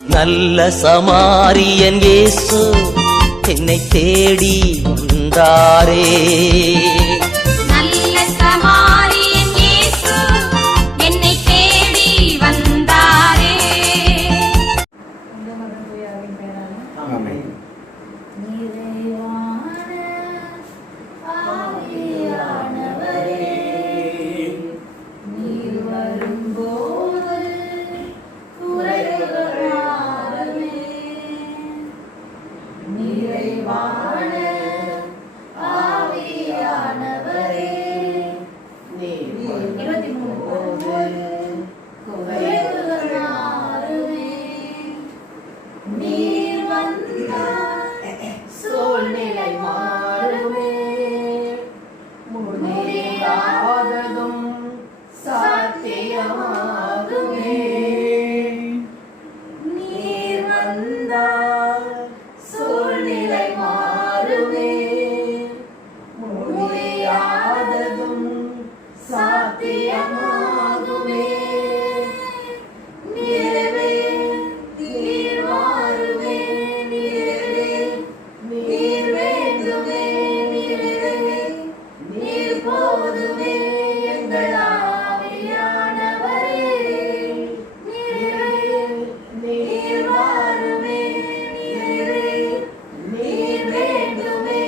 நல்ல சமாரியன் இயேசு என்னை தேடி வந்தாரே. நல்ல சமாரியன் இயேசு என்னை தேடி வந்தாரே. ஆமென். நிறைவான ஆவியானவரே, நீர் வரும்போது குறைவுகளாரமே. நிறைவான ஆவியானவரே, நீர் வரும்போது குறைவுகளாரமே. நீர் வந்தால் சூழ்நிலை மாறுமே, முடியாததும் சாத்தியமாகுமே. நீர் வந்தால் சூழ்நிலை மாறுமே, முடியாததும் சாத்தியமாகுமே. நீரே நீர் வாருமே, நீரே நீர் வேண்டுமே, நீரே நீர் போதுமே எங்கள் ஆவியானவரே. நீரே நீர் வாருமே, நீரே நீர் வேண்டுமே,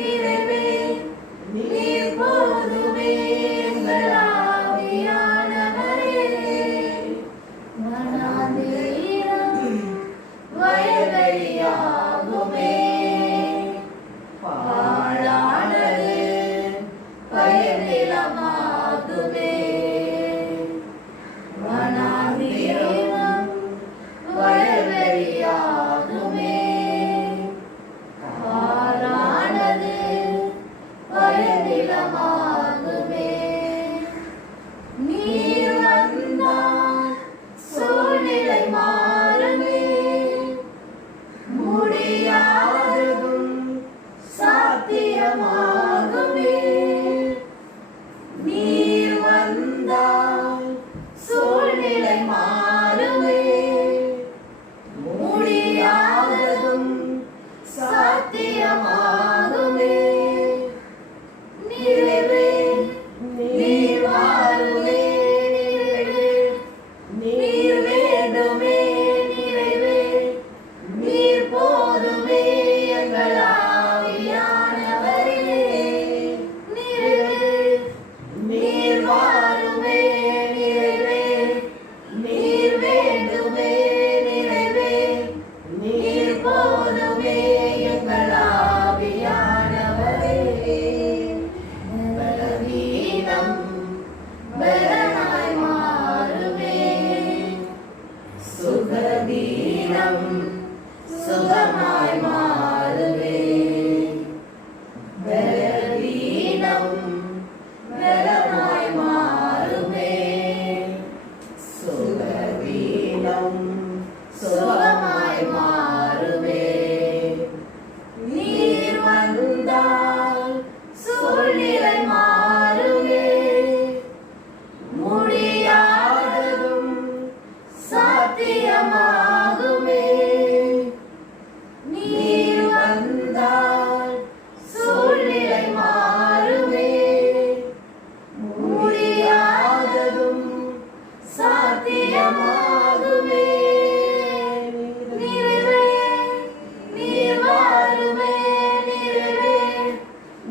நீரே நீர் போதுமே எங்கள் ஆவியானவரே. மனாந்தீரம் வயல்வெளியாகுமே, பாழானது பயிர்நிலமாகுமே. மனாந்தீரம் வயல்வெளியாகுமே, பாழானது பயிர்நிலமாகுமே. நீர் வந்தால் சூழ்நிலை மாறுமே, முடியாததும் சாத்தியமாகுமே. நீர் வந்தால் சூழ்நிலை மாறுமே, முடியாததும் சாத்தியமாகுமே. நீரே நீர் வாருமே, நீரே நீர் வேண்டுமே, நீரே நீர் போதுமே எங்கள் ஆவியானவரே. நீரே நீர் வாருமே, நீரே நீர் வேண்டுமே, நீரே நீர் போதுமே எங்கள் ஆவியானவரே. பலவீனம் பலனாய் மாறுமே, சுகவீனம் சுகமாய் மாறுமே. பலவீனம் பலனாய் மாறுமே, சுகவீனம் சுகமாய் மாறுமே. நீர் வந்தால் சூழ்நிலை மாறுமே, முடியாததும் சாத்தியமாகுமே. நீர் வந்தால் சூழ்நிலை மாறுமே, முடியாததும் சாத்தியமாகுமே. நீரே நீர் வாருமே, நீரே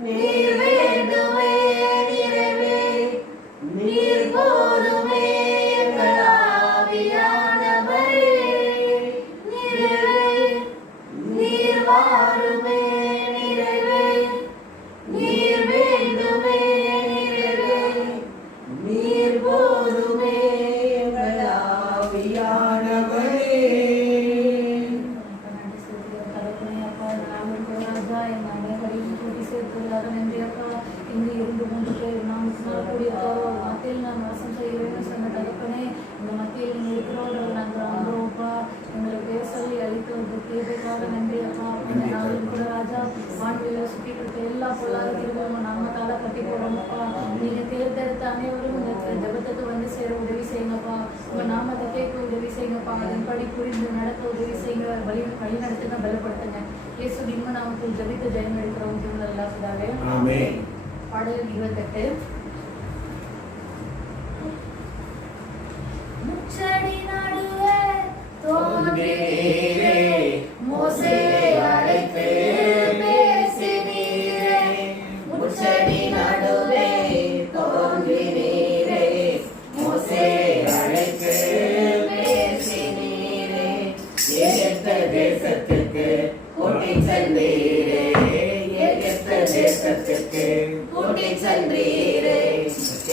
நீர் வேண்டுமே, நீரே நீர் போதுமே எங்கள் ஆவியானவரே. நீரே நீர் வாருமே, நீரே நீர் வேண்டுமே, நீரே நீர் போதுமே எங்கள் ஆவியானவரே. எங்களுக்கு பேச சொல்லி அளித்த ஒரு தேவைக்காக நன்றி அப்பா. ராஜா வான்வெளியில சுற்றிட்டு இருக்க எல்லா பொல்லாத கிருபையும் நாமத்தால கட்டி போடுறோம்ப்பா. நீங்க தேர்ந்தெடுத்த அனைவரும் இந்த ஜெபத்துக்கு வந்து சேர உதவி செய்யுங்கப்பா. உங்க நாமத்தை கேட்க உதவி செய்யுங்கப்பா. அதன்படி புரிந்து நடக்க உதவி செய்யுங்க. வழி நடத்துங்க, பலப்படுத்துங்க. இயேசு இன்ப நாமத்தில் ஜெபித்து ஜெயம் எடுக்கிறோம். நல்லா பிதாவே. ஆமென். பாடல் 28. முச்சடி நடுவே தோன்றினீரே, மோசே அழைத்து பேசினீரே. முச்சடி நடுவே தோன்றினீரே, மோசே அழைத்து பேசினீரே. எகிப்து தேசத்துக்கு கூட்டிச் சென்றீரே, எகிப்து தேசத்துக்கு கூட்டிச் சென்றீரே.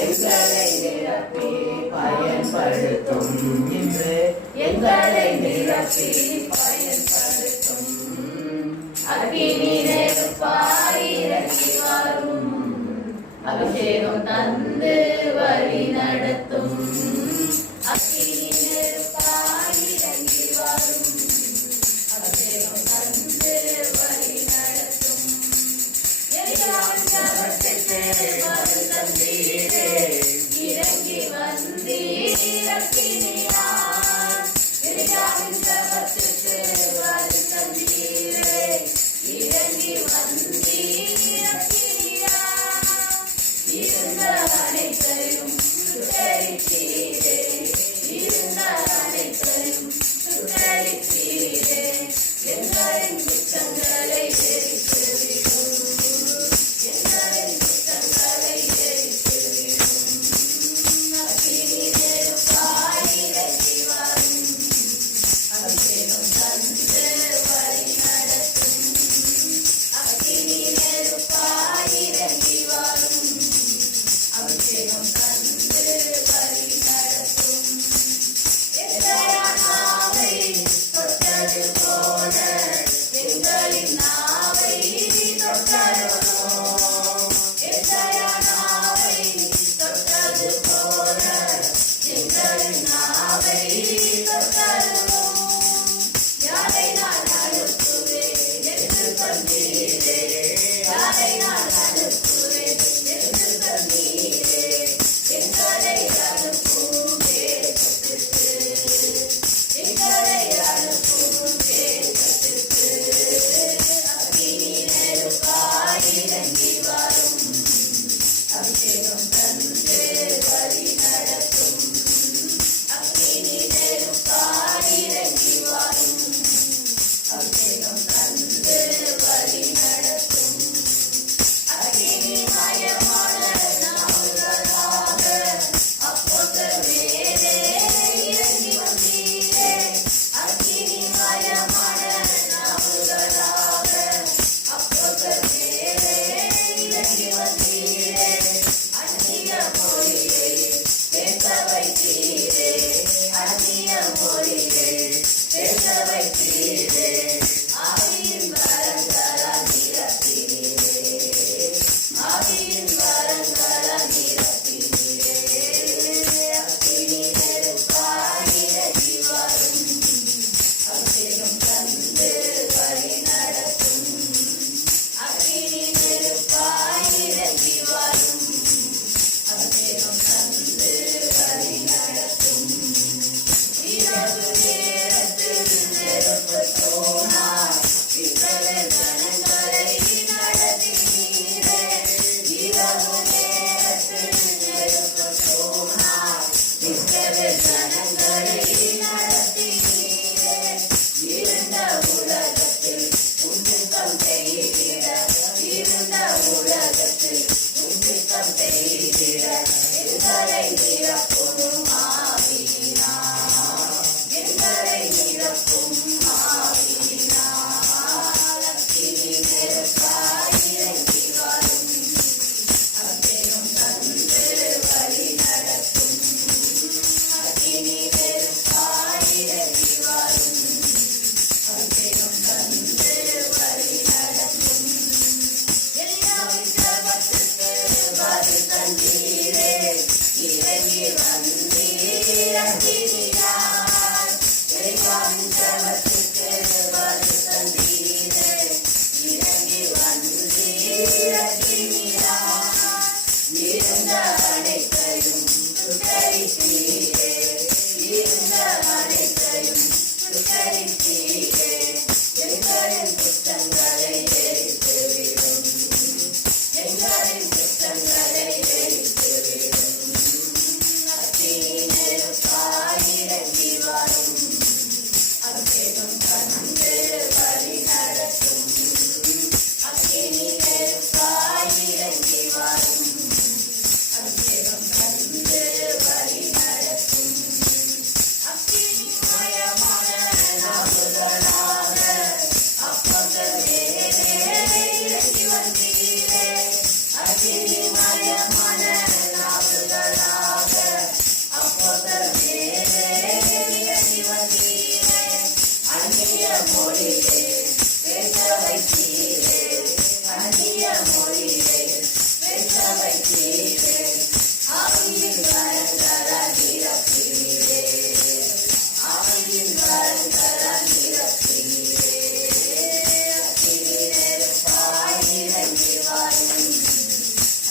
எங்களை நிரப்பி பயன்படுத்தும் இன்று, எங்களை நிரப்பி பயன்படுத்தும். அக்கினி நெருப்பாய் இறங்கி வரும், அபிஷேகம் தந்து வழி நடத்தும். அக்கினி நெருப்பாய் இறங்கி வரும், அபிஷேகம் தந்து வழி நடத்தும். எல்லாம் ஜபத்துக்கு பதில் தந்தீரே, இறங்கி வந்தீர் அக்கினியாய். எல்லாம் ஜபத்துக்கு பதில் தந்தீரே, இறங்கி வந்தீர் அக்கினியாய். இருந்த அனைத்தையும் சுட்டரித்தீரே, இருந்த அனைத்தையும் சுட்டரித்தீரே. எங்களின் குற்றங்களை எரித்துவிடும், எங்களின் குற்றங்களை எரித்துவிடும். அக்கினி நெருப்பாய் இறங்கி வரும், அபிஷேகம் தந்து வழி நடத்தும். அக்கினி நெருப்பாய் இறங்கி வரும், அபிஷேகம் தந்து வழி நடத்தும். எஸ்ஐயா நாவை தொட்டது போல எங்களின் நாவை தொட்டருளும். எஸ்ஐயா நாவை தொட்டது போல எங்களின் நாவை தொட்டருளும். யாரை நான் அனுப்புவேன் என்று சொன்னீரே, யாரை நான் அனுப்புவேன் என்று சொன்னீரே. எங்களை அனுப்பும் தேசத்துக்கு, எங்களை அனுப்பும் தேசத்துக்கு. அக்கினி நெருப்பாய் இறங்கி வரும், அபிஷேகம் தந்து வழி நடத்தும். அக்கினி நெருப்பாய் இறங்கி வரும், அபிஷேகம் தந்து வழி நடத்தும். அக்கினி மயமான நாவுகளாக அப்போஸ்தலர் மேலே இறங்கி வந்தீரே. அக்கினி மயமான நாவுகளாக அப்போஸ்தலர் மேலே இறங்கி வந்தீரே. அந்நிய மொழியை பேச வைத்தீரே, அந்நிய மொழியை பேச வைத்தீரே. ஆவியின் வரங்களால் நிரப்பினீரே, ஆவியின் வரங்களால் நிரப்பினீரே. அக்கினி நெருப்பாய் இறங்கி வரும், அபிஷேகம் தந்து வழி நடத்தும். அக்கினி நெருப்பாய் இறங்கி வரும், அபிஷேகம் தந்து வழி நடத்தும். இரவு நேரத்தில் நெருப்பு தூணாய் இஸ்ரவேல் ஜனங்களை நடத்தினீரே. இரவு நேரத்தில் நெருப்பு தூணாய் இஸ்ரவேல் ஜனங்களை நடத்தினீரே. இருண்ட உலகத்தில் உச்சித்தம் செய்திட, இருண்ட உலகத்தில் உச்சித்தம் செய்திட. எங்களை நிரப்பும் ஆவியினால், எங்களை நிரப்பும் ஆவியினால். அக்கினி நெருப்பாய் இறங்கி வரும், அபிஷேகம் தந்து வழி நடத்தும். அக்கினி நெருப்பாய் இறங்கி வரும், அபிஷேகம் தந்து வழி நடத்தும். எலியாவின் ஜெபத்துக்கு பதில் தந்தீரே, இறங்கி வந்தீர் அக்கினியாய். எலியாவின் ஜெபத்துக்கு பதில் தந்தீரே, இறங்கி தீரே எங்களின் குற்றங்களை எரித்துவிடும் எங்களின் குற்றங்களை எரித்துவிடும் அக்கினி நெருப்பாய் இறங்கி வரும் அபிஷேகம் தந்து வழி நடத்தும் அக்கினி நெருப்பாய் இறங்கி வரும் அபிஷேகம் தந்து வழி நடத்தும் அக்கினிமயமான நாவுகளாக அப்போஸ்தலர் மேலே இறங்கி வந்தீரே அக்கினிமயமான நாவுகளாக அப்போஸ்தலர் மேலே இறங்கி வந்தீரே அந்நிய மொழியை பேச வைத்தீரே அந்நிய மொழியை பேச வைத்தீரே ஆவியின் வரங்களால் நிரப்பினீரே ஆவியின் வரங்களால் நிரப்பினீரே அக்கினி நெருப்பாய் இறங்கி வரும்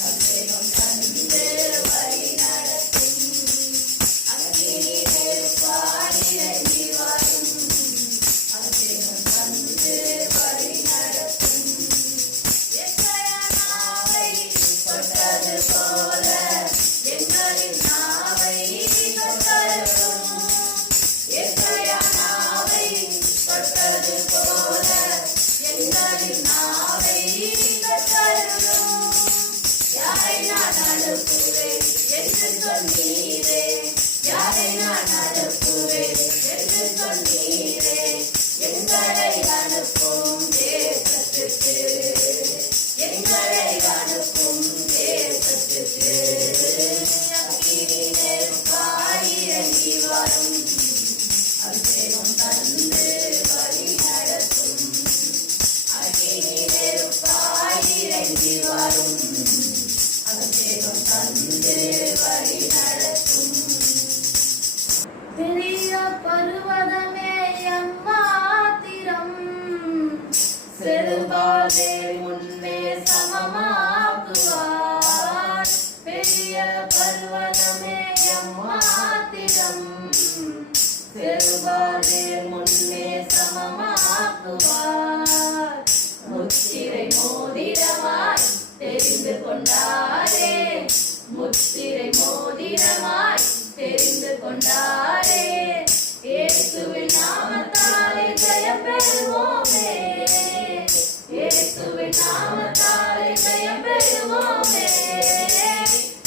அபிஷேகம் தந்து வழி நடத்தும் அக்கினி நெருப்பாய் இறங்கி வரும் அபிஷேகம் தந்து வழி நடத்தும் எஸ்ஐயா நாவை தொட்டது போல எங்களின் நாவை தொட்டருளும் எஸ்ஐயா நாவை தொட்டது போல எங்களின் நாவை தொட்டருளும் யாரை நான் அனுப்புவேன் என்று சொன்னீரே யாரை நான் அனுப்புவேன் என்று சொன்னீரே எங்களை அனுப்பும் தேசத்துக்கு எங்களை அனுப்பும் தேசத்துக்கு அக்கினி நெருப்பாய் இறங்கி வரும் அபிஷேகம் தந்து வழி நடத்தும் அக்கினி நெருப்பாய் இறங்கி வரும் அபிஷேகம் தந்து வழி நடத்தும் பெரிய பர்வதமே எம்மாத்திரம் செருபாலே முன்னே சமமாக்குவார் பெரிய பர்வதமே எம்மாத்திரம் செருபாலே முன்னே சமமாக்குவார் முத்திரை மோதிரமாய் தெரிந்து கொண்டாரே முத்திரை மோதிரமாய் தெரிந்து கொண்டாரே இயேசுவின் நாமத்தாலே ஜெயம் பெறுவோமே இயேசுவின் நாமத்தாலே ஜெயம் பெறுவோமே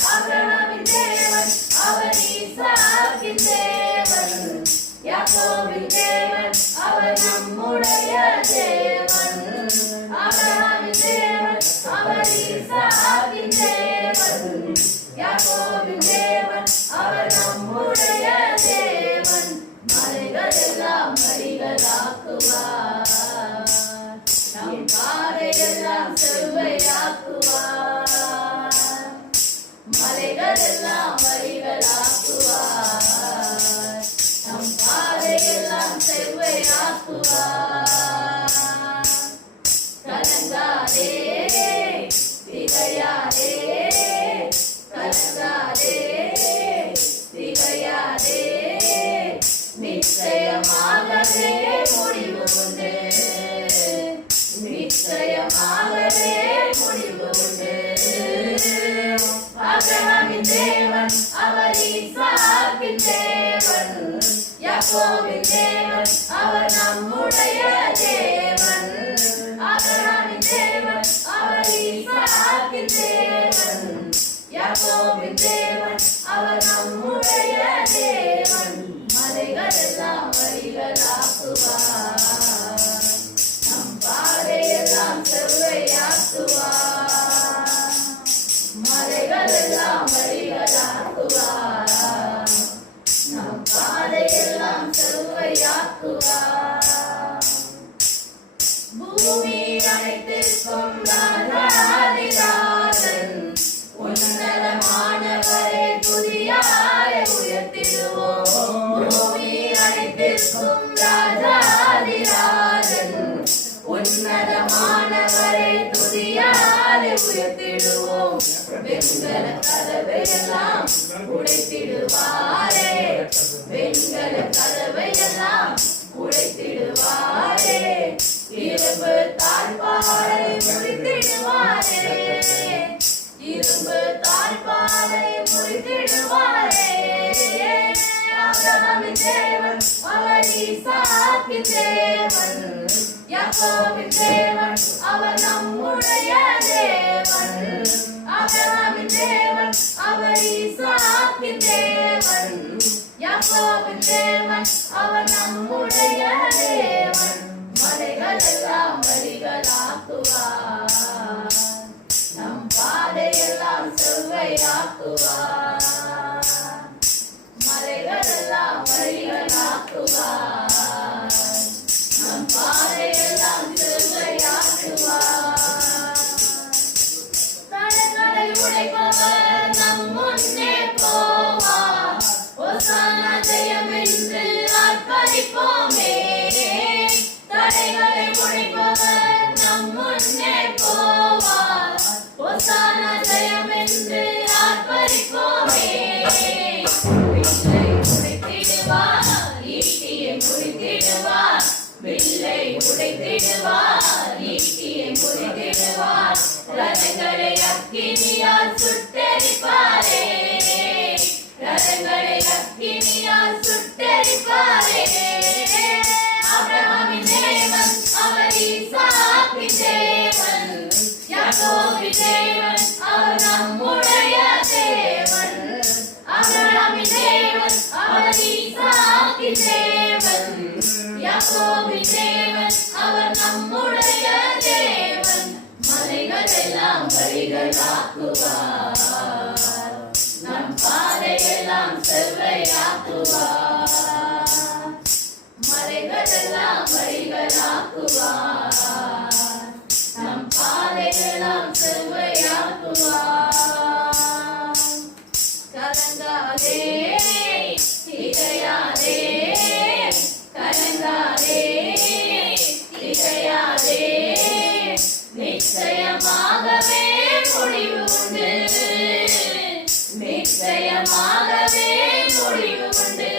ஆபிரகாமின் தேவன் அவர் ஈசாக்கின் தேவன் யாக்கோபின் தேவன் அவர் நம்முடைய தேவன் ஆபிரகாமின் தேவன் அவர் ஈசாக்கின் தேவன் யாக்கோபின் தேவன் அவர் நம்முடைய தேவன் மலைகள் எல்லாம் வழிகளாக்குவார் நம் பாதையெல்லாம் செவ்வையாக்குவார் மலைகள் எல்லாம் வழிகளாக்குவார் நம் பாதையெல்லாம் செவ்வையாக்குவார் கலங்காதே திகையாதே கலங்காதே திகையாதே நிச்சயமாகவே முடிவு உண்டு நிச்சயமாகவே முடிவு உண்டு ஆபிரகாமின் தேவன் அவர் ஈசாக்கின் தேவன் யாக்கோபின் தேவன் அவர் நம்முடைய தேவன் ஆபிரகாமின் தேவன் அவர் ஈசாக்கின் தேவன் யாக்கோபின் தேவன் அவர் நம்முடைய தேவன் மலைகள் எல்லாம் வழிகளாக்குவார் நம் பாதையெல்லாம் செவ்வையாக்குவார் மலைகள் எல்லாம் வழிகளாக்குவார் நம் பாதையெல்லாம் செவ்வையாக்குவார் பூமி அனைத்திற்கும் ராஜாதிராஜன் உன்னதமானவரை புதியாய் உயர்த்திடுவோம் பூமி அனைத்திற்கும் ராஜாதிராஜன் உன்னதமானவரை துதியாய் உயர்த்திடுவோம் வெண்கல கதவையெல்லாம் உடைத்திடுவாரே வெண்கல கதவையெல்லாம் உடைத்திடுவாரே. இரும்பு தாழ்பாலை முறித்திடுவாரே. இரும்பு தாழ்பாலை முறித்திடுவாரே. ஆபிரகாமின் தேவன் அவர் ஈசாக்கின் தேவன். யாக்கோபின் தேவன் அவர் நம்முடைய தேவன். ஆபிரகாமின் தேவன் அவர் ஈசாக்கின் தேவன். யாக்கோபின் தேவன் அவர் நம்முடைய தேவன். மலைகள் எல்லாம் வழிகளாக்குவார். நம் பாதையெல்லாம் செவ்வையாக்குவார். மலைகள் எல்லாம் வழிகளாக்குவார். நம் பாதையெல்லாம் செவ்வையாக்குவார். தடைகளை உடைப்பவர் நம் முன்னே போவார். ஓசானா ஜெயம் என்று ஆர்ப்பரிப்போமே. தடைகளை உடைப்பவர் நம் முன்னே போவார். ஓசானா ஜெயம் என்று ஆர்ப்பரிப்போமே. வில்லை உடைத்திடுவார், ஈட்டியை முறித்திடுவார். வில்லை உடைத்திடுவார், ஈட்டியை முறித்திடுவார். ரதங்களை அக்கினியால் சுட்டெரிப்பாரே. ரதங்களை அக்கினியால் சுட்டெரிப்பாரே. ஆபிரகாமின் தேவன் அவர் ஈசாக்கின் தேவன். யாக்கோபின் தேவன் அவர் நம்முடைய தேவன். ஆபிரகாமின் தேவன் அவர் ஈசாக்கின் தேவன். யாக்கோபின் தேவன் அவர் நம்முடைய தேவன். மலைகள் எல்லாம் வழிகளாக்குவார். நம் பாதையெல்லாம் செவ்வையாக்குவார். மலைகள் எல்லாம் வழிகளாக்குவார். நம் பாதையெல்லாம் செவ்வையாக்குவார். கலங்காதே, திகையாதே. கலங்காதே, திகையாதே. நிச்சயமாகவே முடிவு உண்டு. நிச்சயமாகவே முடிவு உண்டு.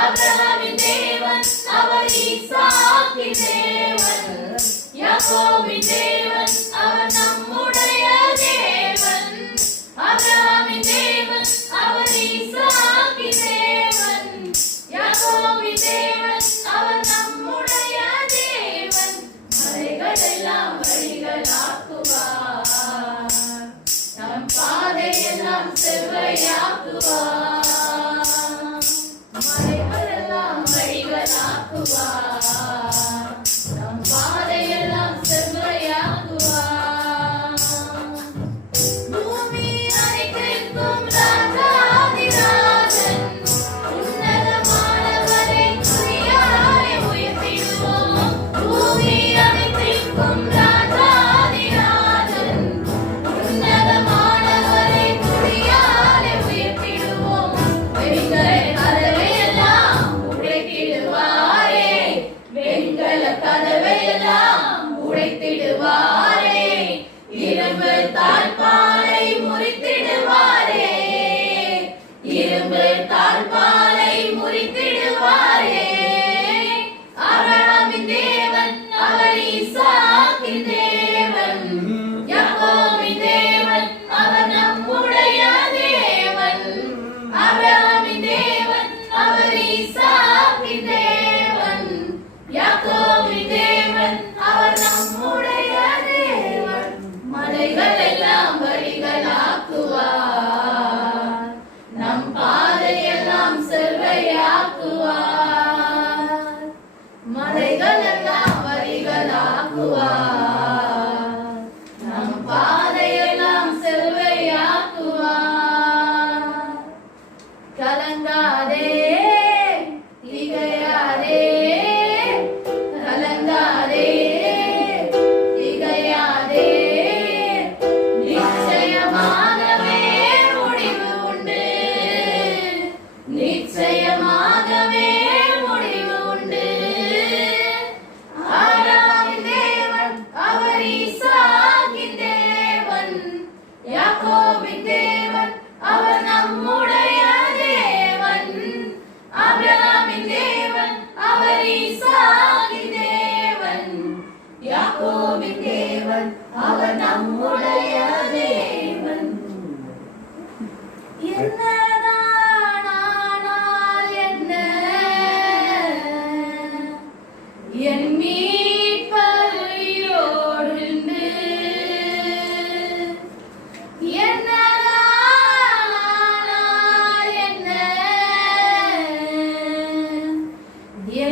ஆபிரகாமின் தேவன் அவர் ஈசாக்கின் தேவன். யாக்கோபின் தேவன் அவர் நம்முடைய தேவன். ஆபிரகாமின் தேவன் அவர் ஈசாக்கின் தேவன். யாக்கோபின் தேவன் அவர் நம்முடைய தேவன். மலைகள் எல்லாம் வழிகளாக்குவார். நம் பாதையெல்லாம் செவ்வையாக்குவார். மலைகள் எல்லாம் வழிகளாக்குவார். நம் பாதையெல்லாம் செவ்வையாக்குவார். பூமி அனைத்திற்கும் ராஜாதிராஜன். உன்னதமானவரை துதியாலே உயர்த்திடுவோம். பூமி அனைத்திற்கும் ராஜாதிராஜன். உன்னதமானவரை துதியாலே உயர்த்திடுவோம். வெறிகளை கதவையெல்லாம் உடைத்திடுவாரே.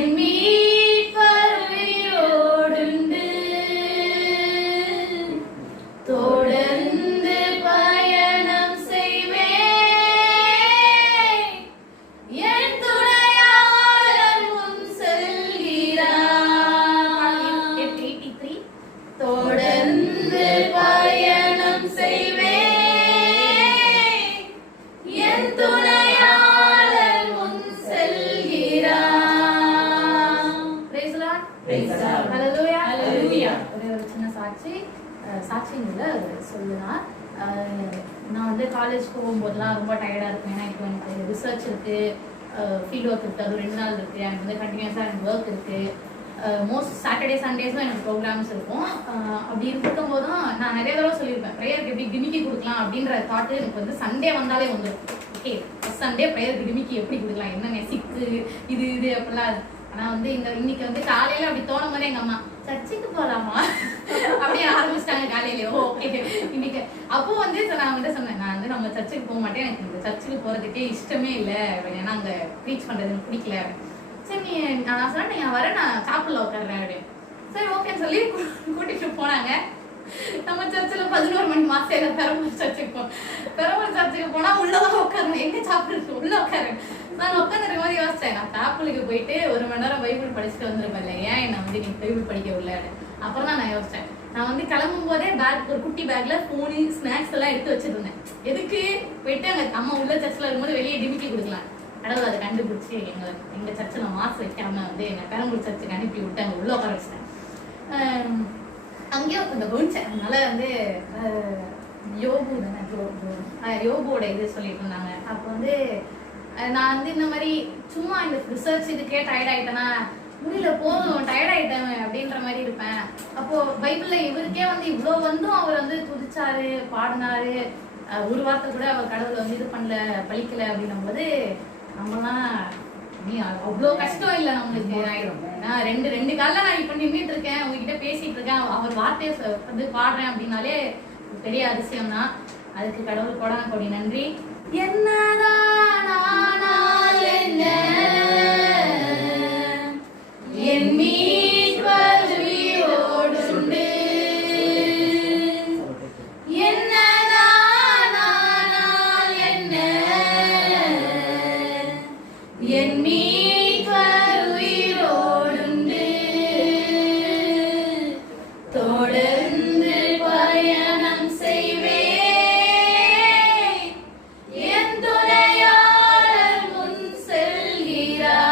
என் மீட்பர் உயிரோடுண்டு. தொடர்ந்து பயணம் செய்வேன், என் துணையாளர் முன் செல்கிறார். 83. தொடர்ந்து பயணம் செய்வேன், என் துணையாளர் முன் செல்கிறார். Praise the Lord. Hallelujah. ஒரே ஒரு சின்ன சாட்சிங்கள சொல்லுனா, நான் வந்து காலேஜ் போகும்போதெல்லாம் ரொம்ப டயர்டாக இருக்கும். ஏன்னா இப்போ எனக்கு ரிசர்ச் இருக்குது, ஃபீல்ட் ஒர்க் இருக்குது, அது 2 நாள் இருக்குது. எனக்கு வந்து கண்டினியூஸாக எனக்கு ஒர்க் இருக்குது. மோஸ்ட் சாட்டர்டே சண்டேஸும் எனக்கு ப்ரோக்ராம்ஸ் இருக்கும். அப்படி இருக்கும் போதும் நான் நிறைய தடவை சொல்லியிருப்பேன், ப்ரேயருக்கு எப்படி டிமிக்கி கொடுக்கலாம் அப்படின்ற தாட்டு எனக்கு வந்து சண்டே வந்தாலே வந்துடும். ஓகே, ஃபஸ்ட் சண்டே ப்ரேயருக்கு டிமிக்கி எப்படி கொடுக்கலாம், என்னென்ன சிக்கு இது அப்படிலாம். ஆனால் வந்து இன்னைக்கு வந்து காலையில் அப்படி தோணும் போதே எங்கள் அம்மா சர்ச்சுக்கு போகலாமா அப்படியே ஆரம்பிச்சிட்டாங்க காலையிலே. ஓகே இன்னைக்கு அப்போ வந்து நான் வந்து சொன்னேன், நான் வந்து நம்ம சர்ச்சுக்கு போக மாட்டேன், எனக்கு இந்த சர்ச்சுக்கு போகிறதுக்கே இஷ்டமே இல்லை, ஏன்னா அங்கே ப்ரீச் பண்ணுறது எனக்கு பிடிக்கல. சரி நான் சொன்னேன், நீங்கள் வர நான் சாப்பிடல உட்காடுறேன் அப்படின்னு. சரி ஓகேன்னு சொல்லி கூட்டிகிட்டு போனாங்க. நம்ம சர்ச்சில் 11 மணி மாசம் பெரம்பூர் சர்ச்சுக்கு போனோம். பெரம்பூர் சர்ச்சுக்கு போனால் உள்ளதான் உட்காரணும், எங்கே சாப்பிட்றது உள்ள உட்காரு. நான் உட்காந்துருக்க மாதிரி யோசிச்சேன், நான் சாப்பிளுக்கு போயிட்டு 1 மணி நேரம் பைபிள் படிச்சுட்டு வந்துருப்பேன், ஏன் என்னை வந்து நீ பைபிள் படிக்க உள்ளாடு. அப்புறம் தான் நான் யோசிச்சேன், நான் வந்து கிளம்பும் போதே பேக், ஒரு குட்டி பேக்ல ஃபோனு ஸ்நாக்ஸ் எல்லாம் எடுத்து வச்சிருந்தேன். எதுக்கு போயிட்டு அங்கே அம்மா உள்ள சர்ச்சில் இருக்கும்போது வெளியே டிமிக்கி கொடுக்கலாம். கடவுள் அதை கண்டுபிடிச்சி எங்க சர்ச்சில் மாசு வைக்காம வந்து என்னை பெரம்பூர் சர்ச்சுக்கு அனுப்பி விட்டு அங்கே உள்ள உட்கார வச்சிட்டேன். அங்கேயும் கொஞ்சம் கவனிச்சேன். அதனால வந்து யோபு தானே, யோபுவோட இது சொல்லிட்டு இருந்தாங்க. அப்போ வந்து நான் வந்து இந்த மாதிரி சும்மா இந்த ரிசர்ச் இதுக்கே டயர்ட் ஆயிட்டேன்னா, முடியல போதும் டயர்ட் ஆயிட்டேன் அப்படின்ற மாதிரி இருப்பேன். அப்போ பைபிள்ல இவருக்கே வந்து இவ்வளோ வந்தும் அவர் வந்து துதிச்சாரு, பாடினாரு, ஒரு வார்த்தை கூட அவர் கடவுளை வந்து இது பண்ணல, பழிக்கல அப்படின்னும் போது நம்மலாம் நீ அவ்வளோ கஷ்டம் இல்லை நம்மளுக்கு ஆயிடும். நான் ரெண்டு காலில் நான் இப்போ நின்றுட்டு இருக்கேன், உங்ககிட்ட பேசிட்டு இருக்கேன், அவர் வார்த்தையை வந்து பாடுறேன் அப்படின்னாலே பெரிய அதிசயம் தான். அதுக்கு கடவுள் கோடான கோடி நன்றி. என்னதான் ஆனாலும் என்ன, என் மீட்பர் உயிரோடுண்டு. என்னதான் ஆனாலும் என்ன, என் மீட்பர் உயிரோடுண்டு. தொடர்ந்து பயணம் செய்வேன், என் துணையாளர் முன் செல்கிறார்.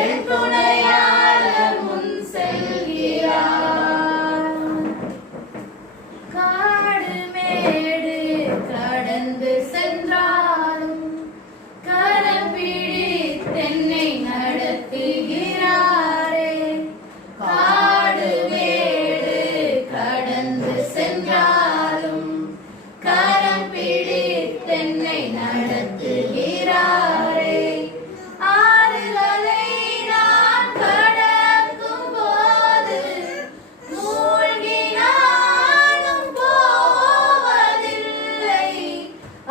என் துணையாளர் முன் செல்கிறார். காடு மேடு கடந்து சென்றாலும் கரம் பிடித்தென்னை நடத்துகிறாரே. காடு மேடு கடந்து சென்றாலும் கரம் பிடித்தென்னை நடத்துகிறாரே. ஆறுகளை நான் கடக்கும் போது மூழ்கினாலும் போவதில்லை.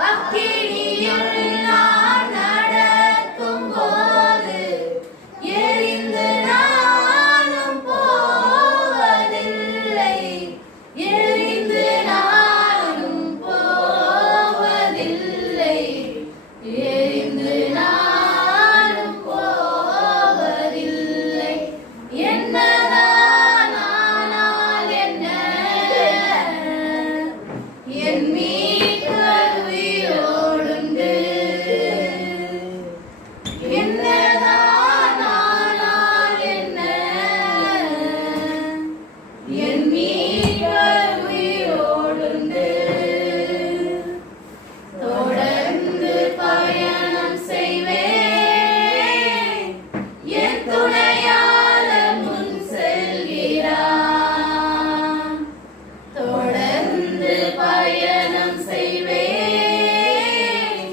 அக்கினியில் நான் நடக்கும் போது எரிந்து நானும் போவதில்லை. எரிந்து நானும் போவதில்லை. எரிந்து நானும் போவதில்லை. என்னதான் ஆனால் என்ன, என் மீட்பர் உயிரோடுண்டு. என்னதான் ஆனால் என்ன, என் மீட்பர் உயிரோடுண்டு. தொடர்ந்து பயணம் செய்வேன், என் துணையாளர் முன் செல்கிறார். தொடர்ந்து பயணம் செய்வேன்,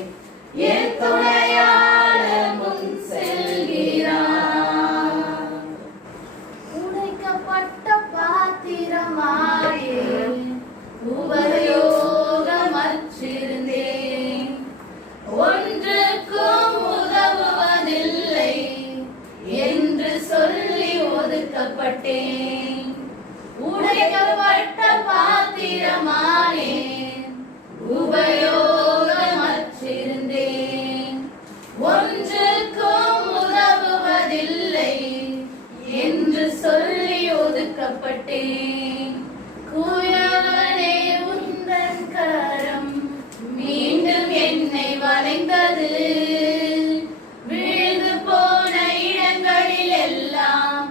என் துணையாளர் முன் செல்கிறார். உடைக்கப்பட்ட பாத்திரமாயே உபயோகமற்றிருந்தேன். ஒன்றுக்கும் உதவுவதில்லை என்று சொல்லி ஒதுக்கப்பட்டேன். உடைக்கப்பட்ட பாத்திரமானேன், உபயோகமற்றிருந்தேன். ஒன்றுக்கும் உதவுவதில்லை என்று சொல்லி ஒதுக்கப்பட்டேன். குயவனே உந்தன் கரம் மீண்டும் என்னை வளைந்தது. விழுந்து போன இடங்களில் எல்லாம்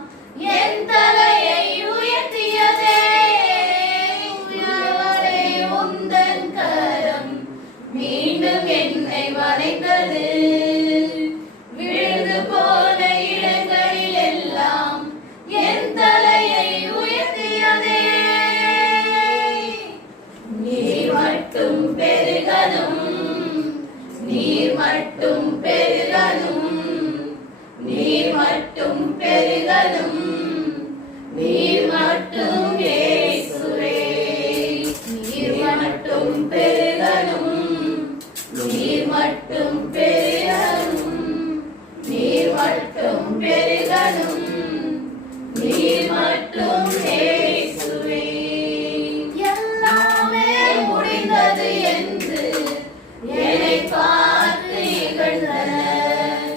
என் தலையை உயர்த்தியதே. குயவனே உந்தன் கரம் மீண்டும் என்னை வளைந்தது. விழுந்து போன இடங்களில் எல்லாம் என் தலையை உயர்த்தியதே. நீர் மட்டும் பெருகணும், நீர் மட்டும் பெருகணும், நீர் மட்டும் பெருகணும், நீர் மட்டும் இயேசுவே. நீர் மட்டும் பெருகணும், நீர் மட்டும் பெருகணும், நீர் மட்டும் பெருகணும், நீர் மட்டும் இயேசுவே. எல்லாமே முடிந்தது என்று என்னை பார்த்து இகழ்ந்தனர்.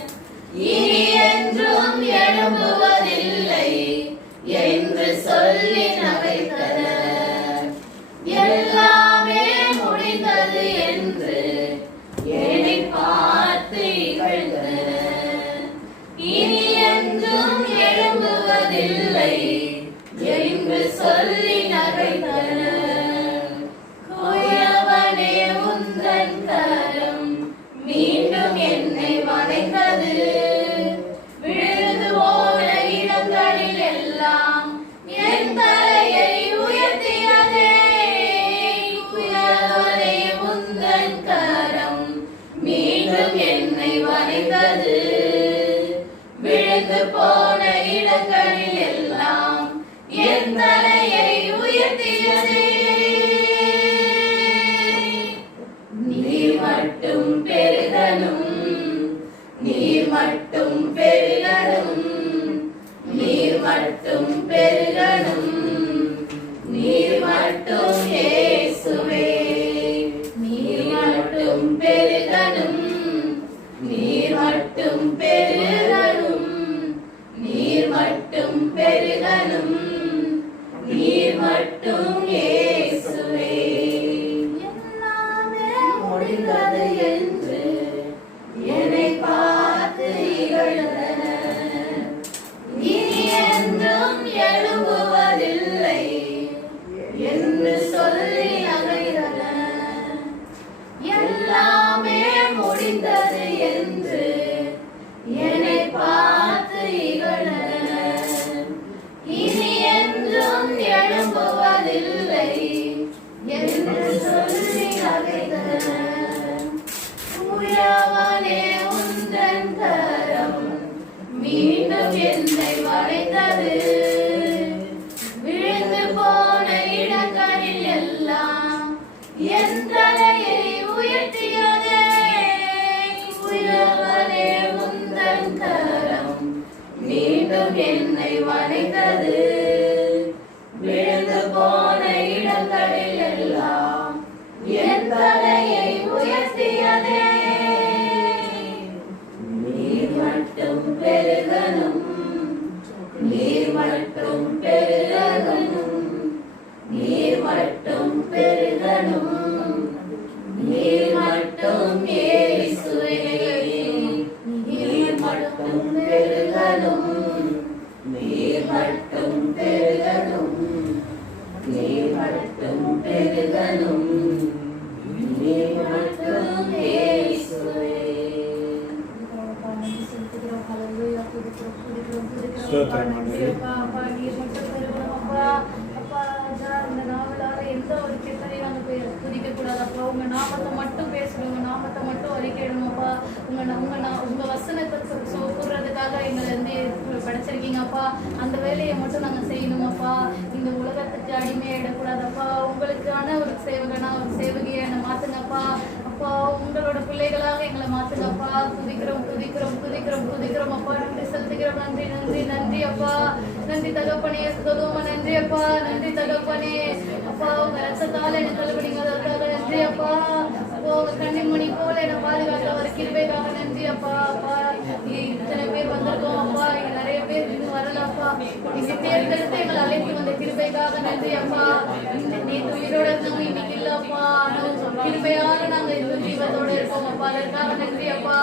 இனி என்றும் எழும்புவதில்லை என்று சொல்லி நகைத்தனர். எல்லாமே முடிந்தது என்று என்னை பார்த்து இகழ்ந்தனர். இனி என்றும் எழும்புவதில்லை என்று சொல்லி நகைத்தனர். குயவனே உந்தன் கரம் மீண்டும் என்னை வளைந்தது. விழுந்து போன இடங்களில் எல்லாம் என் தலையை உயர்த்தியதே. குயவனே உந்தன் கரம் மீண்டும் என்னை வளைந்தது. விழுந்து போன இடங்களில் எல்லாம் என் தலையை உயர்த்தியதே. நீர் மட்டும் பெருகணும், நீர் மட்டும் பெருகணும், நீர் மட்டும் பெருகணும், நீர் மட்டும் இயேசுவே. நீர் மட்டும் பெருகணும், நீர் மட்டும் பெருகணும், நீர் மட்டும் பெருகணும், நீர் மட்டும் மீண்டும் என்னை வளைத்தது. விழுந்து போன இடங்களில் எல்லாம் என் தலையை உயர்த்தியதே. உயர்வரே உந்தன் கரம் மீண்டும் என்னை வளைத்தது. விழுந்து போன இடங்களில் எல்லாம் என் தலையை உயர்த்தியதே. நீர் மட்டும் பெருகணும், நீர் மட்டும் பெருகணும், நீர் மட்டும் பெருகணும், நீர் மட்டும் இயேசுவே. நீர் மட்டும் பெருகணும், நீர் மட்டும் பெருகணும், நீர் மட்டும் பெருகணும், நீர் மட்டும் இயேசுவே. எந்த ஒரு கெட்டதையும் நாங்க துதிக்க கூடாதப்பா. உங்க நாமத்தை மட்டும் பேசணும், உங்க நாமத்தை மட்டும் அறிக்கையிடணும்ப்பா. உங்க வசனத்தை கூறுறதுக்காக எங்களை வந்து படைச்சிருக்கீங்கப்பா. அந்த வேலையை மட்டும் நாங்க செய்யணுமாப்பா. இந்த உலகத்துக்கு அடிமையிடக்கூடாதப்பா. உங்களுக்கான ஒரு சேவகனா ஒரு சேவகியை என்னை மாத்துங்கப்பா. அப்பா உங்களோட பிள்ளைகளாக எங்களை மாத்துங்கப்பா. துதிக்கிறோம் துதிக்கிறோம் துதிக்கிறோம் துதிக்கிறோம் அப்பா. நன்றி செலுத்துகிறோம். நன்றி நன்றி நன்றி அப்பா. நன்றி தகப்பனே. சுகமா நன்றி அப்பா. நன்றி தகப்பனே. அப்பா உங்க ரத்தத்தால என்ன கழுவினீங்க, அதற்காக நன்றி அப்பா. அப்போ உங்க கண்ணின் மணி போல என்ன பாதுகாக்க ஒரு கிருபைக்காக நன்றி அப்பா. அப்பா இத்தனை பேர் வந்திருக்கோம் அப்பா. இங்க நிறைய பேர் இன்னும் வரலப்பா. இங்க தேர்ந்தெடுத்து எங்களை அழைத்து வந்த கிருபைக்காக நன்றி அப்பா. நேற்று உயிரோட இருந்தவங்க இன்னைக்கு இல்லப்பா. கிருபையால நாங்க இந்த ஜீவத்தோட இருக்கோம் அப்பா. அதற்காக நன்றி அப்பா.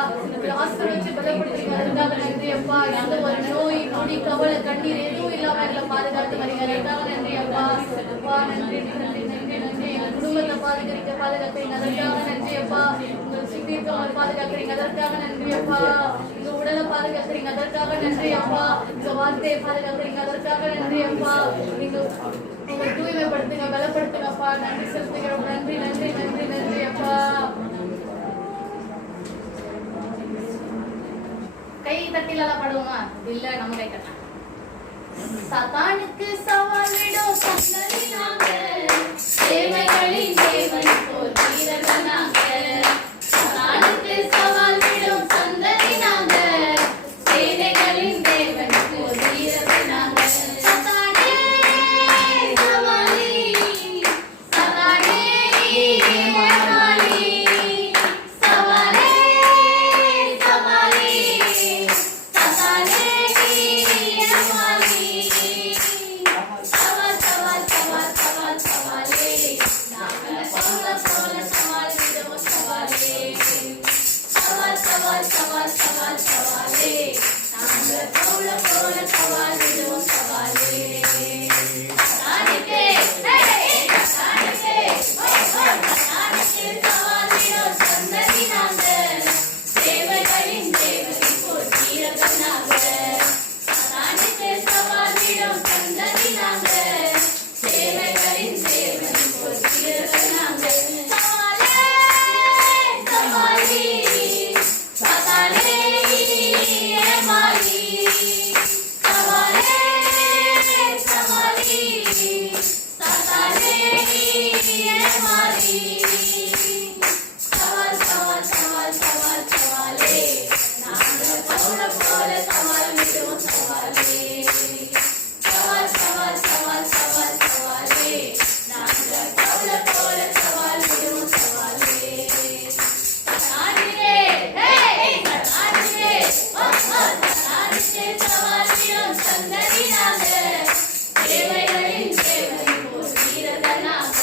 ஆஸ்திரம் வச்சு பலப்படுத்துறீங்க, அதற்காக நன்றி அப்பா. எந்த ஒரு நோய் நொடி கவலை கண்ணீர் எதுவும் இல்லாம எங்களை பாதுகாத்து வரீங்க, அதற்காக நன்றி அப்பா. அப்பா நன்றி நன்றி நன்றி நன்றி. எங்கள் குடும்பத்தை பாதுகாக்கிறீங்க, அதற்காக நன்றி அப்பா. உங்கள் சுத்தீர்த்தவங்களை பாதுகாக்கிறீங்க, அதற்காக நன்றி அப்பா. எங்க உடலை பாதுகாக்கிறீங்க, அதற்காக நன்றி அப்பா. எங்க வார்த்தையை பாதுகாக்கிறீங்க, அதற்காக நன்றி அப்பா. எங்க தூய்மைப்படுத்துங்க, பலப்படுத்துங்க அப்பா. நன்றி செலுத்துகிறோம். நன்றி நன்றி நன்றி நன்றி அப்பா. கை தட்டிலாம் பாடுவோமா? இல்ல நம்ம கை தட்டலாம். சாத்தானுக்கு சவால் விடும் சந்ததி நாங்க, சேவைகளின் தேவன் போல் வீரர்கள் நாங்க. சாத்தானுக்கு சவால் விடும் சந்ததி நாங்க, சேவைகளின் தேவன் போல் வீரர்கள் நாங்க. சாத்தானே சவாலி, சாத்தானே ஏமாளி, சவாலே சவாலி, சாத்தானே ஏமாளி. சவால் சவால் சவால் சவால் சவாலே, நாங்க போல போல சவால் விடுவோம் சவாலே. சவால் சவால் சவால் சவால் சவாலே, நாங்க போல போல சவால் விடுவோம் சவாலே. சாத்தானுக்கே சாத்தானுக்கே சாத்தானுக்கே சவால் விடும் சந்ததி நாங்க, தேவர்களின் தேவனை போல் வீரர்கள் நாங்க. சாத்தானுக்கே சவால் விடும் சந்ததி நாங்க, தேவர்களின் தேவனை போல் வீரர்கள் நாங்க. சவாலே சவாலி, சாத்தானே ஏமாளி, சவாலே சவாலி, சாத்தானே ஏமாளி. சவால் சவால் சவால் சவால் சவாலே, நாங்க போல போல சவால் விடுவோம் சவாலே. சவால் சவால் சவால் சவால் சவாலே, நாங்க போல போல சவால் விடுவோம் சவாலே. சாத்தானிலே சாத்தானிலே சாத்தானிலே சவால் விடும் சந்ததி நாங்க, தேவர்களின் தேவனை போல் வீரர்கள் நாங்க.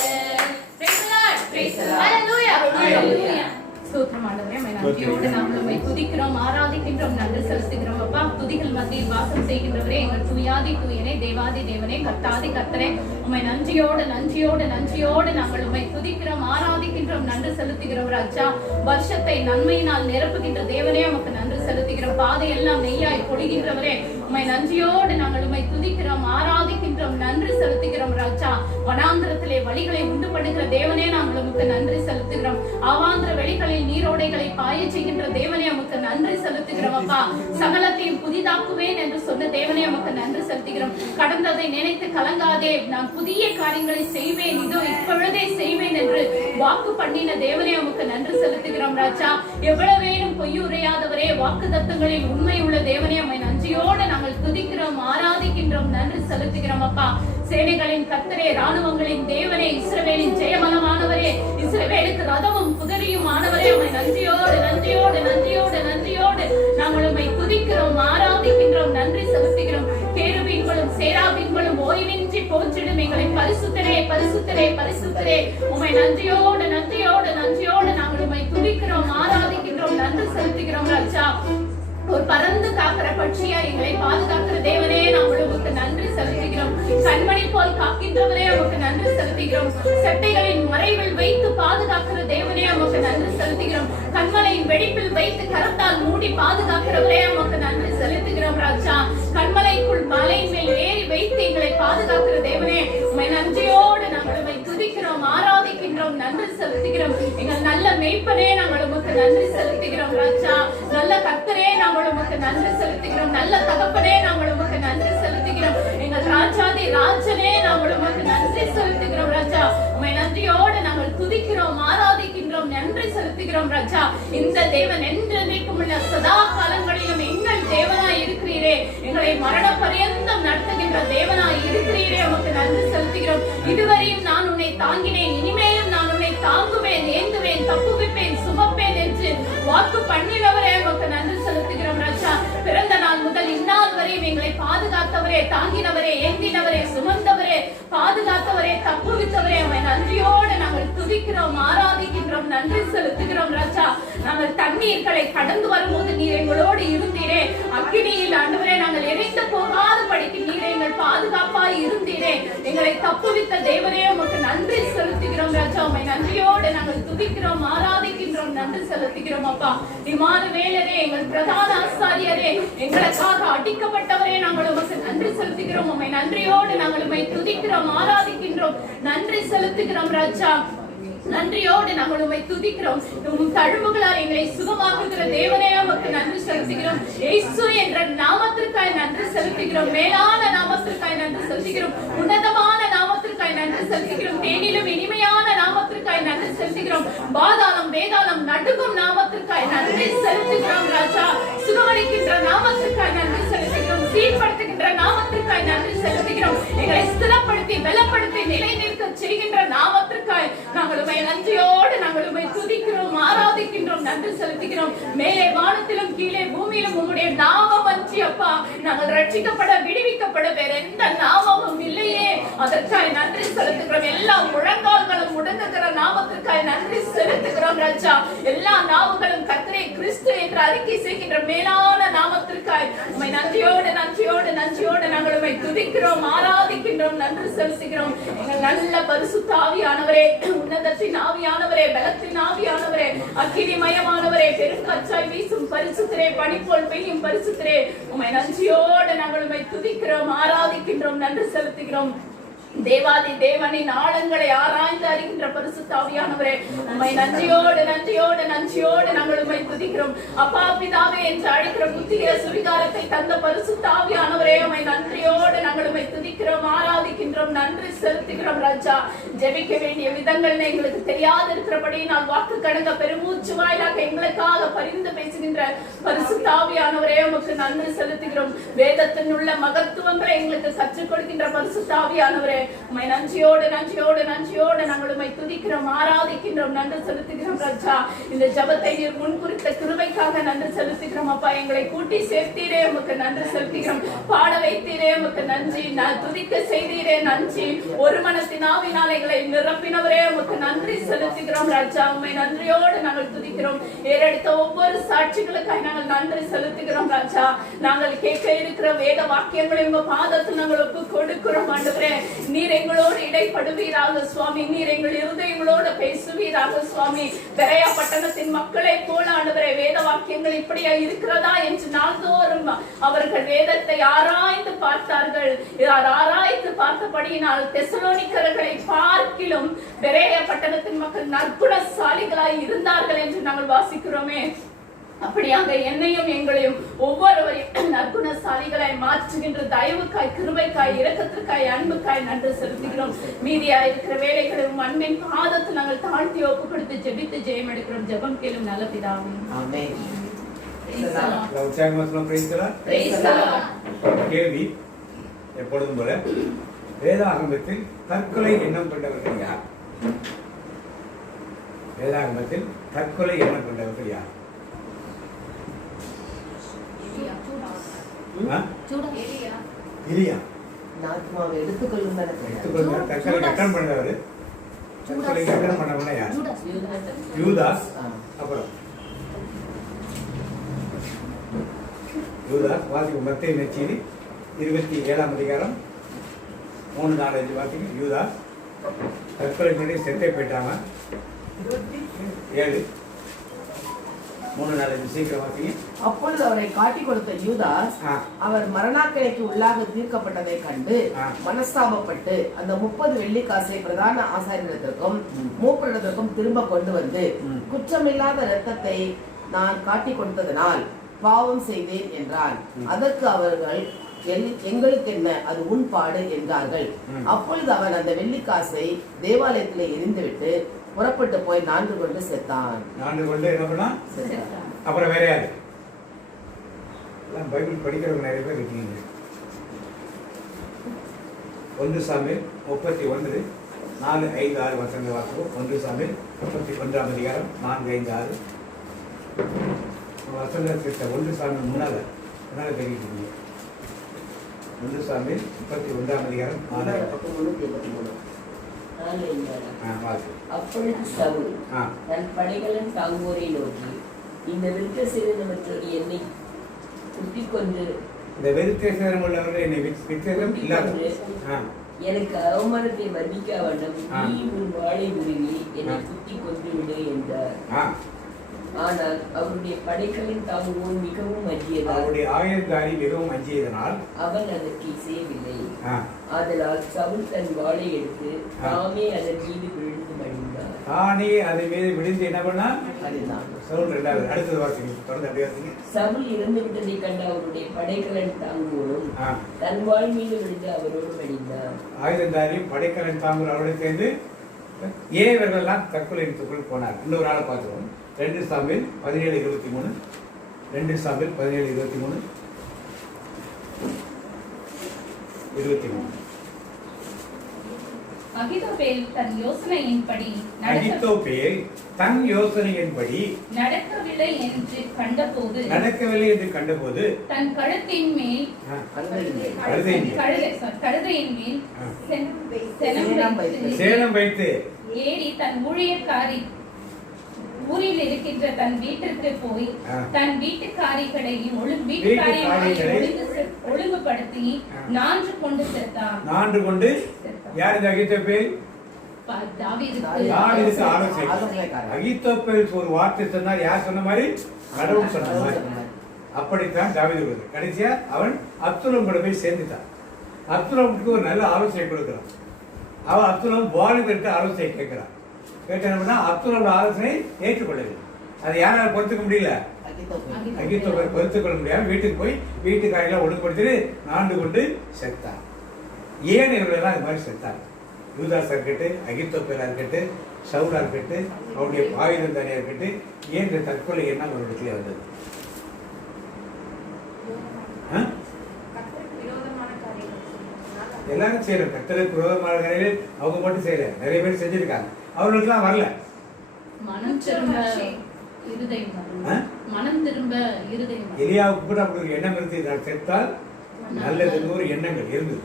Praise the Lord. Praise the Lord. Hallelujah. Hallelujah. ஸ்தோத்திரம் ஆண்டவரே. நன்றியோடு நாங்கள் உம்மை துதிக்கிறோம், ஆராதிக்கின்றோம், நன்றி செலுத்துகிறோம் அப்பா. துதிகள் மத்தியில் வாசம் செய்கின்றவரே, எங்கள் துயாதி தூயனே, தேவாதி தேவனே, கர்த்தாதி கர்த்தரே, உம்மை நன்றியோடு நன்றியோடு நன்றியோடு நாங்கள் உம்மை துதிக்கிறோம், ஆராதிக்கின்றோம், நன்றி செலுத்துகிறோம் ராஜா. வருஷத்தை நன்மையினால் நிரப்புகின்ற தேவனே உமக்கு நன்றி செலுத்துகிறோம். பாதையெல்லாம் நெய்யாய் பொழிகின்றவரே, உம்மை நன்றியோடு நாங்கள் உம்மை துதிக்கிறோம், ஆராதிக்கின்றோம், நன்றி செலுத்துகிறோம் ராஜா. வனாந்திரத்திலே வழிகளை உண்டு பண்ணுகிற தேவனே நாங்கள் உமக்கு நன்றி செலுத்துகிறோம். அவாந்திர வெளிகளில் நீரோடைகளை பாய செய்கின்ற தேவனே உமக்கு நன்றி செலுத்துகிறோம் அப்பா. சகலத்தையும் புதிதாக்குவேன் என்று சொன்ன தேவனே உமக்கு நன்றி செலுத்துகிறோம். கடந்ததை நினைத்து கலங்காதே, நான் புதிய காரியங்களை செய்வேன், இதோ இப்பொழுதே செய்வேன் என்று வாக்கு பண்ணின தேவனே உமக்கு நன்றி செலுத்துகிறோம் ராஜா. எவ்வளவேனும் பொய்யுரையாதவரே, வாக்கு தத்தங்களில் உண்மை உள்ள தேவனே உம்மை நன்றியோடு நாங்கள் துதிக்கிறோம், ஆராதிக்கின்றோம், நன்றி செலுத்துகிறோம் அப்பா. சேனைகளின் கர்த்தரே, ராணுவங்களின் தேவனே, இஸ்ரவேலின் ஜெயமலமானவரே, இஸ்ரவேலுக்கு ரதமும் குதிரையும் ஆனவரே, உம்மை நன்றியோடு நன்றியோடு நன்றியோடு நன்றியோடு நாங்கள் உம்மை துதிக்கிறோம், ஆராதிக்கின்றோம், நன்றி செலுத்துகிறோம். கேருபீன்களும் சேராபீன்களும் ஓய்வின்றி போற்றிடும் எங்களை பரிசுத்தரே பரிசுத்தரே பரிசுத்தரே, உம்மை நன்றியோடு நன்றியோடு நன்றியோடு நாங்கள் உம்மை துதிக்கிறோம், ஆராதிக்கின்றோம், நன்றி செலுத்துகிறோம் ராஜா. ஒரு பறந்து காக்கிற பட்சியா எங்களை பாதுகாக்கிற தேவனே நாங்கள் உமக்கு நன்றி செலுத்துகிறோம். கண்மணி போல் காக்கின்றவரே உமக்கு நன்றி செலுத்துகிறோம். செட்டைகளின் மறைவில் வைத்து பாதுகாக்கிற தேவனே உமக்கு நன்றி செலுத்துகிறோம். கண்மலையின் வெடிப்பில் வைத்து கரத்தால் மூடி பாதுகாக்கிறவரே உமக்கு நன்றி செலுத்துகிறோம் ராஜா. கண்மலைக்குள் மலையின் மேல் ஏறி வைத்து எங்களை பாதுகாக்கிற தேவனே உம்மை நன்றியோடு நாங்கள் உம்மை துதிக்கிறோம், ஆராதிக்கின்றோம், நன்றி செலுத்துகிறோம். எங்கள் நல்ல மேய்ப்பனே நாங்கள் உமக்கு நன்றி செலுத்துகிறோம் ராஜா. நல்ல கர்த்தரே நாங்கள் உமக்கு நன்றி செலுத்துகிறோம். நல்ல தகப்பனே நாங்கள் உமக்கு நன்றி செலுத்துகிறோம். எங்கள் ராஜாதி ராஜனே நாங்கள் உமக்கு நன்றி செலுத்துகிறோம் ராஜா. உம்மை நன்றியோடு நாங்கள் துதிக்கிறோம், ஆராதிக்கின்றோம், நன்றி செலுத்துகிறோம் ராஜா. இந்த தேவன் என்றென்றைக்கும் உள்ள சதா காலங்களிலும் எங்கள் தேவனாய் இருக்கிறீரே, எங்களை மரண பரியந்தம் நடத்துகின்ற தேவனாய் இருக்கிறீரே, உமக்கு நன்றி செலுத்துகிறோம். இதுவரையும் நான் உன்னை தாங்கினேன், இனிமேலும் நான் உன்னை தாங்குவேன், ஏந்துவேன், தப்புவிப்பேன், சுமப்பேன் என்று வாக்கு பண்ணினவரே உமக்கு நன்றி செலுத்துகிறோம் ராஜா. பிறந்த நாள் முதல் இந்நாள் வரையும் எங்களை பாதுகாத்தவரே, தாங்கினவரே, ஏந்தினவரே, சுமந்தவரே, பாதுகாத்தவரே, தப்புவித்தவரே, உம்மை நன்றியோடு நாங்கள் துதிக்கிறோம், ஆராதிக்கின்றோம், நன்றி செலுத்துகிறோம் ராஜா. நாங்கள் தண்ணீர்களை கடந்து வரும்போது நீர் எங்களோடு இருந்தீரே, அக்கினியில் ஆண்டவரே நாங்கள் எரிந்து போகாத படிக்கு நீர் எங்கள் பாதுகாப்பாய் இருந்தீரே, எங்களை தப்புவித்த தேவனே உமக்கு நன்றி செலுத்துகிறோம் ராஜா. உம்மை நன்றியோடு நாங்கள் துதிக்கிறோம், ஆராதிக்கின்றோம், நன்றி செலுத்துகிறோம் அப்பா. இம்மானுவேலரே, எங்கள் பிரதான ஆசாரியரே, எங்களுக்காக அடிக்கப்பட்டவரே நாங்கள் உமக்கு நன்றி செலுத்துகிறோம். உம்மை நன்றியோடு நாங்கள் உம்மை துதிக்கிறோம், ஆராதிக்கின்றோம், நன்றி செலுத்துகிறோம் ராஜா. நன்றியோடு நாங்கள் உம்மை துதிக்கிறோம். உம் தழும்புகளால் எங்களை சுகமாக்குகிற தேவனே உமக்கு நன்றி செலுத்துகிறோம். இயேசு என்ற நாமத்திற்காய் நன்றி செலுத்துகிறோம். மேலான நாமத்திற்காய் நன்றி செலுத்துகிறோம். உன்னதமான நாமத்திற்காய் நன்றி செலுத்துகிறோம். தேனிலும் இனிமையான நாமத்திற்காய் நன்றி செலுத்துகிறோம். பாதாளம் வேதாளம் நடுங்கும் நாமத்திற்காய் நன்றி செலுத்துகிறோம் ராஜா. சுகமளிக்கின்ற நாமத்திற்காய் நன்றி செலுத்துகிறோம். சீர்படுத்துகின்ற நாமத்திற்காய் நன்றி செலுத்துகிறோம். எங்களை ஸ்திரப்படுத்தி பலப்படுத்தி நிலை நிற்க செய்கின்ற நாமத்திற்காய் நாங்கள் உம்மை நன்றியோடு நாங்கள் உம்மை துதிக்கிறோம், ஆராதிக்கின்றோம், நன்றி செலுத்துகிறோம். மேலே வானத்திலும் கீழே பூமியிலும் உம்முடைய நாமம் அன்றி அப்பா நாங்கள் ரட்சிக்கப்பட விடுவிக்கப்பட வேற எந்த நாமமும் இல்லையே, அதற்காய் நன்றி செலுத்துகிறோம். எல்லா முழங்கால்களும் முடங்குகிற நாமத்திற்காய் நன்றி செலுத்துகிறோம் ராஜா. எல்லா நாவுகளும் கர்த்தரே கிறிஸ்து என்று அறிக்கை செய்கின்ற மேலான நாமத்திற்காய் உம்மை நன்றியோடு நன்றியோடு நன்றியோடு நாங்கள் உம்மை துதிக்கிறோம், ஆராதிக்கின்றோம், நன்றி செலுத்துகிறோம். எங்கள் நல்ல பரிசுத்த ஆவியானவரே, உன்னதத்தின் ஆவியானவரே, பலத்தின் ஆவியானவரே, அக்கினிமயமானவரே, பெருங்காற்றாய் வீசும் பரிசுத்தரே, பனி போல் பெய்யும் பரிசுத்தரே, உம்மை நன்றியோடு நாங்கள் உம்மை துதிக்கிறோம், ஆராதிக்கின்றோம், நன்றி செலுத்துகிறோம். தேவாதி தேவனின் ஆழங்களை ஆராய்ந்து அறிகின்ற பரிசுத்த ஆவியானவரே, உம்மை நன்றியோடு நன்றியோடு நன்றியோடு நாங்கள் உம்மை துதிக்கிறோம். அப்பா பிதாவே என்று அழைக்கிற புத்திர சுவிகாரத்தை தந்த பரிசுத்த ஆவியானவரே, உம்மை நன்றியோடு நாங்கள் உம்மை துதிக்கிறோம், ஆராதிக்கின்றோம், நன்றி செலுத்துகிறோம் ராஜா. ஜெபிக்க வேண்டிய விதங்கள் எங்களுக்கு தெரியாது இருக்கிறபடி நான் வாக்கு கடங்க பெருமூச்சு வாயிலாக எங்களுக்காக பரிந்து பேசுகின்ற பரிசுத்த ஆவியானவரே, உமக்கு நன்றி செலுத்துகிறோம். வேதத்தின் உள்ள மகத்துவங்களை எங்களுக்கு கற்றுக் கொடுக்கின்ற பரிசுத்த ஆவியானவரே, உம்மை நன்றியோடு நன்றியோடு நன்றியோடு நாங்கள் உம்மை துதிக்கிறோம், ஆராதிக்கின்றோம், நன்றி செலுத்துகிறோம் ராஜா. இந்த ஜெபத்தை நீர் முன்குறித்த கிருபைக்காக நன்றி செலுத்துகிறோம் அப்பா. எங்களை கூட்டி சேர்த்தீரே, உமக்கு நன்றி செலுத்துகிறோம். பாட வைத்தீரே, உமக்கு நன்றி. துதிக்க செய்தீரே, நன்றி. ஒரு மனத்தின் ஆவினால் எங்களை நிரப்பினவரே, உமக்கு நன்றி செலுத்துகிறோம் ராஜா. உம்மை நன்றியோடு நாங்கள் துதிக்கிறோம். ஏறெடுத்த ஒவ்வொரு சாட்சிகளுக்காக நாங்கள் நன்றி செலுத்துகிறோம் ராஜா. நாங்கள் கேட்க இருக்கிற வேத வாக்கியங்களை உங்க பாதத்தில் நாங்கள் ஒப்பு கொடுக்கிறோம் ஆண்டவரே. நீர் எங்களோடு இடைப்படுவீராக சுவாமி. நீர் எங்கள் இருதயங்களோடு பேசுவீராக சுவாமி. பெரையா பட்டணத்தின் மக்களை போல ஆண்டவரே, வேத வாக்கியங்கள் இப்படியா இருக்கிறதா என்று நாள்தோறும் அவர்கள் வேதத்தை ஆராய்ந்து பார்த்தார்கள். ஆராய்ந்து பார்த்தபடியினால் தெசலோனிக்கர்களை பார்க்கிலும் பெரேயா பட்டணத்தின் மக்கள் நற்குணசாலிகளாய் இருந்தார்கள் என்று நாங்கள் வாசிக்கிறோமே. அப்படியாக என்னையும் எங்களையும் ஒவ்வொருவரையும் நற்குணசாலிகளாய் மாற்றுகின்ற தயவுக்காய், கிருபைக்காய், இரக்கத்திற்காய், அன்புக்காய் நன்றி செலுத்துகிறோம். மீதியாய் இருக்கிற வேலைகளும் அன்பின் பாதத்தில் நாங்கள் தாழ்த்தி ஒப்பு கொடுத்து ஜெபித்து ஜெயம் எடுக்கிறோம். ஜெபம் கேளும் நல்ல பிதாவே. ஆமென். கேள்வி எப்பொழுதும் போல வேதாகமத்தில் தற்கொலை எண்ணம் கொண்டவர்கள் யார்? வேதாகமத்தில் தற்கொலை எண்ணம் கொண்டவர்கள் யார்? எலியா. ஆத்மாவை எடுத்துக்கொள்ளும் தற்கொலை கட்டம் பண்ணவர். தற்கொலை கட்டம் பண்ணவன யார்? யூதாஸ். அப்புறம் யூதாஸ். வாசிக்கு மத்தேயு நற்செய்தி 27ஆம் அதிகாரம் 3-4 வாசிக்கு. யூதாஸ் தற்கொலை பண்ணி செத்தே போயிட்டாங்க. 7 3-4 சீக்கிரம் வாசிங்க. அப்பொழுது அவரை காட்டிக் கொடுத்த யூதாஸ் அவர் மரணாக்கினைக்கு உள்ளாக தீர்க்கப்பட்டதை கண்டு மனஸ்தாபப்பட்டு அந்த 30 வெள்ளிக்காசை பிரதான ஆசாரியரிடத்திற்கும் மூப்பரிடத்திற்கும் திரும்ப கொண்டு வந்து, குற்றமில்லாத இரத்தத்தை நான் காட்டிக் கொடுத்ததனால் பாவம் செய்தேன் என்றான். அதற்கு அவர்கள், எங்களுக்கு என்ன, அது உன் பாடு என்றார்கள். அப்பொழுது அவன் அந்த வெள்ளிக்காசை தேவாலயத்திலே எரிந்துவிட்டு புறப்பட்டு போய் 4 கொண்டு செத்தான். 4 கொண்டு என்ன பண்ணா? அப்புறம் வேற யாரு? பைபிள் படிக்கிறவங்க நிறைய பேர் இருக்கீங்க. 1 சாமுவேல் 31 4, 5, 6 வசனங்கள் வாசிப்போம். 1 சாமுவேல் 31ஆம் அதிகாரம் 4, 5, 6 வசனத்திட்ட 1 சாமுவேல் முன்னால தெரிவிக்கிறீங்க. 1 சாமுவேல் 31ஆம் அதிகாரம் 4, 383. அப்பொழுது சவுல் தன் படைகளின் தாங்குவோரை நோக்கி, இந்த விருத்த சேதனமற்றோர் என்னை குத்திக் கொண்டு எனக்கு அவமானத்தை மன்னிக்க வேண்டும், நீ உன் வாளை உருவி என்னை குத்திக் கொண்டு விடு என்றார். ஆனால் அவருடைய படைகளின் தாங்குவோர் மிகவும் அஞ்சியதால் அவன் அதற்கு இசையவில்லை. ஆதலால் சவுல் தன் வாளை எடுத்து தாமே அதன் மீது விழுந்து மடிந்தார். என்ன பண்ணா? சவுல் இறந்து விட்டதை கண்ட அவருடைய படைக்கலன் தாங்குவோரும் தன் வாழ் மீது விழுந்து அவரோடு மடிந்தார். ஆயுதந்தாரியும் படைக்கலன் தாங்குவோர் அவரோடு சேர்ந்து இவர்கள்லாம் தற்கொலை போனார். இன்னொரு ஆளை பார்த்துருவோம். 2 சாமுவேல் 17:23. 2 சாமுவேல் 17:23. அகித்தோப்பேல் தன் யோசனையின்படி நடக்கவில்லை என்று கண்டபோது தன் கழுதையின் மேல் சேணம் வைத்து ஏறி தன் ஊழியக்காரி ஊரில் இருக்கின்ற தன் வீட்டிற்கு போய் தன் வீட்டுக்காரிகளையும் ஒழுங்குபடுத்தி 4 கொண்டு செத்தான். 4 கொண்டு யார்? இந்த அகித்தோப்பேல் அகித்தோப்பேல் ஒரு வார்த்தை சொன்னார். யார் சொன்ன மாதிரி? கடவுள் சொன்ன மாதிரி. அப்படித்தான் தாவீது கடைசியா அவன் அப்சலோம் கூட போய் சேர்ந்துட்டான். அப்சலோமுக்கு ஒரு நல்ல ஆலோசனை கொடுக்கிறான். அவன் அப்சலோம் வாலிபர்கிட்ட ஆலோசனை கேட்கிறான். கேட்டா அப்சலோம் ஆலோசனை ஏற்றுக்கொள்ளவில்லை. அதை யாரால பொறுத்துக்க முடியல? அகித்தோப்பேல் பொறுத்துக்கொள்ள முடியாம வீட்டுக்கு போய் வீட்டுக்காரெல்லாம் ஒழுங்குபடுத்திட்டு 4 கொண்டு செத்தான். ஏன் இவர்களெல்லாம் இது மாதிரி செத்தாங்க? யூதாஸா இருக்கட்டும், அகித்தோப்பேலா இருக்கட்டும், சவுலா இருக்கட்டும், அவருடைய ஆயுதந்தாரியா இருக்கட்டும், ஏன் இந்த தற்கொலை எண்ணம் ஒரு இடத்துல வந்தது? எல்லாரும் செய்யற கர்த்தருக்கு விரோதமான காரியங்கள் அவங்க மட்டும் செய்யல, நிறைய பேர் செஞ்சிருக்காங்க. அவர்களுக்கெல்லாம் வரல. எலியாவுக்கு கூட அப்படி ஒரு எண்ணம் இருந்து செத்தால் நல்லது ஒரு எண்ணங்கள் இருந்தது.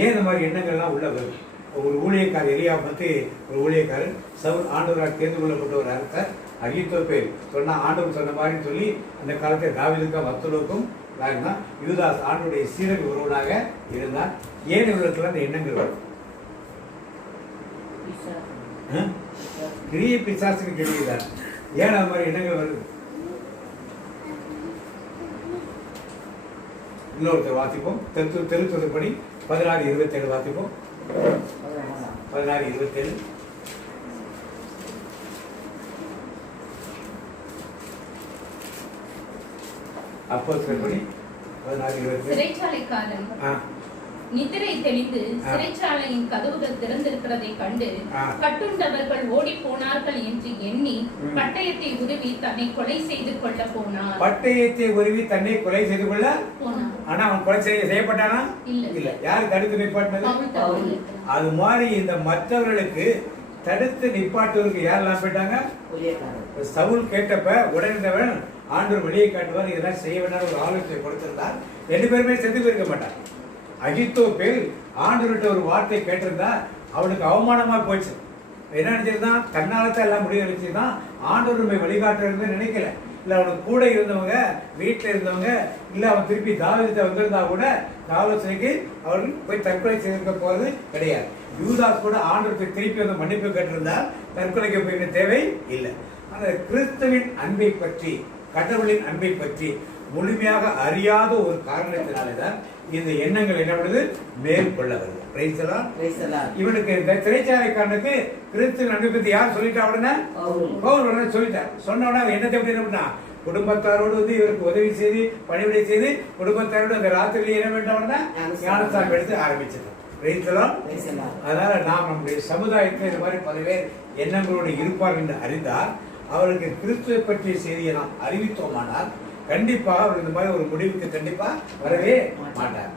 ஏன் இந்த மாதிரி எண்ணங்கள்லாம் உள்ள வருது? ஒரு ஊழியக்காரர் எலியாவை பற்றி ஒரு ஊழியக்காரர் சவுல் ஆண்டவரால் தேர்ந்து கொள்ளப்பட்ட ஒரு அரசர் அகித்தோப்பேல் சொன்னா ஆண்டவர் சொன்ன மாதிரி சொல்லி அந்த காலத்தை தாவீதுக்கும் அப்சலோமுக்கும் யூதாஸ் ஆண்டவருடைய சீரக ஒருவனாக இருந்தார். ஏன் இவர்களுக்கெல்லாம் அந்த எண்ணங்கள் வரும்? கிரிய பிசாசுக்கு கிடையாது. ஏன் அந்த மாதிரி எண்ணங்கள் வருது? இன்னொருத்தர் வாசிப்போம். திருத்துறைப்படி 16:27 வாசிப்போம். 16:27. அப்போஸ்தலர்படி 16:27. சிறைச்சாலை காலம் நித்திரை தெளிந்து சிறைச்சாலையின் கதவுகள் திறந்திருக்கிறதை கண்டு கட்டுண்டவர்கள் ஓடி போனார்கள் என்று எண்ணி பட்டயத்தை உருவி தன்னை கொலை செய்து கொள்ள போனார். பட்டயத்தை உருவி தன்னை கொலை செய்து கொள்ள போனார். ஆனா அவன் கொலை செய்யப்பட்டானா? இல்ல. யாரு தடுத்து நிப்பாட்டினது? அது மாதிரி இந்த மற்றவர்களுக்கு தடுத்து நிப்பாட்டுவதற்கு யாரெல்லாம் போயிட்டாங்க? சவுல் கேட்டப்ப உடனே ஆண்டவர் வெளியே காட்டுவார், இதெல்லாம் செய்ய வேண்டாம் ஒரு ஆலோசனை கொடுத்திருந்தார். 2 பேருமே செத்து போயிருக்க மாட்டார். அகித்தோப்பேல் ஆண்டவர்கிட்ட ஒரு வார்த்தை கேட்டிருந்தா அவனுக்கு அவமானமா போச்சு. என்ன நினைச்சிருந்தான்? தன்னாலத்தை எல்லாம் முடிவு நினைச்சுதான் ஆண்டவர் வழிகாட்டுறது நினைக்கல. இல்ல அவனுக்கு கூட இருந்தவங்க, வீட்டுல இருந்தவங்க, இல்ல அவன் திருப்பி தாவீதை வந்திருந்தா கூட ஆலோசனைக்கு அவர்கள் போய் தற்கொலை செய்திருக்க போறது கிடையாது. யூதாஸ் கூட ஆண்டவருக்கு திருப்பி வந்து மன்னிப்பு கேட்டிருந்தா தற்கொலைக்கு போய் தேவை இல்லை. அந்த கிறிஸ்துவின் அன்பை பற்றி, கடவுளின் அன்பை பற்றி முழுமையாக அறியாத ஒரு காரணத்தினாலதான் இந்த எண்ணங்கள் என்ன பண்ணுது? மேற்கொள்ள வருது. இவனுக்கு இந்த சிறைச்சாலைக்காரனுக்கு கிறிஸ்துவின் அன்பை பற்றி யார் சொல்லிட்டா? உடனே பவுல் சொல்லிட்டார். சொன்ன உடனே என்னத்தை என்ன பண்ணா? குடும்பத்தாரோடு வந்து இவருக்கு உதவி செய்து பணிவிடை செய்து குடும்பத்தாரோடு அந்த ராத்திரியில் என்ன வேண்டாம் உடனே ஞானஸ்தானம் எடுத்து ஆரம்பிச்சிட்டோம். அதனால நாம் நம்முடைய சமுதாயத்தில் இந்த மாதிரி பல பேர் எண்ணங்களோடு இருப்பார் என்று அறிந்தால் அவருக்கு கிறிஸ்துவை பற்றிய செய்தியை நாம் அறிவித்தோமானால் கண்டிப்பாக அவர் இந்த மாதிரி ஒரு முடிவுக்கு கண்டிப்பா வரவே மாட்டார்.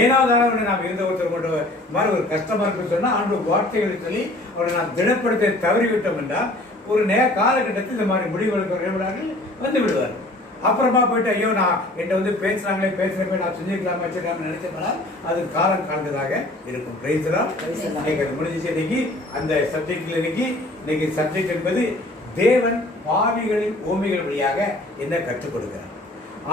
ஏனாவதான நாம் இருந்த ஒருத்தர் மட்டும் மாதிரி ஒரு கஷ்டமா இருக்குன்னு சொன்னா ஆண்டு வார்த்தைகளை சொல்லி அவரை நாம் திடப்படுத்த தவறிவிட்டோம் என்றால் ஒரு காலகட்டத்தில் இந்த மாதிரி முடிவுகளுக்கு வந்து விடுவார். அப்புறமா போயிட்டு ஐயோ நான் என்கிட்ட வந்து பேசுறப்ப நான் செஞ்சுக்கலாமா வச்சிருக்காம நினைச்சோம்னா அது காலம் காண்பதாக இருக்கும். முடிஞ்சிச்சு. இன்னைக்கு அந்த சப்ஜெக்ட்ல இன்னைக்கு சப்ஜெக்ட் என்பது தேவன் பாவிகளின் ஓமைகள் வழியாக என்ன கற்றுக் கொடுக்கிறார்.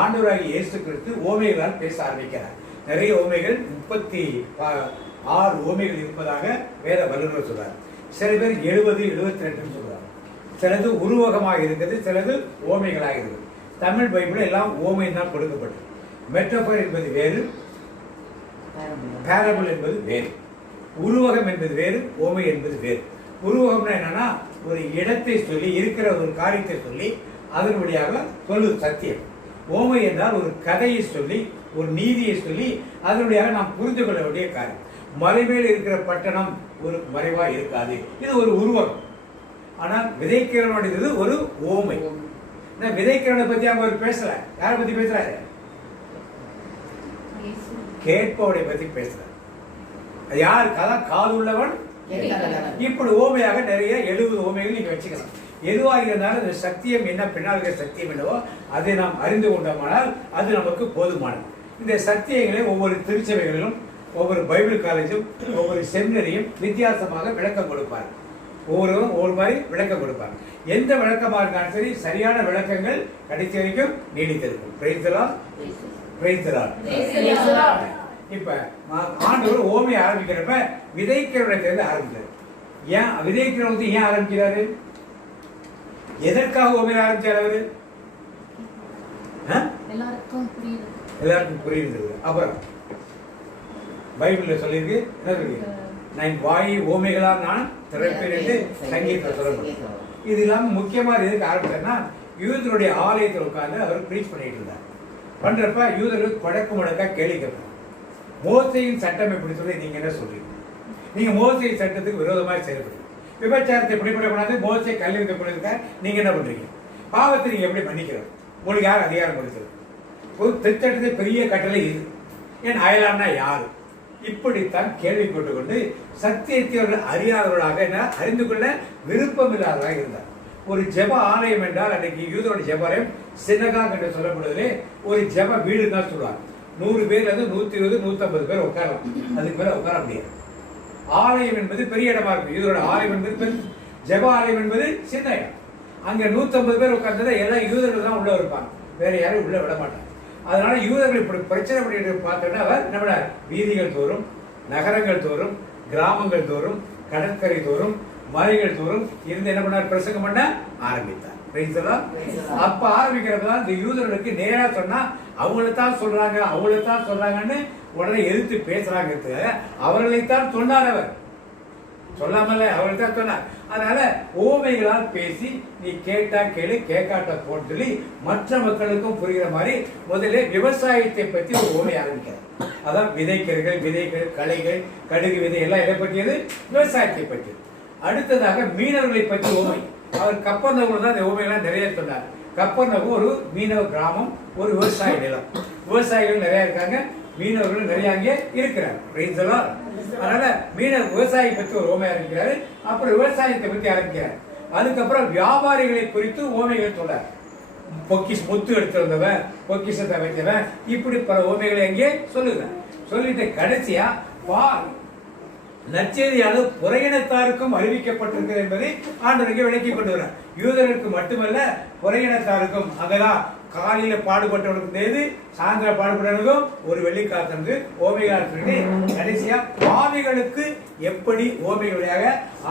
ஆண்டவராகிய இயேசு கிறிஸ்து ஓமைகளால் பேச ஆரம்பிக்கிறார். நிறைய ஓமைகள் 36 ஓமைகள் இருப்பதாக வேத வல்லுநர் சொல்றார். சில பேர் 70, 72 சொல்றாங்க. சிலது உருவகமாக இருக்குது, சிலது ஓமைகளாக இருக்குது. தமிழ் பைபிள் எல்லாம் ஓமை தான் கொடுக்கப்பட்டது. மெட்டபர் என்பது வேறு, பேரபிள் என்பது வேறு, உருவகம் என்பது வேறு, ஓமை என்பது வேறு. உருவகம்னா என்னன்னா ஒரு இடத்தை சொல்லி இருக்கிற ஒரு காரியத்தை சொல்லி அதன் வழியாக சொல்லுவது சத்தியம். ஓமை என்றால் ஒரு கதையை சொல்லி ஒரு நீதியை சொல்லி அதனுடைய நாம் புரிந்து கொள்ள வேண்டிய காரியம். மலைமேல் இருக்கிற பட்டணம் ஒரு மறைவா இருக்காது, இது ஒரு உருவகம். ஆனால் விதைக்கிறவனுடையது ஒரு ஓமை. விதைக்கிறவனை பத்தி அவங்க பேசல. யாரை பத்தி பேசுறாரு? கேட்பவனை பத்தி பேசுறாரு. யார் காது உள்ளவன் இப்படி ஓமையாக நிறைய 70 ஓமைகள் நீங்க வச்சுக்கலாம். எதுவாக இருந்தாலும் இந்த சத்தியம் என்ன, பின்னால் இருக்கிற சத்தியம் என்னவோ அதை நாம் அறிந்து கொண்டோமானால் அது நமக்கு போதுமானது. இந்த சத்தியங்களை ஒவ்வொரு திருச்சபைகளிலும் ஒவ்வொரு பைபிள் காலேஜும் ஒவ்வொரு செமினரியும் வித்தியாசமாக விளக்கம் கொடுப்பார். ஒவ்வொருவரும் ஒவ்வொரு மாதிரி விளக்கம் கொடுப்பாங்க. எந்த விளக்கமாக இருந்தாலும் சரி சரியான விளக்கங்கள் கடைசி வரைக்கும் நீடித்திருக்கும். இப்ப ஆண்டவர் ஓமையை ஆரம்பிக்கிறப்ப விதைக்கிறவனை ஆரம்பிக்கிறார். ஏன் விதைக்கிறவங்க ஏன் ஆரம்பிக்கிறாரு? எதற்காக ஓமையை ஆரம்பிச்சார் அவரு? எல்லாருக்கும் புரியுது. அப்புறம் பைபிள்ல சொல்லியிருக்கு என்ன இருக்கு? நான் வாயை ஓமைகளால் நான் திறப்பேன் என்று சங்கீதத்தில் சொல்லப்படும். இது இல்லாம முக்கியமா எதுக்கு ஆரம்பிச்சார்னா யூதருடைய ஆலயத்தில் உட்கார்ந்து அவர் பிரீச் பண்ணிட்டு இருந்தார். பண்றப்ப யூதர்கள் குழக்கு முழக்கா கேள்வி கேட்பாங்க. மோசையின் சட்டம் எப்படி சொல்லி நீங்க என்ன சொல்றீங்க? நீங்க மோசையின் சட்டத்துக்கு விரோதமாக செயல்படுறீங்க. விபச்சாரத்தை எப்படி பண்ணக்கூடாது, மோசை கல்லெடுக்க பண்ணிருக்கார், நீங்க என்ன பண்றீங்க? பாவத்தை நீங்க எப்படி மன்னிக்கிறோம்? உங்களுக்கு யார் அதிகாரம் கொடுத்தது? ஒரு திருச்சட்டத்தை பெரிய கட்டளை இது. ஏன் அயலான்னா யாரு? இப்படித்தான் கேள்வி கொண்டு சத்தியத்தை அவர்கள் அறியாதவர்களாக என்ன அறிந்து கொள்ள விருப்பம் இல்லாதவராக இருந்தார். ஒரு ஜெப ஆலயம் என்றால் அன்றைக்கு யூதருடைய ஜெப ஆலயம் சினகாக் என்று சொல்லப்படுவதிலே ஒரு ஜெப வீடு தான் சொல்லுவாங்க. 100 பேர் 120, 150 பேர் உட்காரலாம், அதுக்கு மேல உட்கார முடியாது. ஆலயம் என்பது பெரிய இடமா இருக்கும். யூதரோட ஆலயம் என்பது பெரிய, ஜெப ஆலயம் என்பது சின்ன இடம். அங்க 150 பேர் உட்கார்ந்தா எல்லாம் யூதர்கள் தான் உள்ள இருப்பாங்க, வேற யாரும் உள்ள விட மாட்டாங்க. அதனால யூதர்கள் இப்படி பிரச்சனை பண்ணிட்டு பார்த்தோன்னா அவர் நம்ம வீதிகள் தோறும், நகரங்கள் தோறும், கிராமங்கள் தோறும், கடற்கரை தோறும், மலைகள் தோறும் இருந்து என்ன பண்ணார்? பிரசங்கம் பண்ண ஆரம்பித்தார். அப்ப ஆரம்பிக்கிறப்பதான் இந்த யூதர்களுக்கு நேரா சொன்னா அவங்களைத்தான் சொல்றாங்கன்னு உடனே எதிர்த்து பேசுறாங்க. அவர்களைத்தான் சொன்னார் அவர், சொல்லாமல அவர்களைத்தான் சொன்னார். அதனால ஓமைகளால் பேசி நீ கேட்டா கேளு கேட்காட்ட போன்னு சொல்லி மற்ற மக்களுக்கும் புரிகிற மாதிரி முதல்ல விவசாயத்தை பற்றி ஒரு ஓமை ஆரம்பிக்கிறார். அதான் விதைகள், களைகள், கடுகு விதை எல்லாம் எதை பற்றியது? விவசாயத்தை பற்றி. அடுத்ததாக மீனவர்களை பற்றி ஓமை. அவர் கப்பர்நகூர் தான் இந்த ஓமைகள்லாம் நிறைய சொன்னார். கப்பர்நகூர் ஒரு மீனவ கிராமம், ஒரு விவசாய நிலம். விவசாயிகள் நிறைய இருக்காங்க, மீனவர்கள் நிறைய அங்கே இருக்கிறார். அதனால மீனவ விவசாயி பற்றி ஒரு ஓமை ஆரம்பிக்கிறாரு. அப்புறம் விவசாயத்தை பற்றி ஆரம்பிக்கிறார். அதுக்கப்புறம் வியாபாரிகளை குறித்து ஓமைகள் சொல்றார். முத்து எடுத்து வந்தவன், பொக்கிஷத்தை வைத்தவன், இப்படி பல ஓமைகளை அங்கே சொல்லுகிறார். சொல்லிட்டு கடைசியா நற்செய்தியானது புறையினத்தாருக்கும் அறிவிக்கப்பட்டிருக்கிறது என்பதை ஆண்டவருக்கு விளக்கி கொண்டு வரார். யூதர்களுக்கு மட்டுமல்ல, புறையினத்தாருக்கும். அங்கதான் காலையில பாடுபட்டவனுக்கு சாயந்தரம் பாடுபட்டவனுக்கும் ஒரு வெள்ளிக்காத்தன்று ஓமைகள் சொல்லி கடைசியா பாவிகளுக்கு எப்படி ஓமைகள் வழியாக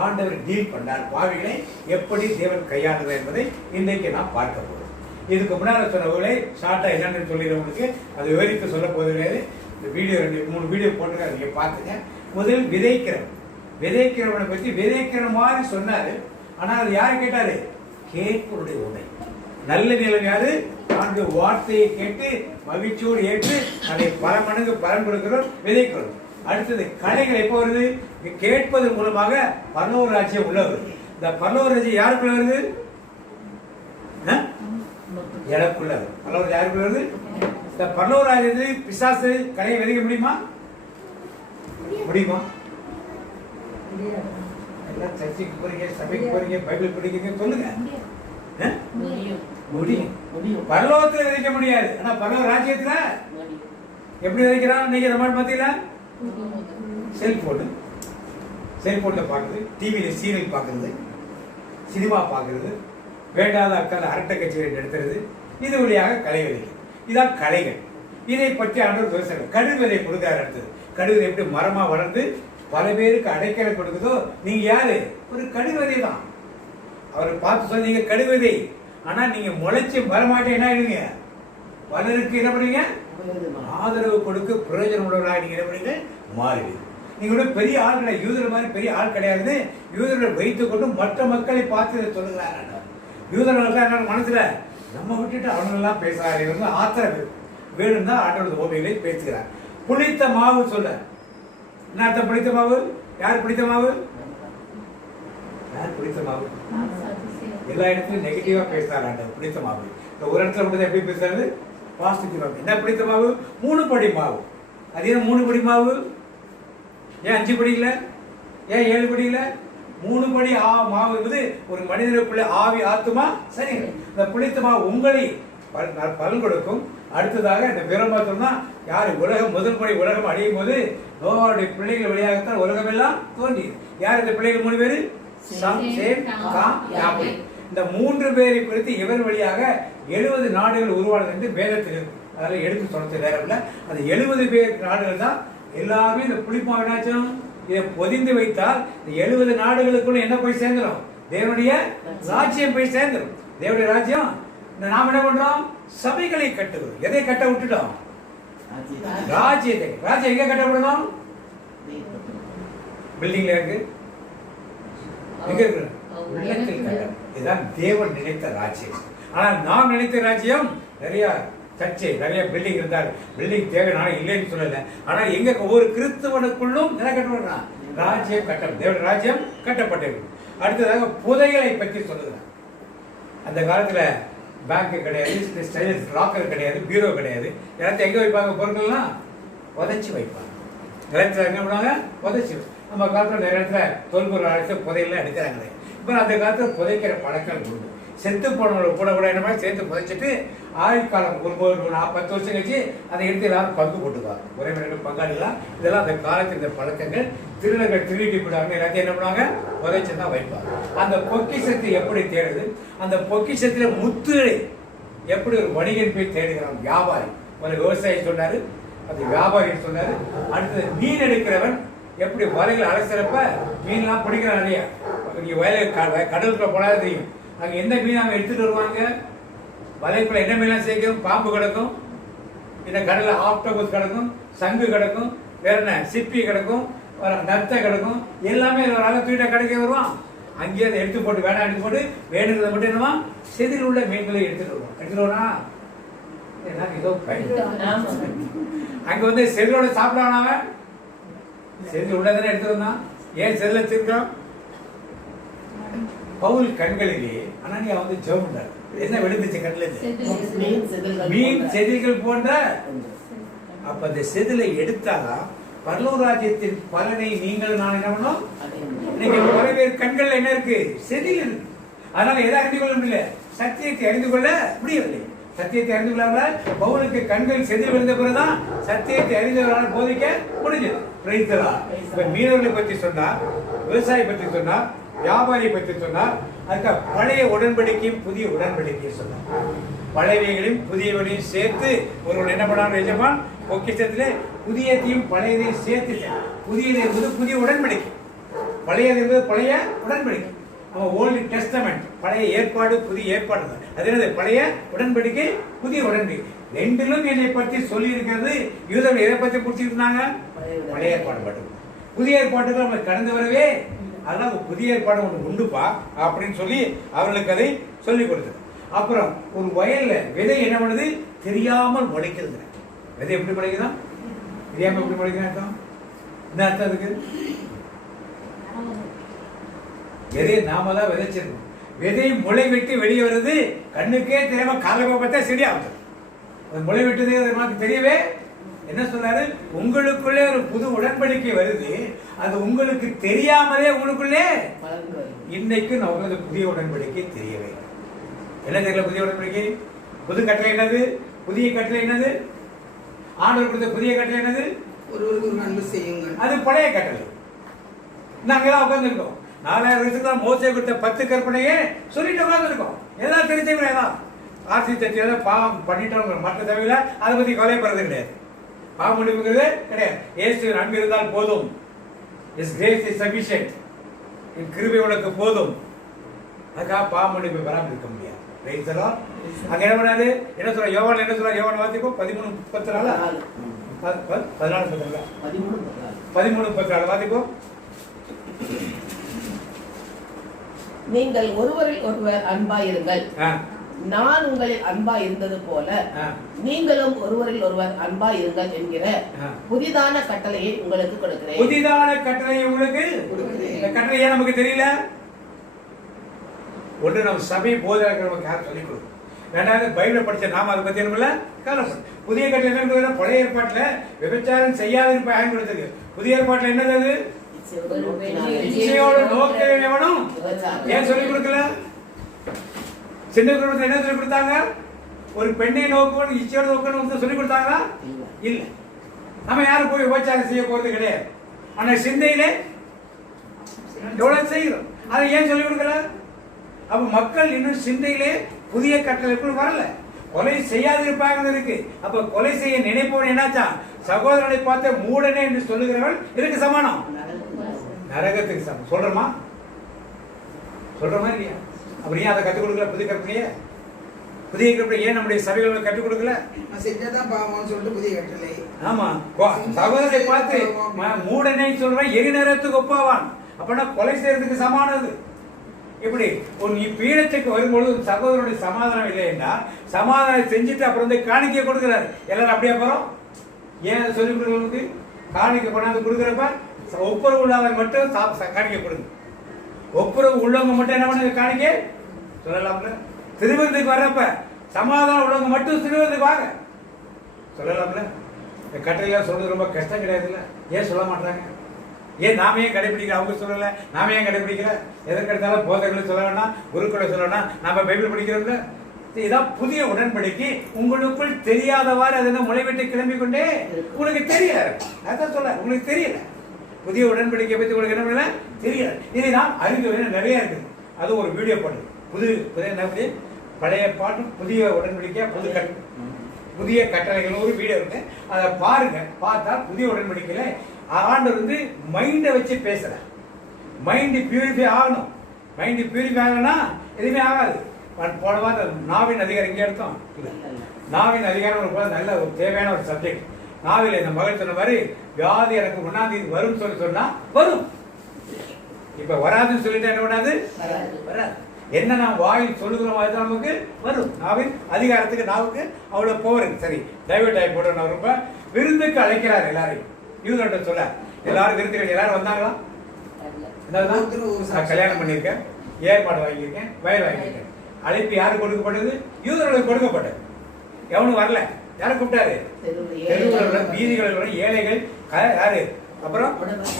ஆண்டவர் டீல் பண்ணார், பாவிகளை எப்படி தேவன் கையாளுகிறார் என்பதை இன்றைக்கு நாம் பார்க்க போறோம். இதுக்கு முன்னாடி சொன்னவர்களை ஷார்ட்டா என்னன்னு சொல்லிடுறவங்களுக்கு அது விவரித்து சொல்ல போது கிடையாது. இந்த வீடியோ 2-3 வீடியோ போட்டு நீங்க பாத்துங்க. முதல் விதைக்கிறவனை பத்தி விதைக்கிற மாதிரி சொன்னாரு. ஆனா அது யாரு கேட்டாரு? கேட்பவருடைய உண்மை. நல்ல நிலம் யாரு? ஆண்டு வார்த்தையை கேட்டு மகிழ்ச்சியோடு ஏற்று அதை பல மடங்கு பலன் கொடுக்கிறோம், விதைக்கிறோம். அடுத்தது கலைகள் எப்போ வருது? கேட்பதன் மூலமாக பரலோக ராஜ்யம் உள்ள வருது. இந்த பரலோக ராஜ்யம் யாருக்குள்ள வருது? எனக்குள்ள. பரலோக யாருக்குள்ள வருது? இந்த பரலோக ராஜ்யத்தில் பிசாசு கலையை விதைக்க முடியுமா? எல்லாம் சர்ச்சைக்கு போறீங்க, சபைக்கு போறீங்க, பைபிள் படிக்கிறீங்க, சொல்லுங்க. முடியும். பரலோகத்துல விதைக்க முடியாது. ஆனா பரலோக ராஜ்யத்துல எப்படி விதைக்கிறான்? நீங்க நம்ம பாத்தீங்களா? செல்போன்ல பாக்குறது, டிவியில சீரியல் பாக்குறது, சினிமா பாக்குறது, வேண்டாத அக்கால அரட்டை கட்சிகளை நடத்துறது, இது வழியாக கலை விதைக்கும். இதான் கலைகள். இதை பற்றி ஆண்டவர் விவசாயம் கடுவிதை கொடுக்கிறார். அடுத்தது கடுவிதை எப்படி மரமா வளர்ந்து பல பேருக்கு அடைக்கலை கொடுக்குதோ, நீங்க யாரு? ஒரு கடுவிதை தான். அவரை பார்த்து சொன்னீங்க கடுவிதை. ஆனா நீங்க முளைச்சு வரமாட்டே என்ன ஆயிடுங்க? பலருக்கு என்ன பண்ணுவீங்க? ஆதரவு கொடுக்க பிரயோஜனம் உள்ளவர்களாக நீங்க என்ன பண்ணுவீங்க? மாறுவீங்க. நீங்க கூட பெரிய ஆள் கிடையாது, யூதர் மாதிரி பெரிய ஆள் கிடையாது. யூதர்களை வைத்துக் கொண்டு மற்ற மக்களை பார்த்து சொல்லுகிறார். யூதர்கள் மனசுல நம்ம விட்டுட்டு அவனெல்லாம் பேசுறாரு, ஆத்திரம் வேணும் தான் ஆண்டவர் ஓமைகளை பேசுகிறார். புளித்த மாவு சொல்ல என்ன அர்த்தம்? புளித்த மாவு யார்? புளித்த மாவு யார்? புளித்த மாவு எல்லா இடத்துலயும் நெகட்டிவா பேசுறாரு ஆண்டவர். புளித்த மாவு ஒரு இடத்துல மட்டும் எப்படி பேசுறாரு? பாசிட்டிவா. என்ன புளித்த மாவு? 3 படி மாவு. அது ஏன் 3 படி மாவு? ஏன் 5 படி இல்ல? ஏன் 7 படி இல்ல? 3 படி மாவு என்பது ஒரு மனிதனுக்குள்ள ஆவி ஆத்துமா சரி. இந்த புளித்த மாவு உங்களை பலன் கொடுக்கும். அடுத்ததாக இந்த பிரம்மத்தம் தான் யாரு? உலகம் முதல் படி உலகம் அடையும் போது நோவாவுடைய பிள்ளைகள் வழியாகத்தான் உலகம் எல்லாம் தோன்றியது. யார் இந்த பிள்ளைகள்? 3 பேரு. இந்த 3 பேரை குறித்து இவர் வழியாக 70 நாடுகள் உருவானது என்று வேதத்தில் இருக்கு. அதனால எடுத்து சொல்றது நேரம் இல்ல. அந்த 70 பேர் நாடுகள் தான் எல்லாருமே இந்த புளிப்பாக என்னாச்சும் இதை பொதிந்து வைத்தால் இந்த 70 நாடுகளுக்குள்ள என்ன போய் சேர்ந்துடும்? தேவனுடைய ராஜ்யம் போய் சேர்ந்துடும். தேவனுடைய ராஜ்யம். நாம என்ன பண்றோம்? சபைகளை கட்டுகிறோம். எதை கட்ட விட்டுட்டோம்? ராஜ்யத்தை. ராஜ்யம் எங்க கட்ட விடணும்? பில்டிங்ல இருக்கு. எங்க இருக்கு? உள்ளத்தில் கட்ட. இதுதான் தேவன் நினைத்த ராஜ்யம். ஆனால் நாம் நினைத்த ராஜ்யம் நிறைய சர்ச்சை, நிறைய பில்டிங் இருந்தால் பில்டிங் தேவையான இல்லைன்னு சொல்லல. ஆனா எங்க ஒவ்வொரு கிறிஸ்தவனுக்குள்ளும் என்ன கட்டப்படுறான்? ராஜ்யம் கட்டம். தேவன் ராஜ்யம் கட்டப்பட்டிருக்கு. அடுத்ததாக புதைகளை பற்றி சொல்லுகிறார். அந்த காலத்துல பேங்க் கிடையாது, லாக்கர் கிடையாது, பீரோ கிடையாது. எல்லாத்தையும் எங்க வைப்பாங்க? பொருட்கள்லாம் புதைச்சி வைப்பாங்க. நிலத்துல என்ன பண்ணுவாங்க? புதைச்சி. நம்ம காலத்துல நிறைய இடத்துல தொல்பொருள் அழைத்து புதையெல்லாம் எடுக்கிறாங்க. இப்ப அந்த காலத்துல புதைக்கிற பழக்கம் உண்டு. செத்து போனவங்களை கூட என்ன மாதிரி சேர்த்து புதைச்சிட்டு ஆயுட்காலம் 10 வருஷம் கழிச்சு அதை எடுத்து எல்லாரும் பங்கு போட்டுக்குவாங்க. உறவினர்கள், பங்காளிலாம். இதெல்லாம் அந்த காலத்தில் இந்த பழக்கங்கள். திருடர்கள் திருடி போடுவாங்க. எல்லாத்தையும் என்ன பண்ணுவாங்க? புதைச்சு தான் வைப்பாங்க. அந்த பொக்கிஷத்தை எப்படி தேடுது? அந்த பொக்கிஷத்துல முத்துகளை எப்படி ஒரு வணிகன் போய் தேடுகிறான்? வியாபாரி. ஒரு விவசாயி சொன்னாரு, அந்த வியாபாரி சொன்னாரு. அடுத்தது மீன் எடுக்கிறவன் எப்படி வலைகள் அலசறப்ப மீன்லாம் பிடிக்கிறான் நிறைய. நீங்க வயல கடலுக்குள்ள போனாலும் தெரியும். அங்க எந்த மீன் அவங்க எடுத்துட்டு வருவாங்க? வலைக்குள்ள என்ன மீன்லாம் சேர்க்கும்? பாம்பு கிடக்கும், இந்த கடல்ல ஆக்டோபஸ் கிடக்கும், சங்கு கிடக்கும், வேற என்ன சிப்பி கிடக்கும், நத்தை கிடக்கும், எல்லாமே ஒரு ஆளை தூக்கிட்ட கடைக்கு வருவான். அங்கேயே அதை எடுத்து போட்டு வேணாம் எடுத்து போட்டு வேணுங்கிறத மட்டும் என்னவா செதில் உள்ள மீன்களை எடுத்துட்டு வருவோம். எடுத்துட்டு வரா ஏதோ அங்க வந்து செதிலோட சாப்பிடாம அவன் செதில் உள்ளதானே எடுத்துட்டு வந்தான். ஏன் செதில வச்சிருக்கான்? பவுல் கண்களிலே அனனியா வந்து ஜெபம் பண்ணாரு. என்ன விழுந்துச்சு கண்ணில? மீன் செதில்கள் போன்ற. அப்ப அந்த செதிலை எடுத்தாதான் பரலோக ராஜ்யத்தின் பலனை நீங்கள் நான் என்ன பண்ணோம்? இன்னைக்கு பல பேர் கண்கள் என்ன இருக்கு? செதில் இருக்கு. அதனால எதை அறிந்து கொள்ள முடியல? சத்தியத்தை அறிந்து கொள்ள முடியவில்லை. சத்தியத்தை அறிந்து கொள்ளாமல் பவுலுக்கு கண்கள் செதில் விழுந்த பிறகுதான் சத்தியத்தை அறிந்தவர்களால் போதிக்க முடிஞ்சது. இப்ப மீனவர்களை பற்றி சொன்னார், விவசாயி பற்றி சொன்னார், வியாபாரி பற்றி சொன்னார். அதுக்கு பழைய உடன்படிக்கையும் புதிய உடன்படிக்கையும் சொன்னார். பழையவைகளையும் புதியவர்களையும் சேர்த்து ஒருவன் என்ன பண்ணான்? எஜமான் பொக்கிஷத்திலே புதியதையும் பழையதையும் சேர்த்து புதியது என்பது புதிய உடன்படிக்கை, பழையது என்பது பழைய உடன்படிக்கை. ஓல்டு டெஸ்டமெண்ட் பழைய ஏற்பாடு புதிய ஏற்பாடு. அது என்னது? பழைய உடன்படிக்கை புதிய உடன்படிக்கை. ரெண்டிலும் என்னை பற்றி சொல்லி இருக்கிறது. யூதர்கள் எதை பற்றி பிடிச்சிருந்தாங்க? பழைய ஏற்பாடு மட்டும். புதிய ஏற்பாட்டுக்கு நம்மளுக்கு கடந்து வரவே. அதனால புதிய ஏற்பாடு ஒன்று உண்டுப்பா அப்படின்னு சொல்லி அவர்களுக்கு அதை சொல்லிக் கொடுத்தது. அப்புறம் ஒரு வயல்ல விதை என்ன பண்ணுது? தெரியாமல் முளைக்கிறது. விதை எப்படி முளைக்குதான்? தெரியாம எப்படி முளைக்குதான் அர்த்தம்? என்ன அர்த்தம் இருக்கு? விதையை நாம தான் விதைச்சிருக்கோம். விதை முளை விட்டு வெளியே வருது, கண்ணுக்கே தெரியாம காலமா பார்த்தா சரியாகுது. அது முளை விட்டது நமக்கு தெரியவே. என்ன சொல்றாரு? உங்களுக்குள்ளே ஒரு புது உடன்படிக்கை வருது, அது உங்களுக்கு தெரியாமலே உங்களுக்குள்ளே. இன்னைக்கு நமக்கு புதிய உடன்படிக்கை தெரியவே. என்ன தெரியல? புதிய உடன்படிக்கை புது கட்டளை என்னது? புதிய கட்டளை என்னது? ஆண்டவர் கொடுத்த புதிய கட்டளை என்னது? அது பழைய கட்டளை. நாங்க எல்லாம் உட்கார்ந்து இருக்கோம். 4000 வருஷத்துக்கு மோசே கொடுத்த 10 கற்பனையே சொல்லிட்டு உட்கார்ந்து இருக்கோம். எல்லாம் தெரிஞ்சவங்க ஆசி தட்டியால பாவம் பண்ணிட்டோம். மற்ற தவிர அதை பத்தி கவலைப்படுறது கிடையாது. பாவம் முடிவுங்கிறது கிடையாது. இயேசு அன்பு இருந்தால் போதும். His grace is sufficient. கிருபை உனக்கு போதும். அதுக்காக பாவம் முடிவு வராமல் இருக்க முடியாது. அங்க என்ன பண்ணாரு? என்ன சொல்ற? யோவான் என்ன சொல்ற? யோவான் வாசிப்போ 13:34 13:34 வாசிப்போ. நீங்கள் ஒருவரில் ஒருவர் அன்பாயிருங்கள், நான் உங்களில் அன்பா இருந்தது போல நீங்களும் ஒருவரில் ஒருவர் அன்பா இருங்கள் என்கிற புதிதான கட்டளையை உங்களுக்கு கொடுக்கிறேன். புதிதான கட்டளையை உங்களுக்கு இந்த கட்டளையே நமக்கு தெரியல. ஒன்று நம்ம சபை போதகர்கள் நமக்கு யார் சொல்லிக் கொடுக்கும். ரெண்டாவது பைபிளை படிச்ச நாம அதை பத்தி நம்மள கவலைப்படும். புதிய கட்டளை என்ன? பழைய ஏற்பாட்டுல விபச்சாரம் செய்யாத பயன் கொடுத்தது. புதிய ஏற்பாட்டுல என்னது? நோக்கம். ஏன் சொல்லிக் கொடுக்கல? சின்ன குடும்பத்தில் என்ன சொல்லிக் கொடுத்தாங்க? ஒரு பெண்ணை நோக்கணும், இச்சையோட நோக்கணும் சொல்லிக் கொடுத்தாங்களா? இல்ல. நம்ம யாரும் போய் விபச்சாரம் செய்ய போறது கிடையாது. ஆனா சிந்தையிலே எவ்வளவு செய்கிறோம். அதை ஏன் சொல்லிக் கொடுக்கல? அப்ப மக்கள் இன்னும் சிந்தையிலே புதிய கட்டளைக்குள் வரல. கொலை செய்யாதிருப்பாங்க இருக்கு. அப்ப கொலை செய்ய நினைப்பவன் என்னாச்சா? சகோதரனை பார்த்த மூடனே என்று சொல்லுகிறவன் இதுக்கு சமானம், நரகத்துக்கு சமம். சொல்றமா? சொல்றமா இல்லையா? அப்படியே அதை கற்றுக் கொடுக்கல. புதிய கற்பனையே புதிய கற்பனை ஏன் நம்முடைய சபைகளுக்கு கற்றுக் கொடுக்கல? ஆமா, சகோதரனை பார்த்து மூடனை சொல்றவன் எரி நேரத்துக்கு ஒப்பாவான். அப்படின்னா கொலை செய்யறதுக்கு சமானது. இப்படி நீ பீடத்துக்கு வரும்பொழுது சகோதரனுடைய சமாதானம் இல்லை என்றால் சமாதானம் செஞ்சுட்டு அப்புறம் வந்து காணிக்கை கொடுக்கிறாரு. எல்லாரும் அப்படியே போறோம். ஏன் சொல்லிக் கொடுக்கறவங்களுக்கு காணிக்கை கொண்டாந்து கொடுக்குறப்ப ஒப்புரவு உள்ளவங்க மட்டும் காணிக்கை கொடுங்க. ஒப்புரவு உள்ளவங்க மட்டும் என்ன பண்ண காணிக்கை சொல்லலாம்ல. திருவிருந்துக்கு வர்றப்ப சமாதானம் உள்ளவங்க மட்டும் திருவிருந்துக்கு வாங்க சொல்லலாம்ல. இந்த கட்டளையெல்லாம் சொல்றது ரொம்ப கஷ்டம் கிடையாதுல்ல. ஏன் சொல்ல மாட்டாங்க? ஏன் நாம ஏன் கடைபிடிக்கல? அவங்க சொல்லல, நாம ஏன் கடைபிடிக்கல? எதற்கெடுத்தாலும் போதகர்கள் சொல்ல வேண்டாம், குருக்களை சொல்ல வேண்டாம், நாம பைபிள் படிக்கிறோம்ல. இதான் புதிய உடன்படிக்கை. உங்களுக்குள் தெரியாதவாறு அது என்ன முளைவிட்டு கிளம்பி கொண்டே உங்களுக்கு தெரியல. அதான் சொல்ல, உங்களுக்கு தெரியல. புதிய உடன்படிக்கை பத்தி உங்களுக்கு என்ன பண்ணல தெரியல. இதை நாம் அறிந்து நிறைய இருக்குது. அது ஒரு வீடியோ போடுது. புதிய பழைய பாட்டும் புதிய உடன்படிக்கையா புதிய கட்டளைகள் ஒரு வீடியோ இருக்கு. அதை பாருங்க. பார்த்தா புதிய உடன்படிக்கையில ஆண்டவர் வந்து மைண்டை வச்சு பேசுற. மைண்ட் பியூரிஃபை ஆகணும். மைண்ட் பியூரிஃபை ஆகணும்னா எதுவுமே ஆகாது. போன வாரம் நாவின் அதிகாரம் இங்கே எடுத்தோம் இல்லை, நாவின் அதிகாரம் ஒரு நல்ல ஒரு தேவையான ஒரு சப்ஜெக்ட். நாவில் இந்த மகள் சொன்ன மாதிரி வியாதி எனக்கு 1ஆம் தேதி வரும் சொன்னா வரும். இப்ப வராதுன்னு சொல்லிட்டு என்ன பண்ணாது, வராது. என்ன நாம் வாயில் சொல்லுகிறோம் அதுதான் நமக்கு வரும். நாவின் அதிகாரத்துக்கு நாவுக்கு அவ்வளவு போறது. சரி, டைவர்ட் ஆகி போட ரொம்ப விருந்துக்கு அழைக்கிறார் எல்லாரையும். யூதர்கிட்ட சொல்ல எல்லாரும் விருந்துகள் எல்லாரும் வந்தாங்களா? நான் கல்யாணம் பண்ணியிருக்கேன், ஏற்பாடு வாங்கியிருக்கேன், வயல் வாங்கியிருக்கேன். அழைப்பு யாருக்கு கொடுக்கப்பட்டது? யூதர்களுக்கு கொடுக்கப்பட்டது. எவனும் வரல. யாரை கூப்பிட்டாரு? தெருவுல வீதிகளில் ஏழைகள், யாரு, அப்புறம்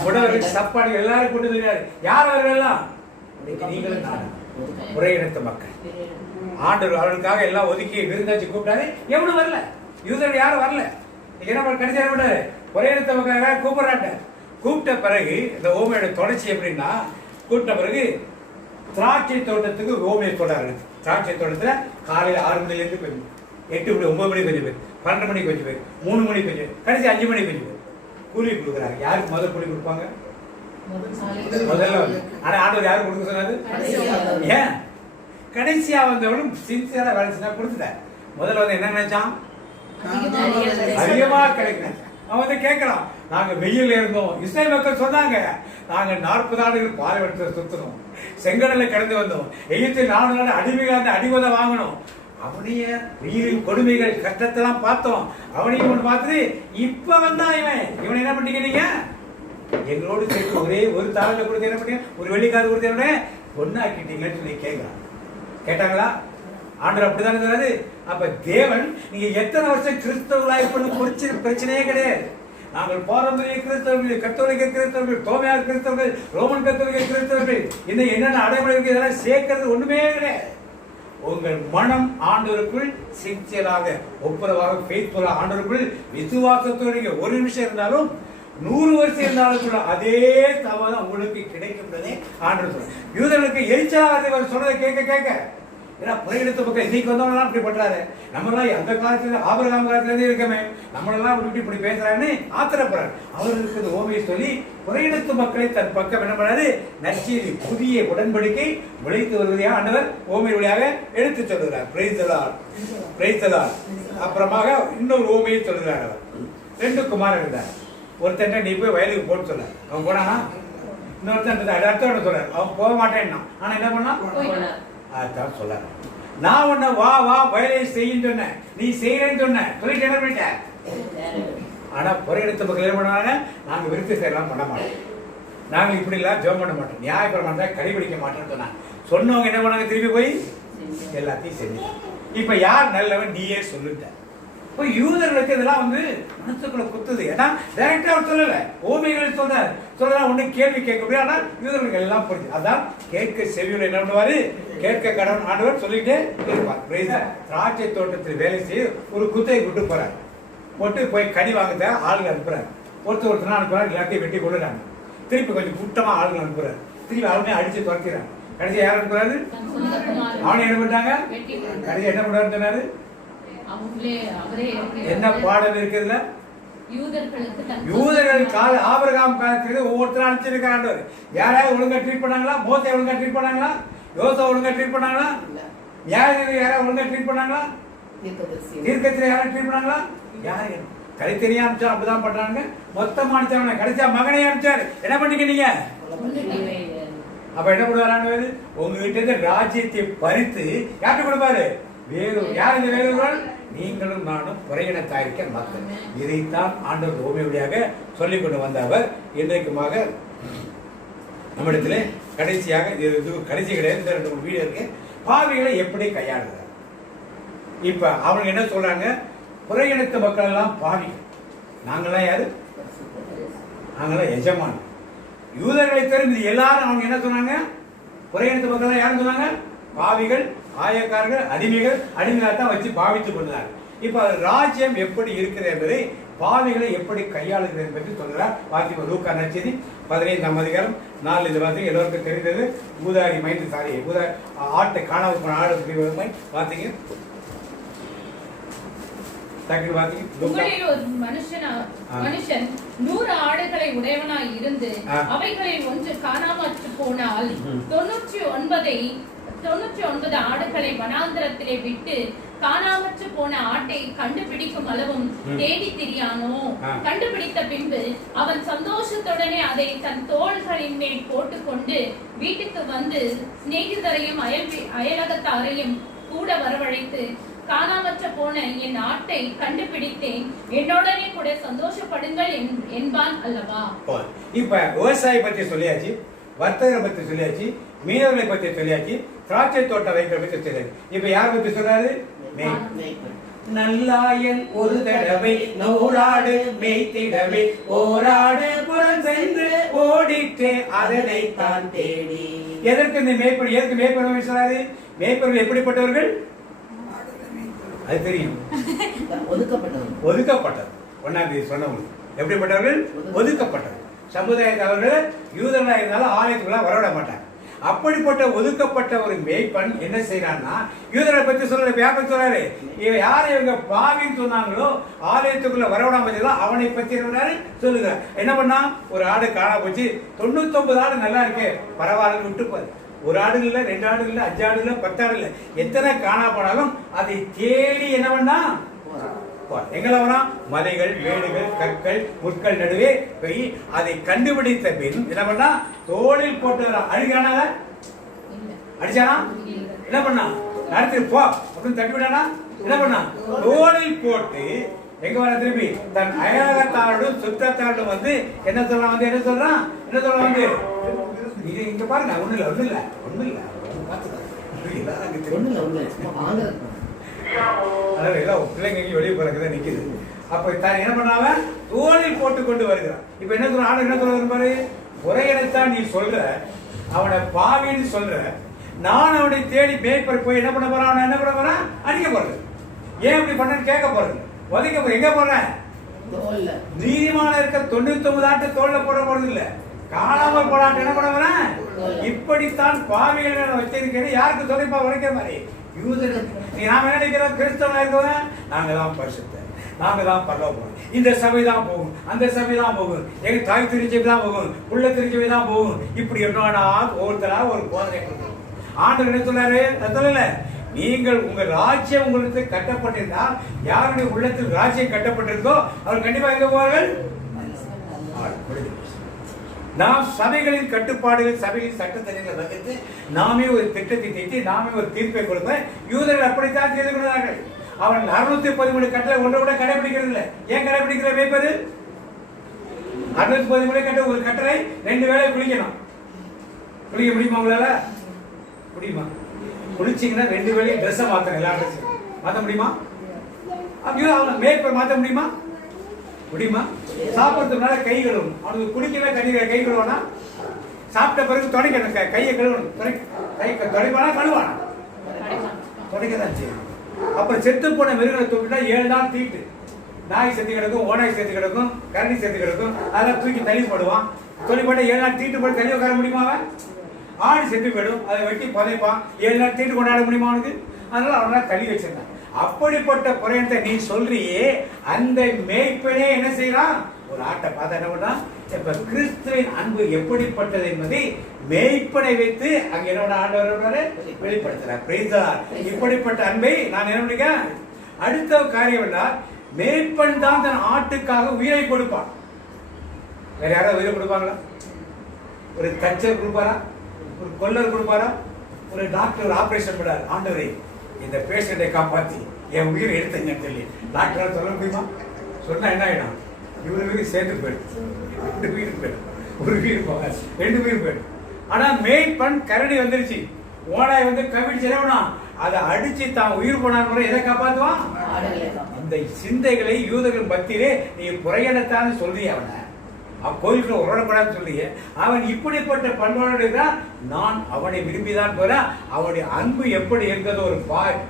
உடவர்கள், சப்பாடு எல்லாரும் கொண்டு வருகிறாரு. யார் அவர்கள் எல்லாம்? நீங்களும் நானும் முறையினத்த மக்கள். ஆண்டவர் அவர்களுக்காக எல்லாம் ஒதுக்கி விருந்தாச்சு கூப்பிட்டாரு. எவனும் வரல. யூதர்கள் யாரும் வரல. என்ன கடைசியாக விட்டாரு? முறையினத்த மக்கள் கூப்பிடுறாட்ட. கூப்பிட்ட பிறகு இந்த ஓமையோட தொடர்ச்சி எப்படின்னா, கூப்பிட்ட பிறகு திராட்சை தோட்டத்துக்கு ஓமையை சொல்றாரு. திராட்சை தோட்டத்துல காலையில் 6 மணிலேருந்து கொஞ்சம் 8 மணி 9 மணிக்கு கொஞ்சம் பேர், 12 மணிக்கு கொஞ்சம் பேர், 3 மணிக்கு கொஞ்சம் பேர், கடைசி 5 மணிக்கு கொஞ்சம் பேர் கூலி கொடுக்குறாங்க. யாருக்கு முதல் கூலி கொடுப்பாங்க? முதல்ல வந்து. ஆனா ஆண்டவர் யாருக்கு கொடுக்க சொன்னாரு? ஏன்? கடைசியா வந்தவனும் சின்சியரா வேலை செஞ்சா கொடுத்துட்டார். முதல்ல வந்து என்ன நினைச்சான்? அதிகமா கிடைக்கணும். அவன் வந்து கேட்கலாம், நாங்க வெயில் இருந்தோம். இஸ்ரேல் மக்கள் சொன்னாங்க, நாங்க 40 ஆண்டுகள் பாலைவனத்தை சுத்தணும், செங்கடலை கடந்து வந்தோம், எகிப்தில் 4 நாள் அடிமைகள் அடிவதை வாங்கணும், அவனைய வெயிலின் கொடுமைகள் கஷ்டத்தெல்லாம் பார்த்தோம், அவனையும் ஒன்று பார்த்துட்டு இப்ப வந்தா இவன் என்ன பண்ணீங்க? நீங்க எங்களோடு சேர்த்து ஒரே ஒரு தாளில் கொடுத்து என்ன பண்ணீங்க? ஒரு வெள்ளிக்காது கொடுத்து ஒன்னாக்கிட்டீங்கன்னு சொல்லி கேட்கலாம். கேட்டாங்களா? ஆண்டவர் அப்படிதான் இருந்தாரு. அப்ப தேவன் நீங்க எத்தனை வருஷம் கிறிஸ்தவர்களா இருப்பது பிரச்சனையே கிடையாது. நாங்கள் பாரம்பரிய கிறிஸ்தவர்கள், கத்தோலிக்க கிறிஸ்தவர்கள், தோமையார் கிறிஸ்தவர்கள், ரோமன் கத்தோலிக்க கிறிஸ்தவர்கள், இன்னும் என்னென்ன அடைமுறை இருக்கு இதெல்லாம் சேர்க்கிறது ஒண்ணுமே கிடையாது. உங்கள் மனம் ஆண்டவருக்குள் சின்சியராக, ஒப்புரவாக, ஃபெய்த்ஃபுல்லா ஆண்டவருக்குள் விசுவாசத்தோடு ஒரு நிமிஷம் இருந்தாலும் 100 வருஷம் இருந்தாலும் அதே தவறு உங்களுக்கு கிடைக்கின்றதே ஆண்டவர் சொல்ற. யூதர்களுக்கு எரிச்சலா வருது சொல்றதை கேட்க கேட்க. ஏன்னா புறையெடுத்த பக்கம் இன்னைக்கு வந்தவங்களாம் இப்படி பண்றாரு. நம்மளாம் அந்த காலத்துல ஆபிரகாம் காலத்துல இருந்தே இருக்கமே, நம்மளெல்லாம் விட்டு இப்படி பேசுறாருன்னு ஆத்திரப்படுறாரு. அவர்களுக்கு ஓமையை சொல்லி புறையெடுத்த மக்களை தன் பக்கம் என்ன பண்ணாரு? நற்செய்தி, புதிய உடன்படிக்கை விளைத்து வருவதையாக ஆண்டவர் ஓமை வழியாக எடுத்து சொல்லுகிறார். Praise the Lord, praise the Lord. அப்புறமாக இன்னொரு ஓமையை சொல்லுகிறார். அவர் 2 குமாரர் இருந்தார். ஒருத்தன் நீ போய் வயலுக்கு போன்னு சொல்ல, அவன் போனானா? இன்னொருத்தன் அடுத்தவன் சொல்றாரு, அவன் போக மாட்டேன்னா. ஆனா என்ன பண்ணா? அதான் சொல்ல, நான் உன்னை வா வா வயலை செய்யும் சொன்னேன், நீ செய்யறேன்னு சொன்ன, சொல்லிட்டு என்ன பண்ணிட்ட? ஆனா புறையெடுத்த மக்கள் என்ன பண்ணுவாங்க? நாங்க விருத்தி செய்யலாம் பண்ண மாட்டோம், நாங்க இப்படி எல்லாம் ஜெபம் பண்ண மாட்டோம், நியாயப்பிரமாணத்தை கடைபிடிக்க மாட்டோம்னு சொன்னாங்க. சொன்னவங்க என்ன பண்ணாங்க? திருப்பி போய் எல்லாத்தையும் செஞ்சு. இப்ப யார் நல்லவன்? நீயே சொல்லிட்ட. இப்போ யூதர்களுக்கு இதெல்லாம் வந்து மனசுக்குள்ள குத்துது. ஏன்னா டைரக்டா அவர் சொல்லல, ஓமைகள் சொல்ற ஒண்ணு கேள்வி கேட்க முடியாது. ஆனால் யூதர்களுக்கு எல்லாம் புரிஞ்சு. அதான் கேட்க செவியுள்ள என்ன பண்ணுவாரு? கேட்க கடவுள் ஆண்டவர் சொல்லிட்டே இருப்பார். திராட்சை தோட்டத்தில் வேலை செய்ய ஒரு குத்தையை விட்டு போறாரு. போட்டு போய் கனி வாங்க ஆளுங்க அனுப்புறாரு. ஒருத்தர் அனுப்புறாரு, எல்லாத்தையும் வெட்டி கொள்ளுறாங்க. திருப்பி கொஞ்சம் கூட்டமா ஆளுங்க அனுப்புறாரு. திருப்பி ஆளுமே அடிச்சு துரத்திடுறாங்க. கடைசி யார் அனுப்புறாரு? அவனை என்ன பண்றாங்க? கடைசி என்ன பண்றாருன்னு சொன்னாரு? என்ன பாடம் இருக்குதுல? யூதர்கள் கால ஆபிரகாம் காலத்துல ஒவ்வொருத்தரும் அனுப்பிச்சிருக்காங்க. யாராவது ஒழுங்கா ட்ரீட் பண்ணாங்களா? மோசை ஒழுங்கா ட்ரீட் பண்ணாங்களா? யோசா ஒழுங்கா ட்ரீட் பண்ணாங்களா? யாராவது ஒழுங்கா ட்ரீட் பண்ணாங்களா? தீர்க்கத்துல யாராவது ட்ரீட் பண்ணாங்களா? யாரு? தனித்தனியா அனுப்பிச்சா அப்படிதான் பண்றாங்க. மொத்தமா அனுப்பிச்சாங்க. கடைசியா மகனையே அனுப்பிச்சாரு. என்ன பண்ணீங்க நீங்க? அப்ப என்ன பண்ணுவாரு? உங்ககிட்ட இருந்து ராஜ்யத்தை பறித்து யார்கிட்ட கொடுப்பாரு? வேறொரு. யார் இந்த வேறொருவர்கள்? நீங்களும் நானும் புறையினத்தாயிருக்க மக்கள். இதைத்தான் ஆண்டவர் ஓமை வழியாக சொல்லிக் கொண்டு வந்த அவர் இன்றைக்குமாக நம்மிடத்திலே கடைசியாக, இது கடைசி கிடையாது, இந்த 2 வீடியோ இருக்கு, பாவிகளை எப்படி கையாளுகிறார். இப்ப அவங்க என்ன சொல்றாங்க? புறையினத்த மக்கள் எல்லாம் பாவிகள், நாங்கெல்லாம் யாரு? நாங்கெல்லாம் எஜமான். யூதர்களை தெரிந்து எல்லாரும் அவங்க என்ன சொன்னாங்க? புறையினத்த மக்கள் யாரும் சொன்னாங்க? பாவிகள், ஆயக்காரர்கள், அடிமைகள், அடிமைகளைத்தான் வச்சு பாவித்துக் கொண்டார். இப்ப ராஜ்யம் எப்படி இருக்கிறது என்பதை, பாவிகளை எப்படி கையாளுகிறது என்பதை சொல்கிறார். பாத்தீங்க லூக்கா நற்செய்தி 15ஆம் அதிகாரம் 4 இது பார்த்து எல்லோருக்கும் தெரிந்தது. ஊதாரி மைந்து சாரி ஆட்டை காணாமல் போன ஆடு பாத்தீங்க. ஒரு மனுஷன் 100 ஆடுகளை உடையவனாய் இருந்து அவைகளில் ஒன்று காணாமற்று போனால் 99 99 ஆடுகளை வனாந்திரத்திலே விட்டு காணாமற்று போன ஆட்டை கண்டுபிடிக்கும் அளவும் தேடி திரியானோ. கண்டுபிடித்த பின்பு அவன் சந்தோஷத்துடனே அதை தன் தோள்களின் மேல் போட்டுக்கொண்டு வீட்டுக்கு வந்து சிநேகிதரையும் அயலகத்தாரையும் கூட வரவழைத்து, காணாமற்ற போன என் ஆட்டை கண்டுபிடித்தேன், என்னோடனே கூட சந்தோஷப்படுங்கள் என்பான் அல்லவா. இப்ப விவசாயி பத்தி சொல்லியாச்சு, வர்த்தகரை பத்தி சொல்லியாச்சு, மீனவர்களை பத்தி சொல்லியாச்சு, திராட்சை தோட்டம் வைக்கிற பத்தி சொல்லியாச்சு. இப்ப யார் பத்தி சொல்றாரு? நல்லாயன் ஒரு தடவை நூறாடு மேய்த்திடவே ஓராடு புறம் சென்று ஓடிட்டே அதனை தான் தேடி. எதற்கு இந்த மேய்ப்பன், எதற்கு மேய்ப்பன் சொல்றாரு? மேய்ப்பர்கள் எப்படிப்பட்டவர்கள்? அது தெரியும். ஒதுக்கப்பட்டது. ஒன்னாம் தேதி சொன்னவங்க எப்படிப்பட்டவர்கள்? ஒதுக்கப்பட்டது. சமுதாயத்தை அவர்கள் யூதர்களாக இருந்தாலும் ஆலயத்துக்குள்ள வரவிட மாட்டாங்க. அப்படிப்பட்ட ஒதுக்கப்பட்ட ஒரு மேய்ப்பன் என்ன செய்யறான்னா, யூதரை பத்தி சொல்ற வியாபம் சொல்றாரு, யாரை இவங்க பாவின்னு சொன்னாங்களோ ஆலயத்துக்குள்ள வரவிடாம அவனை பத்தி சொல்லுகிறார். என்ன பண்ணா, ஒரு ஆடு காணா போச்சு, 99 ஆடு நல்லா இருக்கு, பரவாயில்ல விட்டு போது. ஒரு ஆடு இல்ல, 2 ஆடு இல்ல, 5 ஆடு இல்ல, 10 ஆடு இல்ல, எத்தனை காணா போனாலும் அதை தேடி என்ன பண்ணா எங்களை வரா மலைகள், மேடுகள், கற்கள், முட்கள் நடுவே போய் அதை கண்டுபிடித்த பின் என்ன பண்ணா, தோளில் போட்டு அடிக்கானால அடிச்சானா, என்ன பண்ணா, நடத்தி போ அப்படின்னு தட்டிவிட்டானா, என்ன பண்ணா, தோளில் போட்டு எங்க வர திரும்பி தன் அயலகத்தாரோடும் சுற்றத்தாரோடும் வந்து என்ன சொல்றான், வந்து என்ன சொல்றான், என்ன சொல்றான், வந்து இது இங்க பாருங்க, ஒண்ணு இல்ல பிள்ளைங்க வெளியே போறதுதான் நிக்குது. அப்ப என்ன பண்ணாம தோளில் போட்டு கொண்டு வருகிறான். இப்ப என்ன சொல்ற ஆடு, என்ன சொல்ற பாரு, உரையடைத்தான் நீ சொல்ற, அவனை பாவின்னு சொல்ற, நான் அவனை தேடி மேய்ப்பர் போய் என்ன பண்ண போறான், அவனை என்ன பண்ண போறான், அடிக்க போறது. ஏன் இப்படி பண்ணு கேட்க போறது, உதைக்க போற. எங்க போறேன்? நீதிமான இருக்க 99 ஆட்டு தோல்ல போட போறது இல்ல, காணாமல் போடாட்டு என்ன பண்ண போறேன். இப்படித்தான் பாவிகளை வச்சிருக்கிறேன். யாருக்கு சொல்லிப்பா உரைக்கிற மாதிரி நாம என்ன நினைக்கிறோம், கிறிஸ்தவனா இருக்கவன் நாங்க தான் பரிசுத்த, நாங்க தான் பரலோகம், இந்த சபை தான் போகும், அந்த சபை தான் போகும், எங்க தாய் திருச்சபை தான் போகும், புள்ள திருச்சபை தான் போகும். இப்படி என்னன்னா ஒவ்வொருத்தரா ஒரு போதனை கொடுக்கணும். ஆண்டவர் என்ன சொன்னாரு, சொல்லல, நீங்கள் உங்க ராஜ்யம் உங்களுக்கு கட்டப்பட்டிருந்தால், யாருடைய உள்ளத்தில் ராஜ்யம் கட்டப்பட்டிருக்கோ அவர் கண்டிப்பா எங்க போவார்கள். நாம் சபைகளின் கட்டுப்பாடுகள், சபைகளின் சட்டத்திட்டங்களை வகுத்து நாமே ஒரு திட்டத்தை தீட்டி நாமே ஒரு தீர்ப்பை கொடுப்ப. யூதர்கள் அப்படித்தான் செய்து கொண்டார்கள். அவன் 613 கட்டளை ஒன்றை கூட கடைபிடிக்கிறது இல்லை. ஏன் கடைபிடிக்கிற மேய்ப்பரு? 613 கட்ட ஒரு கட்டளை 2 வேளை குளிக்கணும். குளிக்க முடியுமா உங்களால? முடியுமா? குளிச்சிங்கன்னா 2 வேளையும் ட்ரெஸ்ஸை மாத்தணும். எல்லா ட்ரெஸ்ஸையும் மாற்ற முடியுமா? மேய்ப்பர் மாற்ற முடியுமா? முடியுமா? சாப்பிட்றதுனால கை கழுவணும். அவனுக்கு குடிக்கவே கை கழுவானா? சாப்பிட்ட பிறகு துடைக்கணும், கையை கழுவணும். துடைப்பானா கழுவானா? துடைக்கதான் செய்யணும். அப்புறம் செத்து போன மிருகங்களை தூக்கிட்டா 7 நாள் தீட்டு. நாய் செத்து கிடக்கும், ஓனாய் செத்து கிடக்கும், கரடி செத்து கிடக்கும், அதெல்லாம் தூக்கி தள்ளி போடுவான். சொல்லி போட்டா 7 நாள் தீட்டு போட்டு தள்ளி உட்கார முடியுமா? அவன் ஆடு செத்து போயிடும், அதை வெட்டி புதைப்பான். 7 நாள் தீட்டு கொண்டாட முடியுமா அவனுக்கு? அதனால அவனால தள்ளி வச்சிருந்தான். அப்படிப்பட்ட புறையத்தை நீ சொல்றியே, அந்த மேய்ப்பனே என்ன செய்யறான், ஒரு ஆட்டை பார்த்தா என்ன பண்ணா, இப்ப கிறிஸ்துவின் அன்பு எப்படிப்பட்டது என்பதை மேய்ப்பனை வைத்து அங்க என்ன ஆண்டவர் வெளிப்படுத்துறார். இப்படிப்பட்ட அன்பை நான் என்ன பண்ணிக்க. அடுத்த காரியம் என்ன, மேய்ப்பன் தான் தன் ஆட்டுக்காக உயிரை கொடுப்பான். வேற யாராவது உயிரை கொடுப்பாங்களா? ஒரு தச்சர் கொடுப்பாரா? ஒரு கொல்லர் கொடுப்பாரா? ஒரு டாக்டர் ஆபரேஷன் பண்ணார், ஆண்டவரே இந்த பேஷண்டை காப்பாத்தி என் உயிரை எடுத்தீங்க சொல்லி டாக்டரால் சொல்ல முடியுமா? சொன்னா என்ன ஆயிடும், இவரு உயிர் சேர்ந்து போயிடும், 2 உயிர் போயிடும், 1 உயிர் போக 2 உயிர் போயிடும். ஆனா மேய்ப்பன் கரடி வந்துருச்சு, ஓனாய் வந்து கவிழ்ச்சி செலவுனா அதை அடிச்சு தான் உயிர் போனான்னு எதை காப்பாத்துவான்? இந்த சிந்தைகளை யூதர்கள் பக்தியிலே நீ புறையனத்தான்னு சொல்றிய, அவனை கோயிலுக்குள்ள உறவப்படான்னு சொல்லிய, அவன் இப்படிப்பட்ட பண்பாடு தான். நான் அவனை விரும்பிதான் போற, அவனுடைய அன்பு எப்படி இருந்தது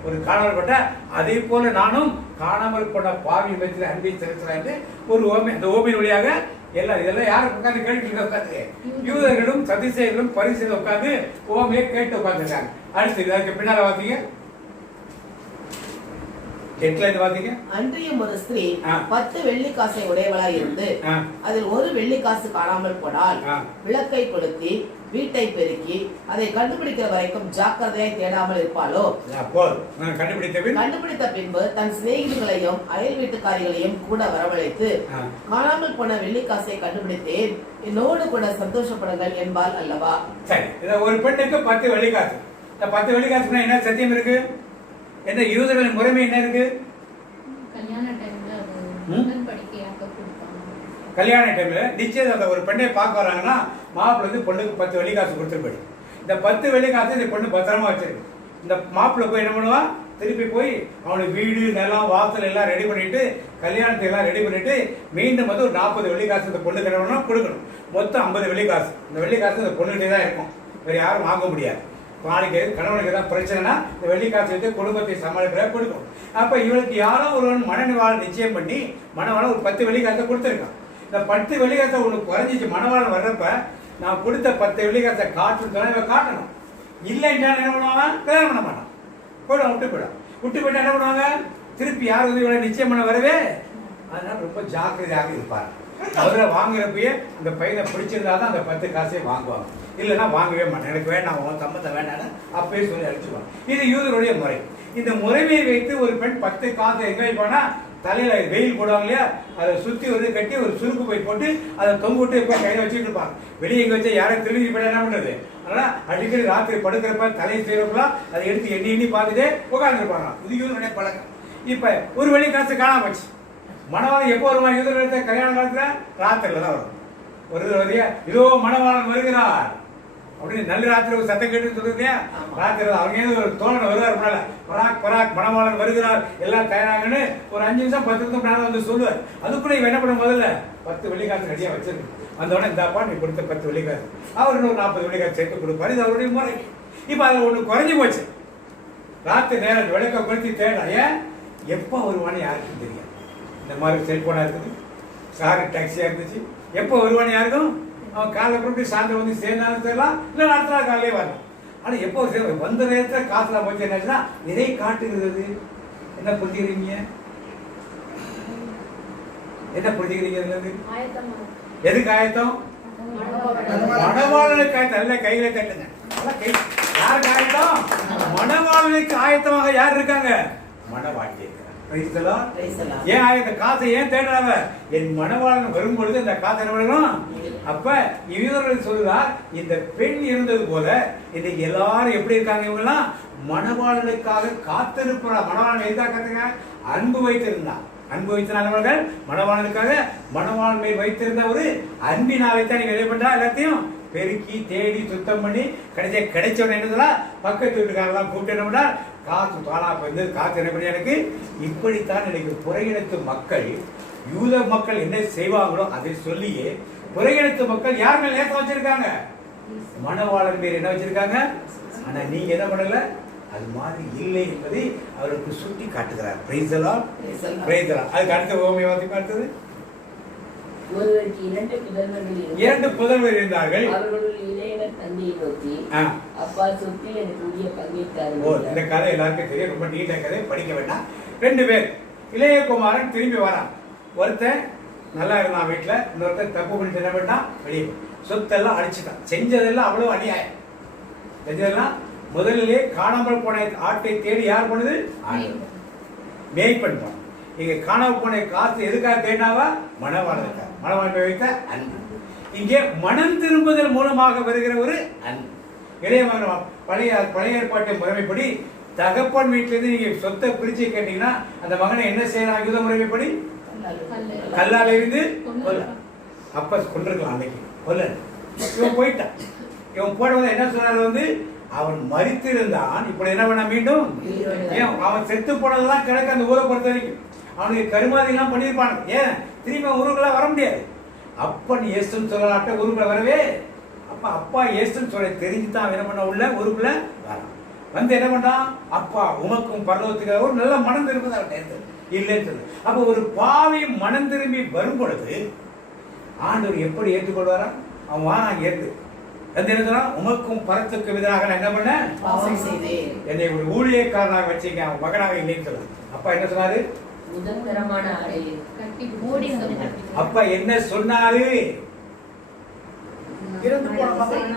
ஒரு காணாமல் பட்ட, அதே போல நானும் காணாமல் போன பாவி வைத்து அன்பை செலுத்துறேன். ஒரு ஓமை, அந்த ஓமையின் வழியாக எல்லாம் இதெல்லாம் யாரும் உட்காந்து கேட்டு உட்காந்து, யூதர்களும் சதிசேயர்களும் பரிசையில் உட்காந்து ஓமையை கேட்டு உட்காந்துருக்காங்க. அடுத்து இதற்கு பின்னால பார்த்தீங்க, 8ல இருந்து பாத்தீங்க. அன்றியும் ஒரு ஸ்திரீ 10 வெள்ளிக்காசை உடையவளாய் இருந்து அதில் ஒரு வெள்ளிக்காசு காணாமல் போனால் விளக்கை கொளுத்தி வீட்டை பெருக்கி அதை கண்டுபிடிக்கிற வரைக்கும் ஜாக்கிரதையாய் தேடாமல் இருப்பாளோ? கண்டுபிடித்த பின்பு தன் சிநேகிதிகளையும் அயல் வீட்டுக்காரிகளையும் கூட வரவழைத்து காணாமல் போன வெள்ளிக்காசை கண்டுபிடித்தேன், என்னோடு கூட சந்தோஷப்படுங்கள் என்பாள் அல்லவா? சரி, ஒரு பெண்ணுக்கு 10 வெள்ளிக்காசு. இந்த 10 வெள்ளிக்காசுனா என்ன சத்தியம் இருக்கு? என்ன யூதர்களின் முறைமை என்ன இருக்கு? கல்யாண டைம்ல அது உடன்படிக்கையாக கொடுப்பாங்க. கல்யாண டைம்ல நிச்சயதார்த்தம் ஒரு பெண்ணை பார்க்க வராங்கன்னா மாப்பிள்ளை வந்து பொண்ணுக்கு 10 வெள்ளிக்காசு கொடுத்துருப்படி. இந்த 10 வெள்ளிக்காசு இந்த பொண்ணு பத்திரமா வச்சிருக்கு. இந்த மாப்பிள்ளை போய் என்ன பண்ணுவான்? திருப்பி போய் அவனுக்கு வீடு நிலம் வாசல் எல்லாம் ரெடி பண்ணிட்டு கல்யாணத்தை எல்லாம் ரெடி பண்ணிட்டு மீண்டும் வந்து ஒரு 40 வெள்ளிக்காசு இந்த பொண்ணுக்கு என்ன பண்ணணும்? கொடுக்கணும். மொத்தம் 50 வெள்ளிக்காசு. இந்த வெள்ளிக்காசு இந்த பொண்ணுகிட்டே தான் இருக்கும், வேற யாரும் வாங்க முடியாது. நாளைக்கு கணவனுக்கு ஏதாவது பிரச்சனைனா இந்த வெள்ளிக்காசு எடுத்து குடும்பத்தை சமாளிக்கிற கொடுக்கும். அப்ப இவளுக்கு யாரோ ஒருவன் மனநிவாளம் நிச்சயம் பண்ணி மனவாளம் ஒரு 10 வெள்ளிக்காசை கொடுத்துருக்கான். இந்த 10 வெள்ளிக்காசை ஒண்ணு குறைஞ்சிச்சு. மனவாளம் வர்றப்ப நான் கொடுத்த 10 வெள்ளிக்காசை காட்டுன்னு இவன் காட்டணும். இல்லைன்னா என்ன பண்ணுவாங்க? கல்யாணம் பண்ண மாட்டான், போயிடும், விட்டு போயிட்டா என்ன பண்ணுவாங்க? திருப்பி யார் வந்து இவளை நிச்சயம் பண்ண வரவே. அதனால ரொம்ப ஜாக்கிரதையாக இருப்பார். அவரை வாங்குறப்பயே அந்த பையனை பிடிச்சிருந்தாதான் அந்த 10 காசையை வாங்குவாங்க, இல்லைன்னா வாங்கவே மாட்டேன், எனக்கு வேண்டாம், உன் சம்மந்தம் வேண்டாம்னு அப்பயே சொல்லி அடிச்சுவாங்க. இது யூதருடைய முறை. இந்த முறைமையை வைத்து ஒரு பெண் 10 காசை எங்க வைப்பானா? தலையில வெயில் போடுவாங்க இல்லையா, அதை சுத்தி வந்து கட்டி ஒரு சுருக்கு போய் போட்டு அதை தொங்க விட்டு எப்ப கையில வச்சுட்டு இருப்பாங்க. வெளியே எங்க வச்சா யாரும் திரும்பி போய் என்ன பண்றது? அதனால அடிக்கடி ராத்திரி படுக்கிறப்ப தலையை செய்யறப்பெல்லாம் அதை எடுத்து எண்ணி பார்த்துட்டே உட்கார்ந்துருப்பாங்க. இது யூதருடைய பழக்கம். இப்ப ஒரு வெள்ளி காசு காணாம போச்சு. மணவாளன் எப்போ வருவான்? யூதருடைய கல்யாண காலத்துல ராத்திரில தான் வரும். ஒரு வரையா இதோ மணவாளன் வருகிறார் அப்படின்னு நல்ல ராத்திரி ஒரு சத்தம் கேட்டு சொல்லுங்க. ராத்திரி அவங்க ஏதோ ஒரு தோழன் வருவார், பராக் பராக் மணவாளன் வருகிறார், எல்லாம் தயாராங்கன்னு ஒரு 5 நிமிஷம் 10 நிமிஷம் மேல வந்து சொல்லுவார். அதுக்குள்ள இவன் என்ன பண்ண முதல்ல 10 வெள்ளிக்காசு ரெடியா வச்சிருக்கு. வந்தோடனே இந்தாப்பா நீ கொடுத்த 10 வெள்ளிக்காசு, அவர் இன்னொரு 40 வெள்ளிக்காசு சேர்த்து கொடுப்பாரு. இது அவருடைய முறை. இப்ப அதுல ஒண்ணு குறைஞ்சு போச்சு. ராத்திரி நேரம் விளக்க கொளுத்தி தேட ஏன் எப்போ வருவான்னு யாருக்கும் தெரியாது. இந்த மாதிரி செல்போனா இருக்குது, காரு டாக்ஸியா இருந்துச்சு, எப்போ வருவான்னு யாருக்கும். அவன் காலை கொண்டு சாயந்தரம் வந்து சேர்ந்தாலும் தெரியலாம், இல்லை அடுத்த நாள் காலையே வரலாம். ஆனால் எப்போ வந்த நேரத்தில் காசுலாம் போச்சு என்னாச்சுன்னா இதை காட்டுகிறது. என்ன புரிஞ்சுக்கிறீங்க? என்ன புரிஞ்சுக்கிறீங்க? எதுக்கு ஆயத்தம்? மணவாளனுக்கு ஆயத்தம். நல்ல கைகளை தட்டுங்க. யாருக்கு ஆயத்தம்? மணவாளனுக்கு ஆயத்தமாக யார் இருக்காங்க? மணவாட்டி. ஏன் ஆயத்த காசை ஏன் தேடுறாங்க? என் மணவாளன் வரும் பொழுது இந்த காசை என்ன பண்ணணும்? அப்ப இவர்கள் சொல்றார், இந்த பெண் இருந்தது போல இன்னைக்கு எல்லாரும் எப்படி இருக்காங்க? இவங்க எல்லாம் மணவாளனுக்காக காத்திருக்கிறார். மணவாளன் எதா காத்துங்க? அன்பு வைத்திருந்தான். அன்பு வைத்திருந்தவர்கள் மணவாளனுக்காக மணவாளன் மேல் வைத்திருந்த ஒரு அன்பினாலே தான் நீங்க என்ன பண்றா? எல்லாத்தையும் பெருக்கி தேடி சுத்தம் பண்ணி கிடைச்ச உடனே என்ன பக்கத்து வீட்டுக்காரெல்லாம் கூப்பிட்டு என்ன பண்ணா? காசு தானா வந்து காசு என்ன பண்ணி எனக்கு. இப்படித்தான் எனக்கு புறையினத்து மக்கள், யூத மக்கள் என்ன செய்வாங்களோ அதை சொல்லியே புறையினத்து மக்கள் யார் மேல் நேசம் வச்சிருக்காங்க? மணவாளன் பேர் என்ன வச்சிருக்காங்க. ஆனா நீங்க என்ன பண்ணல? அது மாதிரி இல்லை என்பதை அவருக்கு சுட்டி காட்டுகிறார். Praise the Lord, praise the Lord. அதுக்கு அடுத்த ஓமையை வாசிக்க அடுத்தது. ஒருவருக்கு 2 புதல்வர் இருந்தார்கள். அவர்களுடைய இளையவர் தந்தையை நோக்கி, அப்பா சொத்தில் எனக்கு உரிய பங்கை தாருங்கள். ஓ, இந்த கதை எல்லாருக்கும் தெரியும், ரொம்ப நீண்ட கதை, படிக்க வேண்டாம். 2 பேர். இளைய குமாரன் திரும்பி வரான். ஒருத்தன் நல்லா இருந்தான் வீட்டுல, இன்னொருத்தன் தப்பு பண்ணிட்டு என்ன பண்ணான்? வெளியே சொத்தெல்லாம் அடிச்சுட்டான். செஞ்சதெல்லாம் அவ்வளவு அநியாயம். செஞ்சதெல்லாம் முதலிலே காணாமல் போன ஆட்டை தேடி யார் பண்ணுது? மேய்ப்பன் போன. இங்க காணாமல் போன காசு எதுக்காக தேடினாவா? மணவாளனுக்காக. மணவாளனை வைத்த அன்பு. இங்கே மனம் திரும்புதல் மூலமாக வருகிற ஒரு அன்பு. இளைய மகன் பழைய ஏற்பாட்டு முறைமைப்படி தகப்பன் வீட்டிலிருந்து நீங்க சொத்தை பிரிச்சு கேட்டீங்கன்னா அந்த மகனை என்ன செய்யலாம்? யூத முறைமைப்படி கல்லால இருந்து கொல்ல. அப்ப கொண்டிருக்கலாம் அன்னைக்கு கொல்ல. இவன் போயிட்டான். இவன் போடுவது என்ன சொன்னாரு? வந்து அவன் மரித்திருந்தான். இப்படி என்ன பண்ண மீண்டும்? ஏன் அவன் செத்து போனதெல்லாம் கிடக்கு அந்த ஊரை பொறுத்த வரைக்கும். அவனுக்கு கருமாதி எல்லாம் பண்ணிருப்பான். ஏன் திரும்பி ஊருக்குள்ள வர முடியாது. அப்பன் இயேசுன்னு சொல்லலாட்ட ஊருக்குள்ள வரவே. அப்ப அப்பா இயேசுன்னு சொல்ல தெரிஞ்சுதான் என்ன பண்ண உள்ள ஊருக்குள்ள வரான். வந்து என்ன பண்ணான்? அப்பா உமக்கும் பரலோகத்துக்காக ஒரு நல்ல மனம் திரும்புது அவன் இல்லைன்னு சொல்லு. அப்ப ஒரு பாவி மனம் திரும்பி வரும் பொழுது ஆண்டவர் எப்படி ஏற்றுக்கொள்வாரா? அவன் வாங்க ஏற்று வந்து என்ன சொன்னா, உமக்கும் பரத்துக்கு எதிராக நான் என்ன பண்ணேன், பாவம் செய்தேன். என்னை ஒரு ஊழியக்காரனாக வச்சீங்க, அவன் மகனாக இல்லைன்னு சொல்லுது. அப்பா என்ன சொன்னாரு, முதற்கரமான அறையில் கட்டி மூடி அப்பா என்ன சொன்னாரு, இறந்து போன மகன்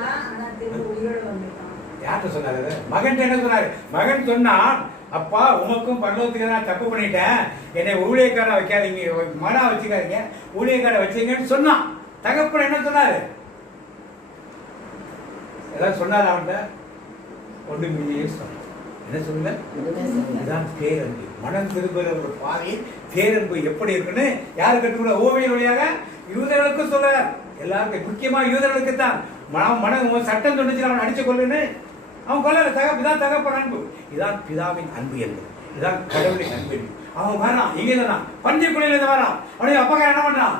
யார்கிட்ட சொன்னாரு, மகன் என்ன சொன்னாரு, மகன் சொன்னான், அப்பா உமக்கும் பரலோகத்துக்கு நான் தப்பு பண்ணிட்டேன், என்னை ஊழியக்காரன் வைக்காதீங்க, மகனா வச்சுக்காதீங்க, ஊழியக்காரன் வச்சீங்கன்னு சொன்னான். தகப்பன் என்ன சொன்னாரு, ஏதாவது சொன்னாரு அவன்கிட்ட, ஒன்றுமே சொன்னான். என்ன சொல்லுங்க, இதுதான் பேரன்பு. மனம் திரும்புகிற ஒரு பாதையில் பேரன்பு எப்படி இருக்குன்னு யாரு கற்றுக்கொள்ள, ஓவிய வழியாக யூதர்களுக்கும் சொல்ல, எல்லாருக்கும், முக்கியமா யூதர்களுக்கு தான். மனம் சட்டம் சொன்னிச்சு அவன் அடிச்சு கொள்ளுன்னு அவன் கொள்ளல. இதான் தகப்பன் அன்பு, இதான் பிதாவின் அன்பு என்பது, இதான் கடவுளின் அன்பு என்பது. அவன் வரான், இங்க இருந்தான், பஞ்சை குழியில இருந்து வரான், அவனுடைய அப்பா என்ன பண்றான்,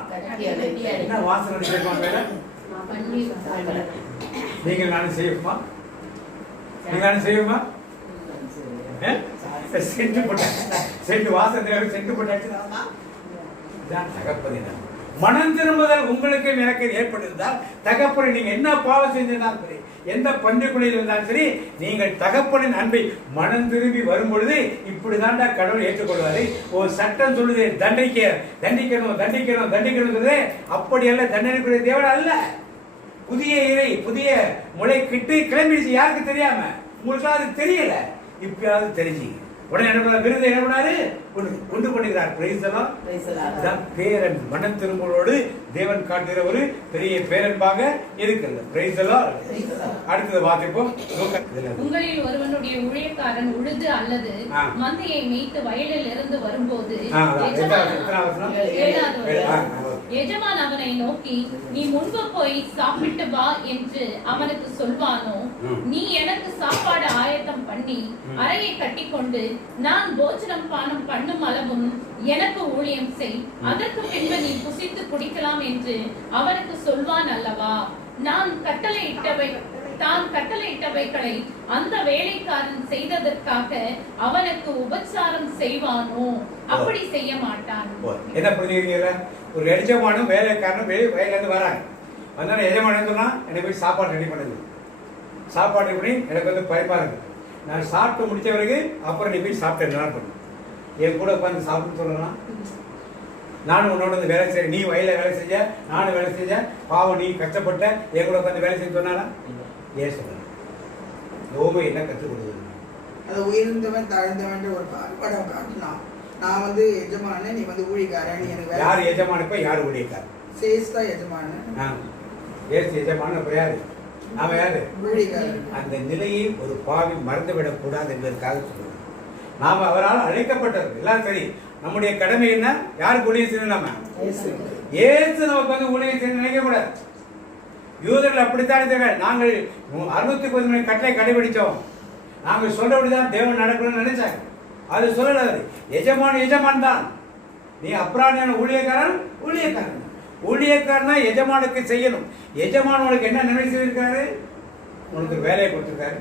என்ன வாசனை கேட்பாங்க, நீங்க நானும் செய்யுமா, நீங்க நானும் செய்யுமா, சென்று போட்டாச்சு, சென்று வாசனை சென்று போட்டாச்சு. இதான் தகப்பன். மனம் திரும்புதல் உங்களுக்கு எனக்கு ஏற்பட்டிருந்தால், தகப்பனை நீங்க என்ன பாவம் செஞ்சிருந்தாலும் சரி, எந்த பன்றிக்குழியில் இருந்தாலும் சரி, நீங்கள் தகப்பனின் அன்பை மனம் திரும்பி வரும் பொழுது இப்படிதான் கடவுள் ஏற்றுக்கொள்வாரு. ஒரு சட்டம் சொல்லுது தண்டிக்கணும் தண்டிக்கணும் தண்டிக்கணும் சொல்லுது, அப்படி அல்ல, தண்டனைக்குரிய தேவன் அல்ல. புதிய இறை புதிய முளை கிட்டு கிளம்பிடுச்சு, யாருக்கு தெரியாம, உங்களுக்கு அது தெரியல, இப்பயாவது தெரிஞ்சு உடனே என்ன பண்ண, விருது என்ன பண்ணாரு, கொண்டு பண்ணிக்கிறார். பேரன்பு, மனம் திரும்பலோடு தேவன் காட்டுகிற ஒரு பெரிய பேரன்பாக இருக்கிறது. அடுத்தது வாசிப்போம். உங்களில் ஒருவனுடைய ஊழியக்காரன் உழுது அல்லது மந்தையை மேய்த்து வயலில் இருந்து வரும்போது எஜமான் அவனை நோக்கி, நீ முன்பு போய் சாப்பிட்டு வா என்று அவனுக்கு சொல்வானோ, நீ எனக்கு சாப்பாடு ஆயத்தம் பண்ணி அறையை கட்டிக்கொண்டு நான் போஜனம் பானம் பண்ணும் அளவும் எனக்கு ஊழியம் செய், அதற்கு பின்பு நீ புசித்து குடிக்கலாம் என்று அவனுக்கு சொல்வான் அல்லவா? தான் கட்டளையிட்டவைகளை அந்த வேலைக்காரன் செய்ததற்காக அவனுக்கு உபச்சாரம் செய்வானோ? அப்படி செய்ய மாட்டான். என்ன புரிஞ்சுக்கிறீங்க? ஒரு எஜமானும் வேலைக்காரனும் வயல இருந்து வராங்க. வந்தா எஜமானு சொன்னா, எனக்கு போய் சாப்பாடு ரெடி பண்ணுது, சாப்பாடு எப்படி எனக்கு வந்து பயப்பா இருக்கு, நான் சாப்பிட்டு முடிச்ச பிறகு அப்புறம் நீ போய் சாப்பிட்டு என்ன பண்ணு, என் கூட உட்காந்து சாப்பிட்டு சொல்லலாம். நானும் உன்னோட வந்து வேலை செய்ய, நீ வயல வேலை செஞ்ச, நானும் வேலை செஞ்ச, பாவம் நீ கஷ்டப்பட்ட, என் கூட உட்காந்து வேலை செஞ்சு சொன்னாலா? ஏன் சொல்ல யோபு என்ன கற்றுக் கொடுக்குது? அது உயர்ந்தவன் தாழ்ந்தவன் ஒரு படம் காட்டினான். நான் வந்து எஜமான, நீ வந்து ஊழியக்காரன். நீ எனக்கு யார் எஜமான, இப்ப யார் ஊழியக்காரன்? சேஸ்தா எஜமான, ஏசு எஜமான, இப்ப யாரு? நாம யாரு? ஊழியக்காரன். அந்த நிலையை ஒரு பாவி மறந்துவிடக் கூடாது என்பதற்காக சொல்லுவோம். நாம அவரால் அழைக்கப்பட்டது எல்லாம் சரி. நம்முடைய கடமை என்ன? யாருக்கு ஊழியம் செய்யணும்? நம்ம ஏசு நமக்கு வந்து ஊழியம் செய்ய நினைக்க கூடாது. யூதர்கள் அப்படித்தான். நாங்கள் 613 கட்டளை கடைபிடிச்சோம், நாங்கள் சொல்றபடிதான் தேவன் நடக்கணும்னு நினைச்சாங்க. அது சொல்லல. எஜமான் தான். நீ அப்ராணியான ஊழியக்காரன், ஊழியக்காரனா எஜமானுக்கு செய்யணும். எஜமான் உனக்கு என்ன நன்மை செய்திருக்காரு? உனக்கு வேலையை கொடுத்திருக்காரு,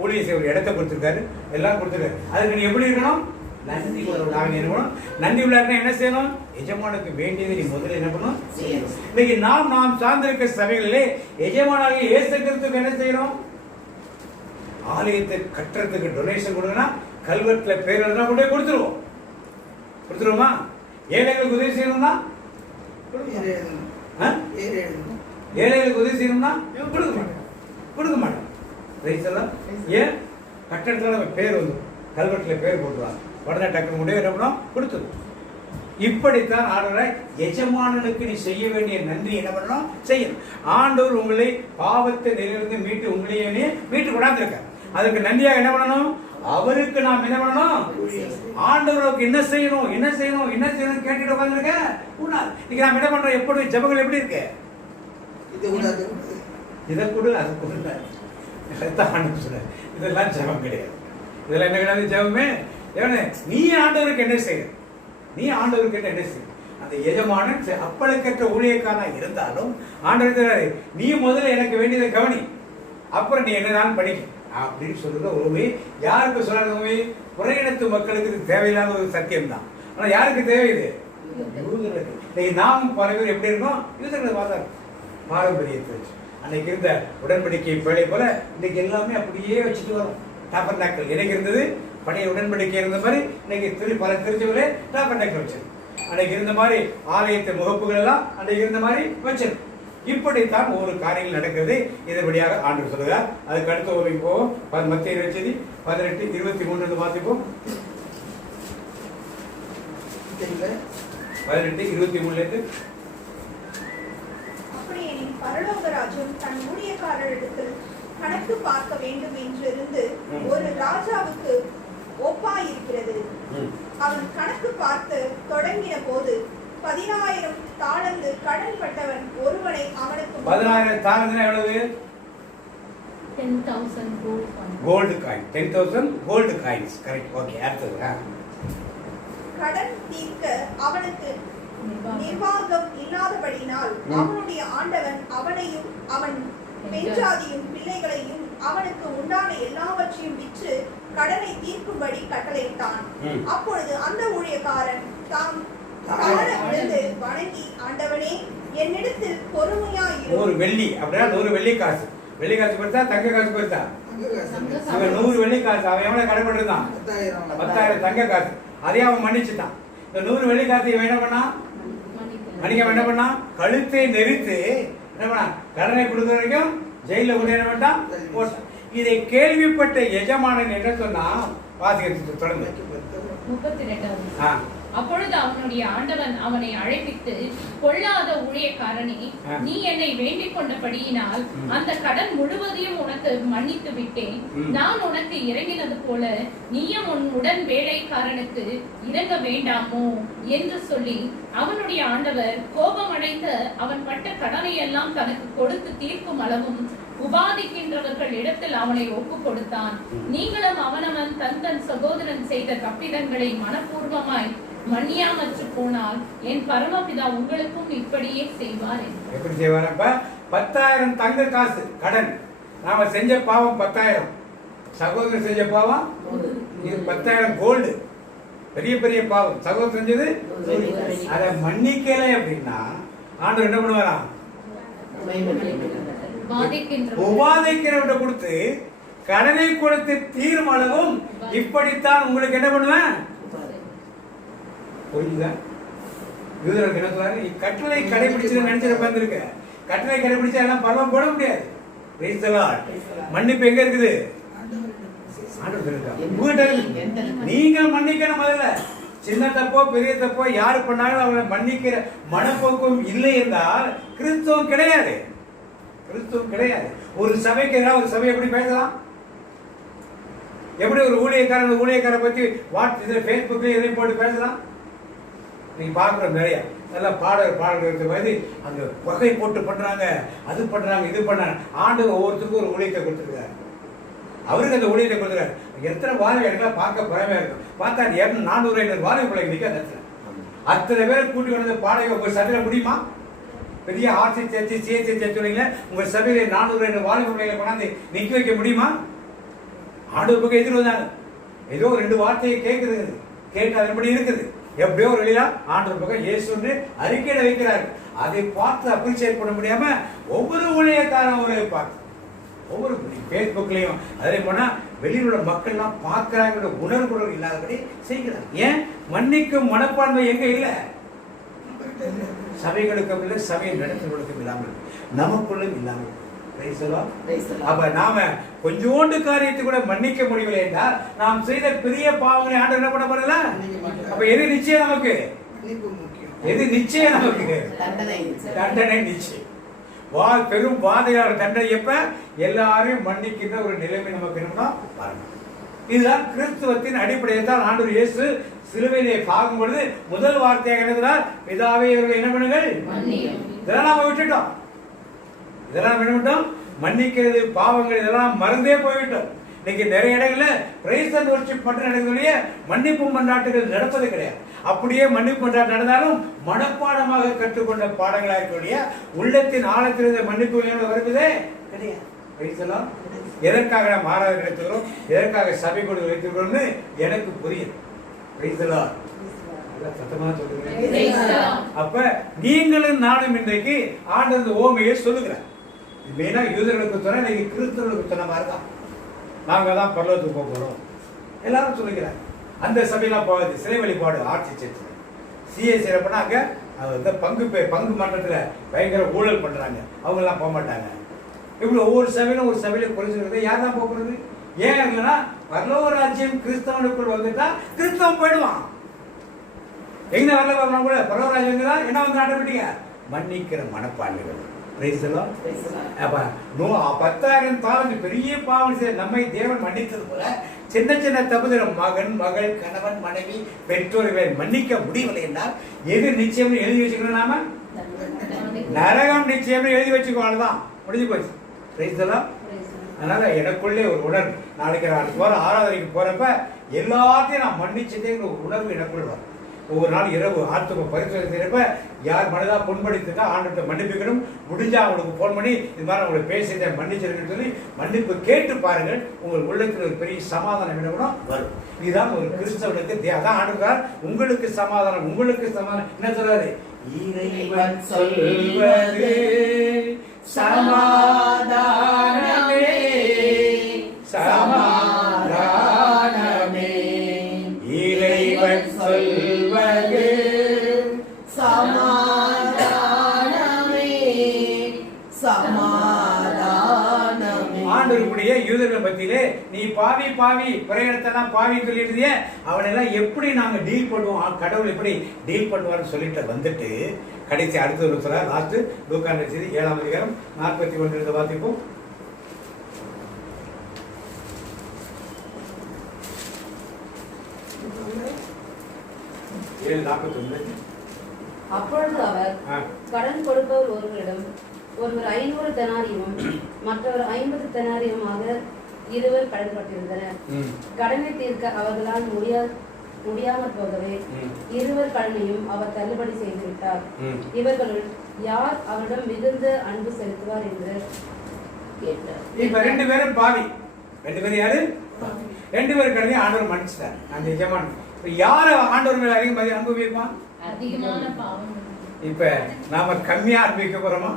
ஊழியம் செய்ய ஒரு இடத்தை கொடுத்திருக்காரு, எல்லாம் கொடுத்திருக்காரு. அதுக்கு நீ எப்படி இருக்கணும்? நன்றி இருக்கணும். நன்றி உள்ளாருன்னா என்ன செய்யணும்? எஜமானுக்கு வேண்டியதை நீ முதல்ல என்ன பண்ணணும்? இன்னைக்கு நாம் சார்ந்திருக்க சபைகளிலே எஜமானாக இயேசு கிறிஸ்துவுக்கு என்ன செய்யணும்? ஆலயத்தை கட்டுறதுக்கு டொனேஷன் கொடுங்கன்னா கல்வெட்டுல பேர் எழுதுனா கொண்டு போய் கொடுத்துருவோமா? ஏழைகளுக்கு உதவி செய்யணும்னா ஏழைகளுக்கு உதவி செய்யணும்னா கொடுக்க மாட்டோம். ஏன்? கட்டடத்துல நம்ம பேர் வந்து கல்வெட்டுல பேர் போட்டுருவாங்க, உடனே டக்கு முடிவு என்ன பண்ணோம்? கொடுத்துருவோம். இப்படித்தான் ஆண்டவரை எஜமானனுக்கு நீ செய்ய வேண்டிய நன்றி என்ன பண்ணணும்? செய்யணும். ஆண்டவர் உங்களை பாவத்தை நிலையிலிருந்து மீட்டு உங்களையே மீட்டு கொண்டாந்துருக்க. அதுக்கு நன்றியாக என்ன பண்ணணும்? அவருக்கு நாம் என்ன பண்ணணும்? ஆண்டவருக்கு என்ன செய்யணும் கேட்டுட்டு உட்காந்துருக்க கூடாது. இன்னைக்கு நாம் என்ன பண்றோம்? எப்படி ஜபங்கள் எப்படி இருக்கு? இதை கொடு, அதை கொடுங்க, இதெல்லாம் ஜபம் கிடையாது. இதெல்லாம் என்ன கிடையாது? ஜபமே நீ ஆண்டவருக்கு என்ன செய்ய, அந்த எஜமானன் அப்பளுக்கற்ற ஊழியக்காரனா இருந்தாலும் ஆண்டவர் நீ முதல்ல எனக்கு வேண்டியதை கவனி, அப்புறம் நீ என்னதான் படிக்க அப்படின்னு சொல்றது உண்மை. யாருக்கு சொல்லாத உண்மை? புறையினத்து மக்களுக்கு இது தேவையில்லாத ஒரு சத்தியம் தான். ஆனா யாருக்கு தேவை இது? யூதர்களுக்கு. நாம் பல பேர் எப்படி இருக்கோம்? யூதர்களை பார்த்தா பாரம்பரியத்தை வச்சு அன்னைக்கு இருந்த உடன்படிக்கை பேழை போல இன்னைக்கு எல்லாமே அப்படியே வச்சுட்டு வரும். டாபர்நாக்கல் எனக்கு இருந்தது, பழைய உடன்படிக்கை இருந்த மாதிரி இன்னைக்கு பல திருச்சபையிலே டாபர்நாக்கல் வச்சிருக்கு. அன்னைக்கு இருந்த மாதிரி ஆலயத்தின் முகப்புகள் எல்லாம் அன்னைக்கு இருந்த மாதிரி வச்சிருக்கு. இப்படித்தான் ஒரு காரியங்கள் நடக்கிறது. இதன்படியாக ஆண்டவர் சொல்லுகிறார். அதுக்கு அடுத்த ஓவியம் போவோம். மத்திய நற்செய்தி 18:23 வாசிப்போம். 18:23 அப்படியெனில் பரலோகராஜ்யம் தன் ஊழியக்காரரிடத்தில் கணக்கு பார்க்க வேண்டும் என்றிருந்து ஒரு ராஜாவுக்கு ஒப்பாயிருக்கிறது. அவன் கணக்கு பார்த்து தொடங்கின போது 10,000 தாலந்து கடன் பட்டவன் ஒருவனை அவனுக்கு 10,000 தாலந்து எவ்வளவு? 10,000 gold coin. 10,000 gold coins. Correct. Okay. அடுத்து கடன் தீர்க்க அவனுக்கு நிர்வாகம் இல்லாதபடினால் அவனுடைய ஆண்டவன் அவனையும் அவன் பெண்ஜாதியும் பிள்ளைகளையும் அவனுக்கு உண்டான எல்லாவற்றையும் விற்று கடனை தீர்க்கும்படி கட்டளையிட்டான். அப்பொழுது அந்த ஊழியக்காரன் தாம் விழுந்து வணங்கி, ஆண்டவனே, என்னிடத்தில் பொறுமையாயிரு. ஒரு வெள்ளி அப்படின்னா 100 வெள்ளி காசு. வெள்ளி காசு பெருசா தங்க காசு பெருசா? அவன் 100 வெள்ளி காசு. அவன் எவ்வளவு கடன் பண்ணிருந்தான்? 10,000 தங்க காசு. அதே அவன் மன்னிச்சுட்டான். இந்த 100 வெள்ளி காசு இவன் என்ன பண்ணா? மன்னிக்க என்ன பண்ணா? கழுத்தை நெரித்து என்ன பண்ணா? கடனை கொடுக்கிற வரைக்கும் ஜெயில கொண்டு என்ன பண்ணான்? போட்டான். இதை கேள்விப்பட்ட எஜமானன் என்ன சொன்னா? வாசிக்க தொடர்ந்து 32. அப்பொழுது அவனுடைய ஆண்டவன் அவனை அழைப்பித்து, கொள்ளாத ஊழியக்காரனே, நீ என்னை வேண்டிக் கொண்டபடியினால் அந்த கடன் முழுவதையும் உனக்கு மன்னித்து விட்டேன். நான் உனக்கு இறங்கினது போல நீயும் உன் உடன் வேலைக்காரனுக்கு இறங்க வேண்டாமோ என்று சொல்லி அவனுடைய ஆண்டவர் கோபமடைந்த அவன் பட்ட கடனை எல்லாம் தனக்கு கொடுத்து தீர்க்கும் அளவும் உபாதிக்கின்றவர்கள் இடத்தில் அவனை ஒப்பு கொடுத்தான். நீங்களும் அவனவன் தன் சகோதரன் செய்த தப்பிதங்களை மனப்பூர்வமாய் மன்னியாமற்று போனால் என் பரமபிதா உங்களுக்கும் இப்படியே செய்வார். எப்படி செய்வாரப்ப? 10,000 தங்க காசு கடன். நாம செஞ்ச பாவம் 10,000, சகோதரர் செஞ்ச பாவம் 10,000 கோல்டு. பெரிய பெரிய பாவம் சகோதரர் செஞ்சது. அதை மன்னிக்கல அப்படின்னா ஆண்டவர் என்ன பண்ணுவாராம்? உபாதைக்கிறவட்ட கொடுத்து கடனை கொடுத்து தீரும் அளவும் இப்படித்தான் உங்களுக்கு என்ன பண்ணுவேன்? புரியுதா? யூதர்களுக்கு என்ன சொல்றாரு? கட்டளை கடைபிடிச்சு நினைச்சிட பார்த்திருக்க. கட்டளை கடைபிடிச்சா எல்லாம் பரவம் போட முடியாது. மன்னிப்பு எங்க இருக்குது? நீங்க மன்னிக்கணும். முதல்ல சின்ன தப்போ பெரிய தப்போ யாரு பண்ணாலும் அவங்களை மன்னிக்கிற மனப்போக்கம் இல்லை என்றால் கிறிஸ்துவம் கிடையாது. கிறிஸ்துவம் கிடையாது. ஒரு சபைக்கு ஏதாவது ஒரு சபை எப்படி பேசலாம்? எப்படி ஒரு ஊழியக்காரரை பத்தி பேஸ்புக்ல எதையும் போட்டு பேசலாம்? நீங்க பாக்குறோம் நிறைய நல்ல பாடல் மாதிரி அங்க வகை போட்டு பண்றாங்க, அது பண்றாங்க, இது பண்றாங்க. ஆண்டவர் ஒவ்வொருத்தருக்கும் ஒரு ஊழியத்தை கொடுத்துருக்காரு. அவருக்கு அந்த ஊழியத்தை கொடுத்துருக்காரு. எத்தனை வாரம் எனக்குலாம் பார்க்க பயமா இருக்கும். பார்த்தா 400-500 வாரம் பிள்ளைங்க நிக்க அத்தனை பேரை கூட்டி வந்து பாடகை உங்க சபையில முடியுமா? பெரிய ஆர்சி சேர்ச்சி சிஎஸ்சி சேர்ச்சுங்களே உங்க சபையில 400-500 வாலிப பிள்ளைகளை கொண்டாந்து நிக்க வைக்க முடியுமா? ஆண்டவர் பக்கம் எதிர் வந்தாங்க. ஏதோ 2 வார்த்தையை கேட்குது, கேட்டு அதன்படி இருக்குது. எப்படியோ ஒரு வழியா ஆண்டவர் பக்கம் இயேசுன்னு அறிக்கையில வைக்கிறாரு. அதை பார்த்து அப்ரிசியேட் பண்ண முடியாம ஒவ்வொரு ஊழியக்காரன் ஒரு பார்த்து ஒவ்வொரு பேஸ்புக்லையும் அதே போனா வெளியில் உள்ள மக்கள் எல்லாம் பார்க்கிறாங்க உணர்வு இல்லாதபடி செய்கிறாங்க. ஏன்? மன்னிக்கும் மனப்பான்மை எங்க இல்ல? சபைகளுக்கும் இல்லை, சபையை நடத்துவதற்கும் இல்லாமல் நமக்குள்ளும் இல்லாமல். அப்ப நாம கொஞ்சோண்டு காரியத்தை கூட மன்னிக்க முடியவில்லை என்றால் நாம் செய்த பெரிய பாவங்களை ஆண்டவர் என்ன பண்ண போறல? அப்ப எது நிச்சயம் நமக்கு? எது நிச்சயம் நமக்கு? தண்டனை நிச்சயம். பெரும் வாதையாளர் தண்டனை எப்ப? எல்லாரையும் மன்னிக்கின்ற ஒரு நிலைமை நமக்கு என்னன்னா பாருங்க. இதுதான் கிறிஸ்துவத்தின் அடிப்படையை தான் ஆண்டவர் இயேசு சிலுவையிலே பார்க்கும் பொழுது முதல் வார்த்தையாக எழுதுகிறார், பிதாவே இவர்கள் என்ன பண்ணுங்கள்? இதெல்லாம் நாம விட்டுட்டோம். இதெல்லாம் என்ன விட்டோம்? மன்னிக்கிறது, பாவங்கள் இதெல்லாம் மறந்தே போய்விட்டோம். இன்னைக்கு நிறைய இடங்கள்ல பிரைஸ் அண்ட் வொர்ஷிப் மட்டும் நடக்கக்கூடிய மன்னிப்பு மன்றாட்டுகள் நடப்பது கிடையாது. அப்படியே மன்னிப்பு மன்றாட்டு நடந்தாலும் மனப்பாடமாக கற்றுக்கொண்ட பாடங்களாக இருக்கக்கூடிய உள்ளத்தின் ஆழத்திலிருந்து மன்னிப்பு வருவதே கிடையாது. எதற்காக நாம் ஆராதனை நடத்துகிறோம், எதற்காக சபை கொண்டு வைத்திருக்கிறோம்னு எனக்கு புரியுது. அப்ப நீங்களும் நானும் இன்றைக்கு ஆண்டவர் ஓமையை சொல்லுகிறார். மெயினா யூதர்களுக்கு சொன்னா இன்னைக்கு கிறிஸ்தவர்களுக்கு சொன்ன மாதிரி தான். நாங்க தான் பரலோகத்துக்கு போக போறோம் எல்லாரும் சொல்லிக்கிறாங்க. அந்த சபையெல்லாம் போகாது, சிலை வழிபாடு ஆட்சி சேர்த்து சிஎஸ்சி பண்ணாங்க. அங்க பங்கு மன்றத்தில் பயங்கர ஊழல் பண்றாங்க, அவங்க எல்லாம் போக மாட்டாங்க. இப்படி ஒவ்வொரு சபையிலும் ஒரு சபையில குறைஞ்சிருக்கிறது யார் தான் போகிறது? ஏன் இல்லைன்னா பரலோக ராஜ்யம் கிறிஸ்தவனுக்குள் வந்துட்டா கிறிஸ்தவன் போயிடுவான். எங்க வரல கூட பரலோக ராஜ்யம் தான் என்ன வந்து ஆட்டோமேட்டிக்கா மன்னிக்கிற மனப்பான்மைகள். 10,000 தாளந்து பெரிய பாவம் செய்ய நம்மை தேவன் மன்னித்தது போல சின்ன சின்ன தப்புதல் மகன் மகள் கணவன் மனைவி பெற்றோர்களை மன்னிக்க முடியவில்லை என்றால் எது நிச்சயம் எழுதி வச்சுக்கணும்? நாம நரகம் நிச்சயம் எழுதி வச்சுக்கோதான், முடிஞ்சு போச்சு. அதனால எனக்குள்ளே ஒரு உணர்வு, நாளைக்கு நான் போற ஆராதனைக்கு போறப்ப எல்லாத்தையும் நான் மன்னிச்சதே ஒரு உணர்வு எனக்குள் வரும். ஒவ்வொரு நாள் இரவு ஆத்தும பரிசோதனை செய்யறப்ப யார் மனதா புண்படுத்திட்டா ஆண்டத்தை மன்னிப்புக்கணும். முடிஞ்சா அவங்களுக்கு போன் பண்ணி இது மாதிரி அவங்களை பேசிட்டேன் மன்னிச்சிருக்குன்னு சொல்லி மன்னிப்பு கேட்டு பாருங்கள். உங்கள் உள்ளத்தில் ஒரு பெரிய சமாதானம் என்ன வரும். இதுதான் ஒரு கிறிஸ்தவனுக்கு அதான் ஆண்டுகிறார். உங்களுக்கு சமாதானம், உங்களுக்கு சமாதானம் என்ன சொல்றாரு? இறைவன் சொல்வது சமாதானமே சமாதானமே. இறைவன் சொல்வது சமாதானமே சமாதானமே. ஆண்டவருடைய யூதர்கள் மத்தியிலே நீ பாவி பாவி பிரயாணத்தெல்லாம் பாவி சொல்லிட்டு அவனெல்லாம் எப்படி நாங்க டீல் பண்ணுவோம், கடவுள் எப்படி டீல் பண்ணுவார்னு சொல்லிட்டு வந்துட்டு கடைசி அடுத்த ஒரு சொல்ல லாஸ்ட் லூக்கா செய்தி 7ஆம் அதிகாரம் 41 வாசிப்போம். 7:41. அப்பொழுது அவர் கடன் கொடுப்பவர் ஒருவரிடம் ஒருவர் 500 தெனாரியமும் மற்றவர் 50 தெனாரியமாக இருவர் கடன்பட்டிருந்தனர். கடனை தீர்க்க அவர்களால் முடியாமல் போகவே இருவர் கடனையும் அவர் தள்ளுபடி செய்துவிட்டார். இவர்களுள் யார் அவரிடம் மிகுந்த அன்பு செலுத்துவார் என்று கேட்டார். இப்ப 2 பேரும் பாவி, 2 பேரும் யாரு? 2 பேரும் கடனை ஆண்டவர் மன்னிச்சிட்டார். அந்த எஜமான் யார ஆண்டவர் மேல அதிகமாக அன்பு வைப்பான்? அதிகமான பாவம். இப்ப நாம கம்மியா அனுபவிக்க போறோமா?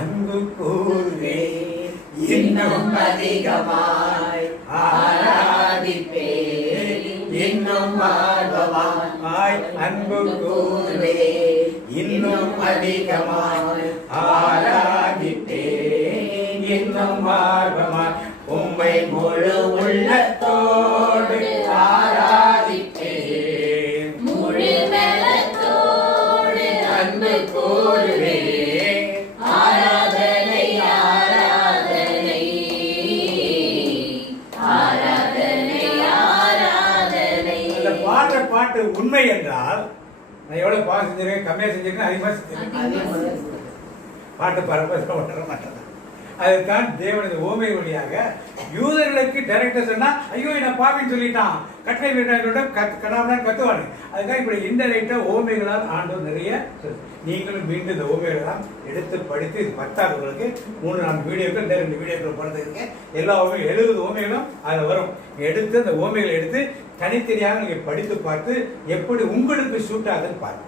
அன்பு கூர்வே இன்னும் அதிகமாய் ஆராதிப்பே இன்னும் ஆர்வமாய். அன்பு கூர்வே இன்னும் அதிகமாய் ஆராதிப்பே இன்னும் ஆர்வமாய். உம்மை முழு உள்ளத்தோடு ஆராதிப்பேன், முழு பலத்தோடு அன்பு கூறுவே. ஆராதனை ஆராதனை ஆராதனை ஆராதனை. அந்த பாட்டு உண்மை என்றால் நான் எவ்வளவு பாடம் செஞ்சிருக்கேன், கம்மியா செஞ்சிருக்கேன், அதிகமா செஞ்சிருக்கேன். பாட்டு பரப்ப ஒன்றர மாட்டேன். அதுதான் தேவனது ஓமை வழியாக யூதர்களுக்கு டைரக்டர் சொன்னா ஐயோ என்ன பாவின்னு சொல்லிட்டான் கட்டளை வீரர்களோட கடாமதான் கத்துவானு. அதுக்காக இப்படி இன்டர்நெட்டா ஓமைகளால் ஆண்டவர் நிறைய நீங்களும் மீண்டும் இந்த ஓமைகளாம் எடுத்து படித்து இது 10 3-4 வீடியோக்கள் 2 வீடியோக்கள் படுத்துருங்க. எல்லா ஓமையும் 70 ஓமைகளும் அதில் வரும். எடுத்து அந்த ஓமைகளை எடுத்து தனித்தனியாக நீங்க படித்து பார்த்து எப்படி உங்களுக்கு சூட் ஆகுதுன்னு பாருங்க.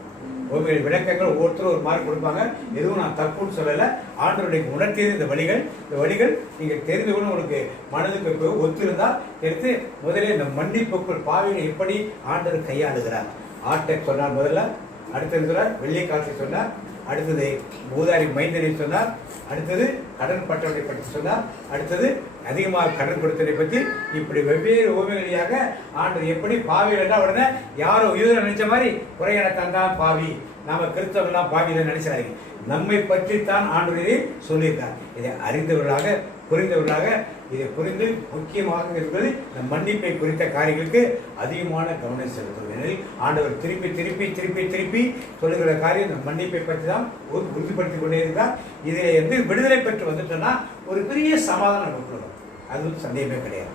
ஓமைகள் விளக்கங்கள் ஒவ்வொருத்தரும் ஒரு மார்க் கொடுப்பாங்க. எதுவும் நான் தப்புன்னு சொல்லலை. ஆண்டவருடைய உணர்த்தியது இந்த வழிகள் நீங்க தெரிந்து கொண்டு உங்களுக்கு மனதுக்கு ஒத்திருந்தா எடுத்து முதலே இந்த மன்னிப்புக்குள் பாவிகளை எப்படி ஆண்டவர் கையாளுகிறார். ஆட்டை சொன்னார் முதல்ல, அடுத்தது சொன்னார் வெள்ளிக்காசை சொன்னார், அடுத்தது பூதாரி மைந்தனை சொன்னார், அடுத்தது கடன் பட்டவரை பற்றி சொன்னார், அடுத்தது அதிகமாக கடன் கொடுத்ததை பற்றி. இப்படி வெவ்வேறு ஓமைகளியாக ஆண்டவர் எப்படி பாவிகள் உடனே யாரோ யூதர் நினைச்ச மாதிரி குறையணத்தான் தான் பாவி, நாம கிறிஸ்தவெல்லாம் பாவியில் நினைச்சாங்க. நம்மை பற்றித்தான் ஆண்டவர் சொல்லியிருக்கார். இதை அறிந்தவர்களாக புரிந்தவர்களாக இதை புரிந்து முக்கியமாக இருக்கிறது இந்த மன்னிப்பை குறித்த காரியங்களுக்கு அதிகமான கவனம் செலுத்துவது. ஆண்டவர் திருப்பி திருப்பி திருப்பி திருப்பி சொல்லுகிற காரியம் இந்த மன்னிப்பை பற்றி தான் உறுதிப்படுத்திக் கொண்டே இருக்கிறார். இதில் விடுதலை பெற்று வந்துட்டோம்னா ஒரு பெரிய சமாதானம் கொடுக்கணும், அது சந்தேகமே கிடையாது.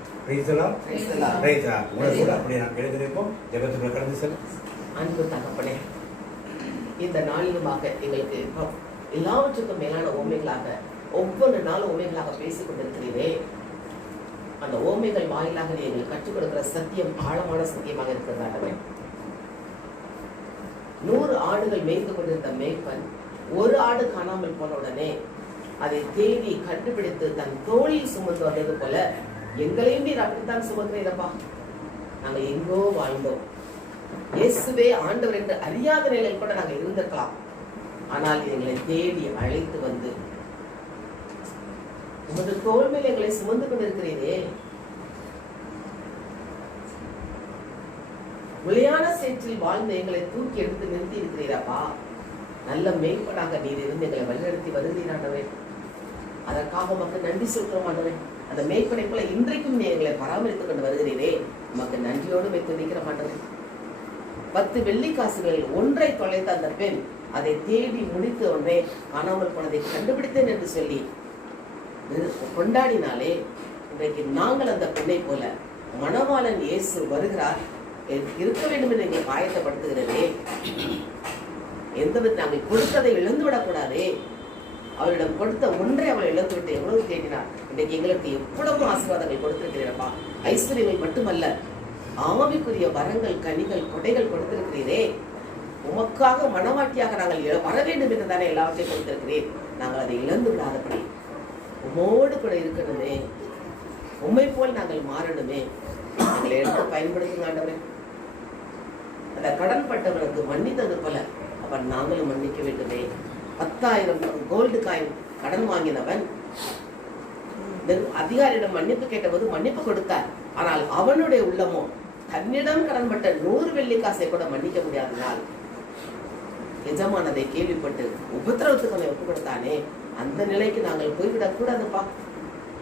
அப்படி நாம் எழுதியிருப்போம். ஜெபத்துக்குள்ள கடந்து செல்லும். அன்பு தகப்பனே, இந்த நாளிலுமாக எங்களுக்கு எல்லாவற்றுக்கும் மேலான ஓமைகளாக ஒவ்வொரு நாளும் ஓமைகளாக பேசிக் கொண்டிருக்கிறீரே, அந்த ஓமைகள் வாயிலாக எங்களுக்கு கற்றுக் கொடுக்கிற சத்தியம் ஆழமான சத்தியமாக இருக்கிறதாகவே 100 ஆடுகள் மேய்ந்து கொண்டிருந்த மேய்ப்பன் ஒரு ஆடு காணாமல் போன உடனே அதை தேடி கண்டுபிடித்து தன் தோளில் சுமந்து வந்தது போல எங்களையும் நீர் அப்படித்தான் சுமக்கிறீரப்பா. நாங்கள் எங்கோ வாழ்ந்தோம், இயேசுவே ஆண்டவர் என்று அறியாத நிலையில் கூட நாங்கள் இருந்திருக்கலாம். ஆனால் எங்களை தேடி அழைத்து வந்து உமது தோள் மேல் எங்களை சுமந்து கொண்டிருக்கிறீரே. விளையான சேற்றில் வாழ்ந்த எங்களை தூக்கி எடுத்து நிறுத்தி இருக்கிறீராப்பா. நல்ல மேய்ப்பனாக நீர் இருந்து எங்களை வழிநடத்தி வருகிறீராண்டவே. அதற்காக உமக்கு நன்றி சொல்கிறோம் ஆண்டவே. அந்த மேய்ப்பனை போல இன்றைக்கும் நீ எங்களை பராமரித்துக் கொண்டு வருகிறீரே, உமக்கு நன்றியோடு வைத்து நிற்கிற மாட்டவே. 10 வெள்ளிக்காசுகளில் ஒன்றை தொலைத்த அந்த பெண் அதை தேடி முடித்து ஒன்றே காணாமல் போனதை கண்டுபிடித்தேன் என்று சொல்லி கொண்டாடினாலே, இன்றைக்கு நாங்கள் அந்த பெண்ணை போல மணவாளன் இயேசு வருகிறார் இருக்க வேண்டும் என்று எங்களை ஆயத்தப்படுத்துகிறதே. எந்த நாங்கள் கொடுத்ததை இழந்து விடக்கூடாதே. அவரிடம் கொடுத்த ஒன்றை அவளை இழந்து விட்டு எவ்வளவு தேடினார். இன்றைக்கு எங்களுக்கு எவ்வளவு ஆசீர்வாதங்கள் கொடுத்திருக்கிறீரப்பா. ஐஸ்வர்யங்கள் மட்டுமல்ல, ஆவிக்குரிய வரங்கள், கனிகள், கொடைகள் கொடுத்திருக்கிறீரே. உமக்காக மனவாட்டியாக நாங்கள் வர வேண்டும் என்று தானே எல்லாவற்றையும் கொடுத்திருக்கிறேன். நாங்கள் அதை இழந்து விடாதபடி உம்மோடு கூட இருக்கணுமே, உம்மை போல் நாங்கள் மாறணுமே. எங்களை எடுத்து பயன்படுத்துங்க ஆண்டவரே. அந்த கடன் பட்டவனுக்கு மன்னித்தது போல அவன் நாங்களும் மன்னிக்க வேண்டுமே. 10,000 கோல்டு காயின் கடன் வாங்கினவன் அதிகாரியிடம் மன்னிப்பு கேட்டபோது மன்னிப்பு கொடுத்தார். ஆனால் அவனுடைய உள்ளமோ தன்னிடம் கடன்பட்ட 100 வெள்ளிக்காசை கூட மன்னிக்க முடியாதனால் எஜமானதை கேள்விப்பட்டு உபத்திரவத்துக்கு அவனை ஒப்பு கொடுத்தானே. அந்த நிலைக்கு நாங்கள் போய்விடக் கூடாதுப்பா.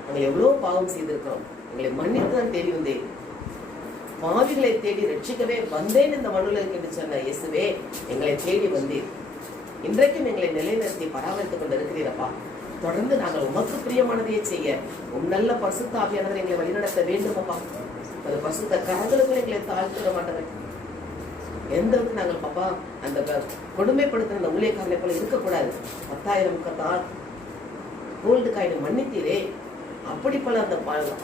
நாங்கள் எவ்வளவு பாவம் செய்திருக்கிறோம். எங்களை மன்னித்து தான் தேடி வந்தேன். பாவிகளை தேடி ரட்சிக்கவே வந்தேன் இந்த மனுலருக்கு என்று சொன்ன இயேசுவே, எங்களை தேடி வந்தீர். இன்றைக்கும் எங்களை நிலைநிறுத்தி பராமரித்துக் கொண்டு இருக்கிறீரப்பா. தொடர்ந்து நாங்கள் உமக்கு பிரியமானதையே செய்ய நல்ல பரிசுத்த ஆவியானவர் எங்களை வழிநடத்த வேண்டுமப்பா. அது பரிசுத்த கரங்களுக்குள் எங்களை தாழ்த்திட மாட்டவர். எந்த அளவுக்கு நாங்கள் பாப்பா அந்த கொடுமைப்படுத்துற அந்த ஊழியக்காரனை போல இருக்கக்கூடாது. 10,000 கோல்டு காயினை மன்னித்தீரே, அப்படி பல அந்த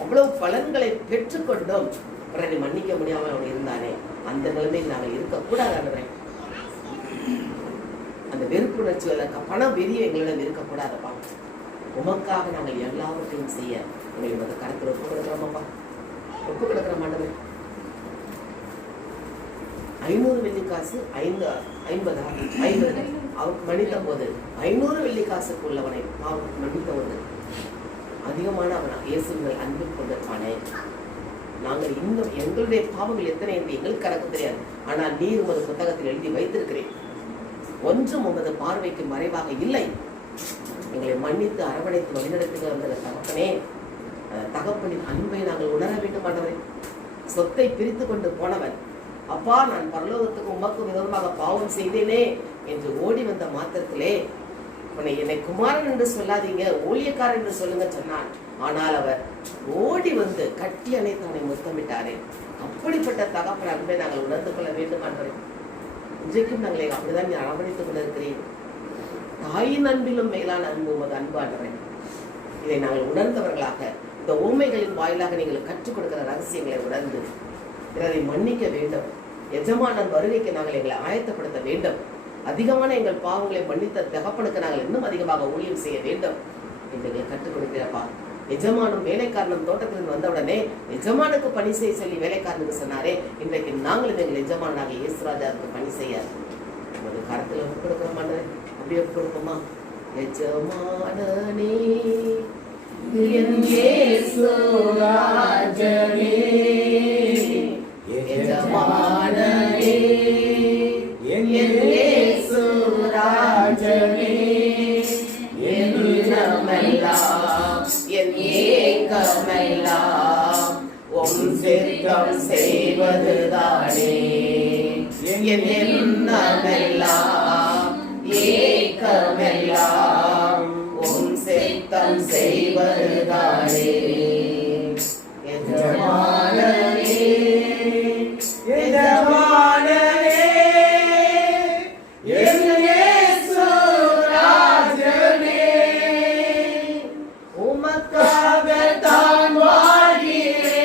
அவ்வளவு பலன்களை பெற்றுக்கொண்டோம். பிறனை மன்னிக்க முடியாமல் அவன் இருந்தானே, அந்த நிலைமையில் நாங்கள் இருக்கக்கூடாது. அந்த வெறுப்புணர்ச்சி பண வெறிய எங்களிடம் இருக்கக்கூடாதப்பா. உமக்காக நாங்கள் எல்லாவற்றையும் செய்ய எங்களை வந்து கருத்தில் ஒப்பு கொடுக்கிறோமப்பா. ஒப்பு கொடுக்கிற மாட்டோமே. 500 வெள்ளிக்காசு 50 அவருக்கு மன்னித்த போது 500 வெள்ளிக்காசுக்கு உள்ளவனை அவருக்கு மன்னித்த போது அதிகமான அவன் இயேசுவின் அன்பு கொண்டிருப்பானே. நாங்கள் இன்னும் எங்களுடைய பாவங்கள் எத்தனை என்று எங்களுக்கு கணக்கு தெரியாது. ஆனால் நீர் உமது புத்தகத்தில் எழுதி வைத்திருக்கிறேன். ஒன்றும் உமது பார்வைக்கு மறைவாக இல்லை. எங்களை மன்னித்து அரவணைத்து வழிநடத்துகிற அந்த தகப்பனே, தகப்பனின் அன்பை நாங்கள் உணர வேண்டும் ஆண்டவரே. சொத்தை பிரித்து கொண்டு போனவன், அப்பா நான் பரலோகத்துக்கு உமக்கு விரோதமாக பாவம் செய்தேனே என்று ஓடி வந்த மாத்திரத்திலே என்னை குமாரன் என்று சொல்லாதீங்க, ஊழியக்காரன் என்று சொல்லுங்க சொன்னான். ஆனால் அவர் ஓடி வந்து கட்டி அணைத்தவனை முத்தமிட்டாரே. அப்படிப்பட்ட தகப்பன் அன்பை நாங்கள் உணர்ந்து கொள்ள வேண்டும் ஆண்டவரே. இன்றைக்கும் நாங்களை அப்படிதான் அரவணைத்துக் கொண்டு இருக்கிறேன். தாயின் அன்பிலும் மேலான அன்பு உமது அன்பு ஆண்டவரே. இதை நாங்கள் உணர்ந்தவர்களாக இந்த ஊமைகளின் வாயிலாக நீங்கள் கற்றுக் கொடுக்கிற ரகசியங்களை உணர்ந்து பிறரை மன்னிக்க வேண்டும். எஜமானன் வருகைக்கு நாங்கள் எங்களை ஆயத்தப்படுத்த வேண்டும். அதிகமான எங்கள் பாவங்களை மன்னித்த தகப்பனுக்கு நாங்கள் இன்னும் அதிகமாக ஊழியம் செய்ய வேண்டும் என்று எங்களை கற்றுக் கொடுக்கிறப்பா. எஜமானும் வேலைக்காரனும் தோட்டத்திலிருந்து வந்தவுடனே எஜமானுக்கு பணி செய்ய சொல்லி வேலைக்காரனுக்கு சொன்னாரே. இன்றைக்கு நாங்களும் எங்கள் எஜமானாக இயேசுராஜாவுக்கு பணி செய்ய ஒரு கரத்தில் ஒப்பு கொடுக்கிறோமா? அப்படியே ஒப்பு கொடுப்போமா? எஜமானனே என் இயேசுராஜனே, எஜமானனே என் இயேசுராஜனே, என் உள்ளமெல்லாம் என் ஏக்கமெல்லாம் உம் சித்தம் செய்வதுதானே. என் எண்ணமெல்லாம் ஏக்கமெல்லாம் உம் சித்தம் செய்வதுதானே. எஜமானனே எஜமானனே என் இயேசுராஜனே, உமக்காக தான் வாழ்கிறேன்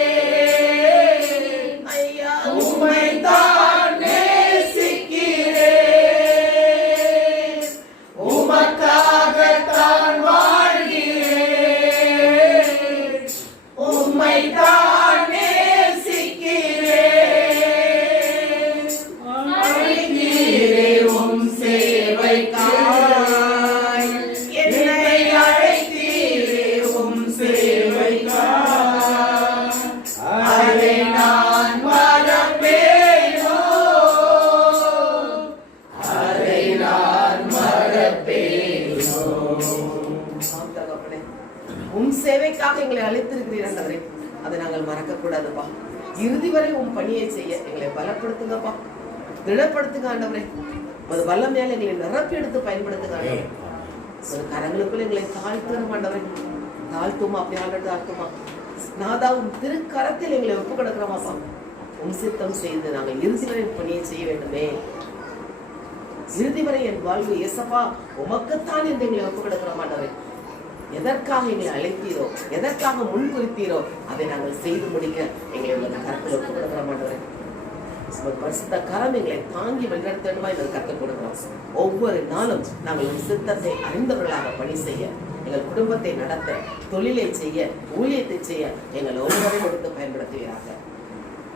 ஐயா, உம்மை தான் நேசிக்கிறேன். சேவைக்காக எங்களை அழைத்திருக்கிறீர் ஆண்டவரே. அதை நாங்கள் மறக்க கூடாதுப்பா. இறுதி வரை உன் பணியை செய்ய எங்களை பலப்படுத்துங்கப்பா, திடப்படுத்துங்க ஆண்டவரே. அது வல்லமையால் எங்களை நிரப்பி எடுத்து பயன்படுத்துங்க ஆண்டவரே. ஒரு கரங்களுக்குள்ள எங்களை தாழ்த்துவோம் ஆண்டவரே. தாழ்த்துமா, அப்படி ஆண்டது தாழ்த்துமா. நாதா உன் திருக்கரத்தில் எங்களை ஒப்பு கொடுக்கிறோமாப்பா. உன் சித்தம் செய்து நாங்கள் இறுதி வரை பணியை செய்ய வேண்டுமே. இறுதி வரை என் வாழ்வு இயேசப்பா உமக்குத்தான் என்று எங்களை ஒப்பு கொடுக்கிறோம் ஆண்டவரே. எதற்காக எங்களை அழைத்தீரோ, எதற்காக முன்குறித்தீரோ அதை நாங்கள் செய்து முடிக்க எங்களை உங்கள் கரத்தில் ஒப்பு கொடுக்கிறோம் ஆண்டவரே. பரிசுத்த கரம் எங்களை தாங்கி வழிநடத்தணுமா எங்கள் கற்றுக் கொடுக்கிறோம். ஒவ்வொரு நாளும் நாங்கள் உன் சித்தத்தை அறிந்தவர்களாக பணி செய்ய, எங்கள் குடும்பத்தை நடத்த, தொழிலை செய்ய, ஊழியத்தை செய்ய எங்கள் ஒவ்வொருவரையும் கொடுத்து பயன்படுத்துவீராக.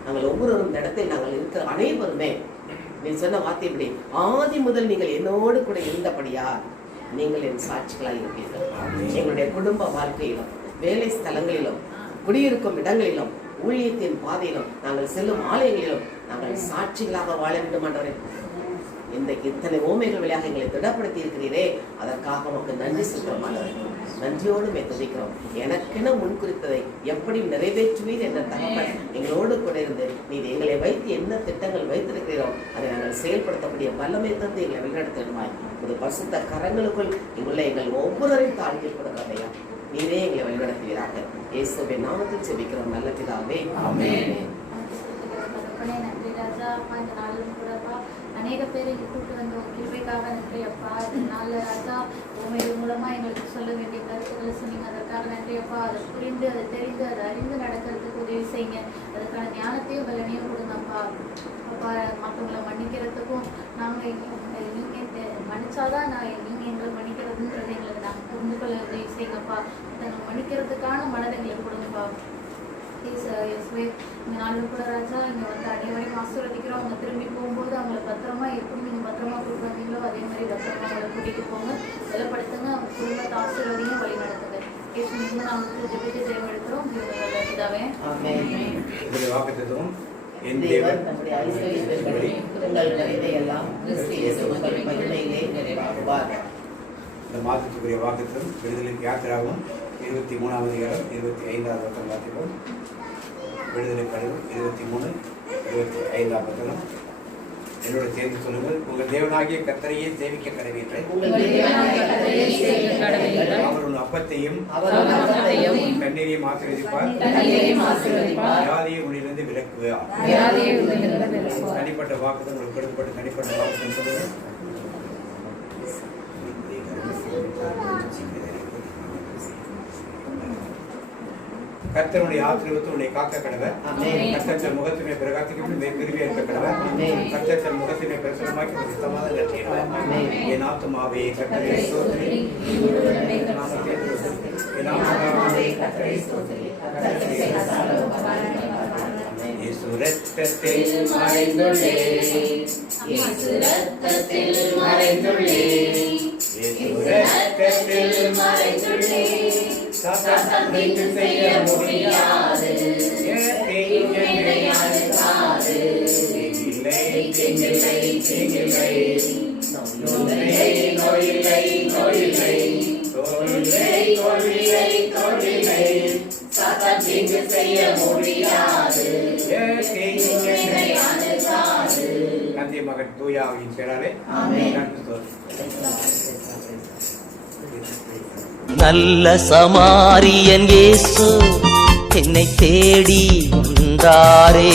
நாங்கள் ஒவ்வொரு இடத்தில் நாங்கள் இருக்கிற அனைவருமே நீ சொன்ன வார்த்தை இப்படி, ஆதி முதல் நீங்கள் என்னோடு கூட இருந்தபடியா நீங்கள் என் சாட்சிகளாக இருப்பீர்கள். எங்களுடைய குடும்ப வாழ்க்கையிலும், வேலை ஸ்தலங்களிலும், குடியிருக்கும் இடங்களிலும், ஊழியத்தின் பாதையிலும், நாங்கள் செல்லும் ஆலயங்களிலும் நாங்கள் சாட்சிகளாக வாழ வேண்டும் ஆண்டவரே. இன்றைக்கு இத்தனை ஓமைகள் வழியாக எங்களை திடப்படுத்தி இருக்கிறீரே, அதற்காக உமக்கு நன்றி சொல்கிறோம் ஆண்டவரே. நன்றியோடு துதிக்கிறோம். எனக்கென முன்குறித்ததை எப்படி நிறைவேற்றுவீர் என்ற தகவல் எங்களோடு கூட இருந்து நீர் எங்களை வைத்து என்ன திட்டங்கள் வைத்திருக்கிறோம் அதை நாங்கள் செயல்படுத்தக்கூடிய வல்லமை தந்து எங்களை வழிநடத்திடுமாய். ஒரு பரிசுத்த கரங்களுக்குள் இங்குள்ள எங்கள் ஒவ்வொருவரையும் தாழ்த்தி கொடுக்கிறதையா நீரே எங்களை வழிநடத்துவீராக. இயேசுவின் நாமத்தில் ஜெபிக்கிறோம் நல்ல பிதாவே, ஆமென். நன்றி ராஜா. அப்பா, இந்த நாளும் கூடப்பா அநேக பேர் இங்கே கூட்டு வந்த கிருபைக்காக நன்றி அப்பா. இந்த நாளில் ராஜா உண்மைகள் மூலமா எங்களுக்கு சொல்ல வேண்டிய கருத்துக்களை சொன்னீங்க, அதற்காக நன்றி அப்பா. அதை புரிந்து, அதை தெரிந்து, அதை அறிந்து நடக்கிறதுக்கு உதவி செய்யுங்க. அதுக்கான ஞானத்தையும் பலனையும் கொடுங்கப்பா. அப்பா, மற்றவங்களை மன்னிக்கிறதுக்கும் நாங்கள் நீங்கள் மன்னிச்சாதான் நீங்கள் எங்களை மன்னிக்கிறதுன்றது எங்களுக்கு நாங்கள் புரிந்து கொள்ள உதவி செய்யுங்கப்பா. அதை மன்னிக்கிறதுக்கான மனதை எங்களுக்கு கொடுங்கப்பா. இந்த நாளில் கூட ராஜா இங்கே வந்து அனைவரையும் ஆசீர்வதிக்கிறோம். அவங்க திரும்பி போகும்போது அவங்கள பத்திரமா எப்படி நீங்கள் பத்திரமா கூப்பிட்டு வந்தீங்களோ அதே மாதிரி பத்திரமா அவங்களை கூட்டிகிட்டு போங்க, பலப்படுத்துங்க, அவங்க குடும்பத்தை ஆசீர்வதிங்க, வழி நடத்துங்க. கேட்டு நாமத்தில் ஜெபித்து தேர்ந்தெடுக்கிறோம். இதாவே வாக்குத்தத்தமும் என் தேவன் நம்முடைய ஐஸ்வர்யத்தின்படி உங்கள் கருத்தையெல்லாம் கிறிஸ்து இயேசுவுக்குள் மகிமையிலே நிறைவாக்குவார். இந்த மாதத்துக்குரிய வாக்குத்தம் விடுதலைக்கு யாத்திராகும் 23ஆம் அதிகாரம் 25ஆவது வசனம் வாசிப்போம். விடுதலை கடிதம் 23, 25ஆம் வசனம். என்னோட சேர்ந்து சொல்லுங்கள். உங்கள் தேவனாகிய கர்த்தரையே சேவிக்க கடவீர்கள். அவர் உன் அப்பத்தையும் கண்ணீரையும் ஆசீர்வதிப்பார். வியாதியை உன்னிலிருந்து விலக்குவார். தனிப்பட்ட வாக்குதான் உங்களுக்கு கொடுக்கப்பட்ட தனிப்பட்ட வாக்குதான் சொல்லுங்கள். கர்த்தருடைய ஆசீர்வாதத்தை உன்னை காக்க கடவர். கர்த்தர் முகத்தினை பிரகாசிக்கும் கிருபையா இருக்க கடவர். கர்த்தர் முகத்தினை பிரசன்னமாக்கி சமாதானம் செய்வார். என் ஆத்துமாவே கர்த்தரை ஸ்தோத்திரி. இயேசு இரத்தத்தில் மறைந்துள்ளேன். இயேசு இரத்தத்தில் மறைந்துள்ளேன். இயேசு இரத்தத்தில் மறைந்துள்ளேன். சாத்தான் தீங்கு செய்ய முடியாது. தீங்கில்லை தீங்கில்லை தீங்கில்லை நோயில்லை நோயில்லை நோயில்லை தோல்வில்லை தோல்வில்லை தோல்வில்லை. சாத்தான் தீங்கு செய்ய முடியாது. நந்தி மகன் தூயாவின் பேராலே நல்ல சமாரியன் இயேசு என்னை தேடி வந்தாரே.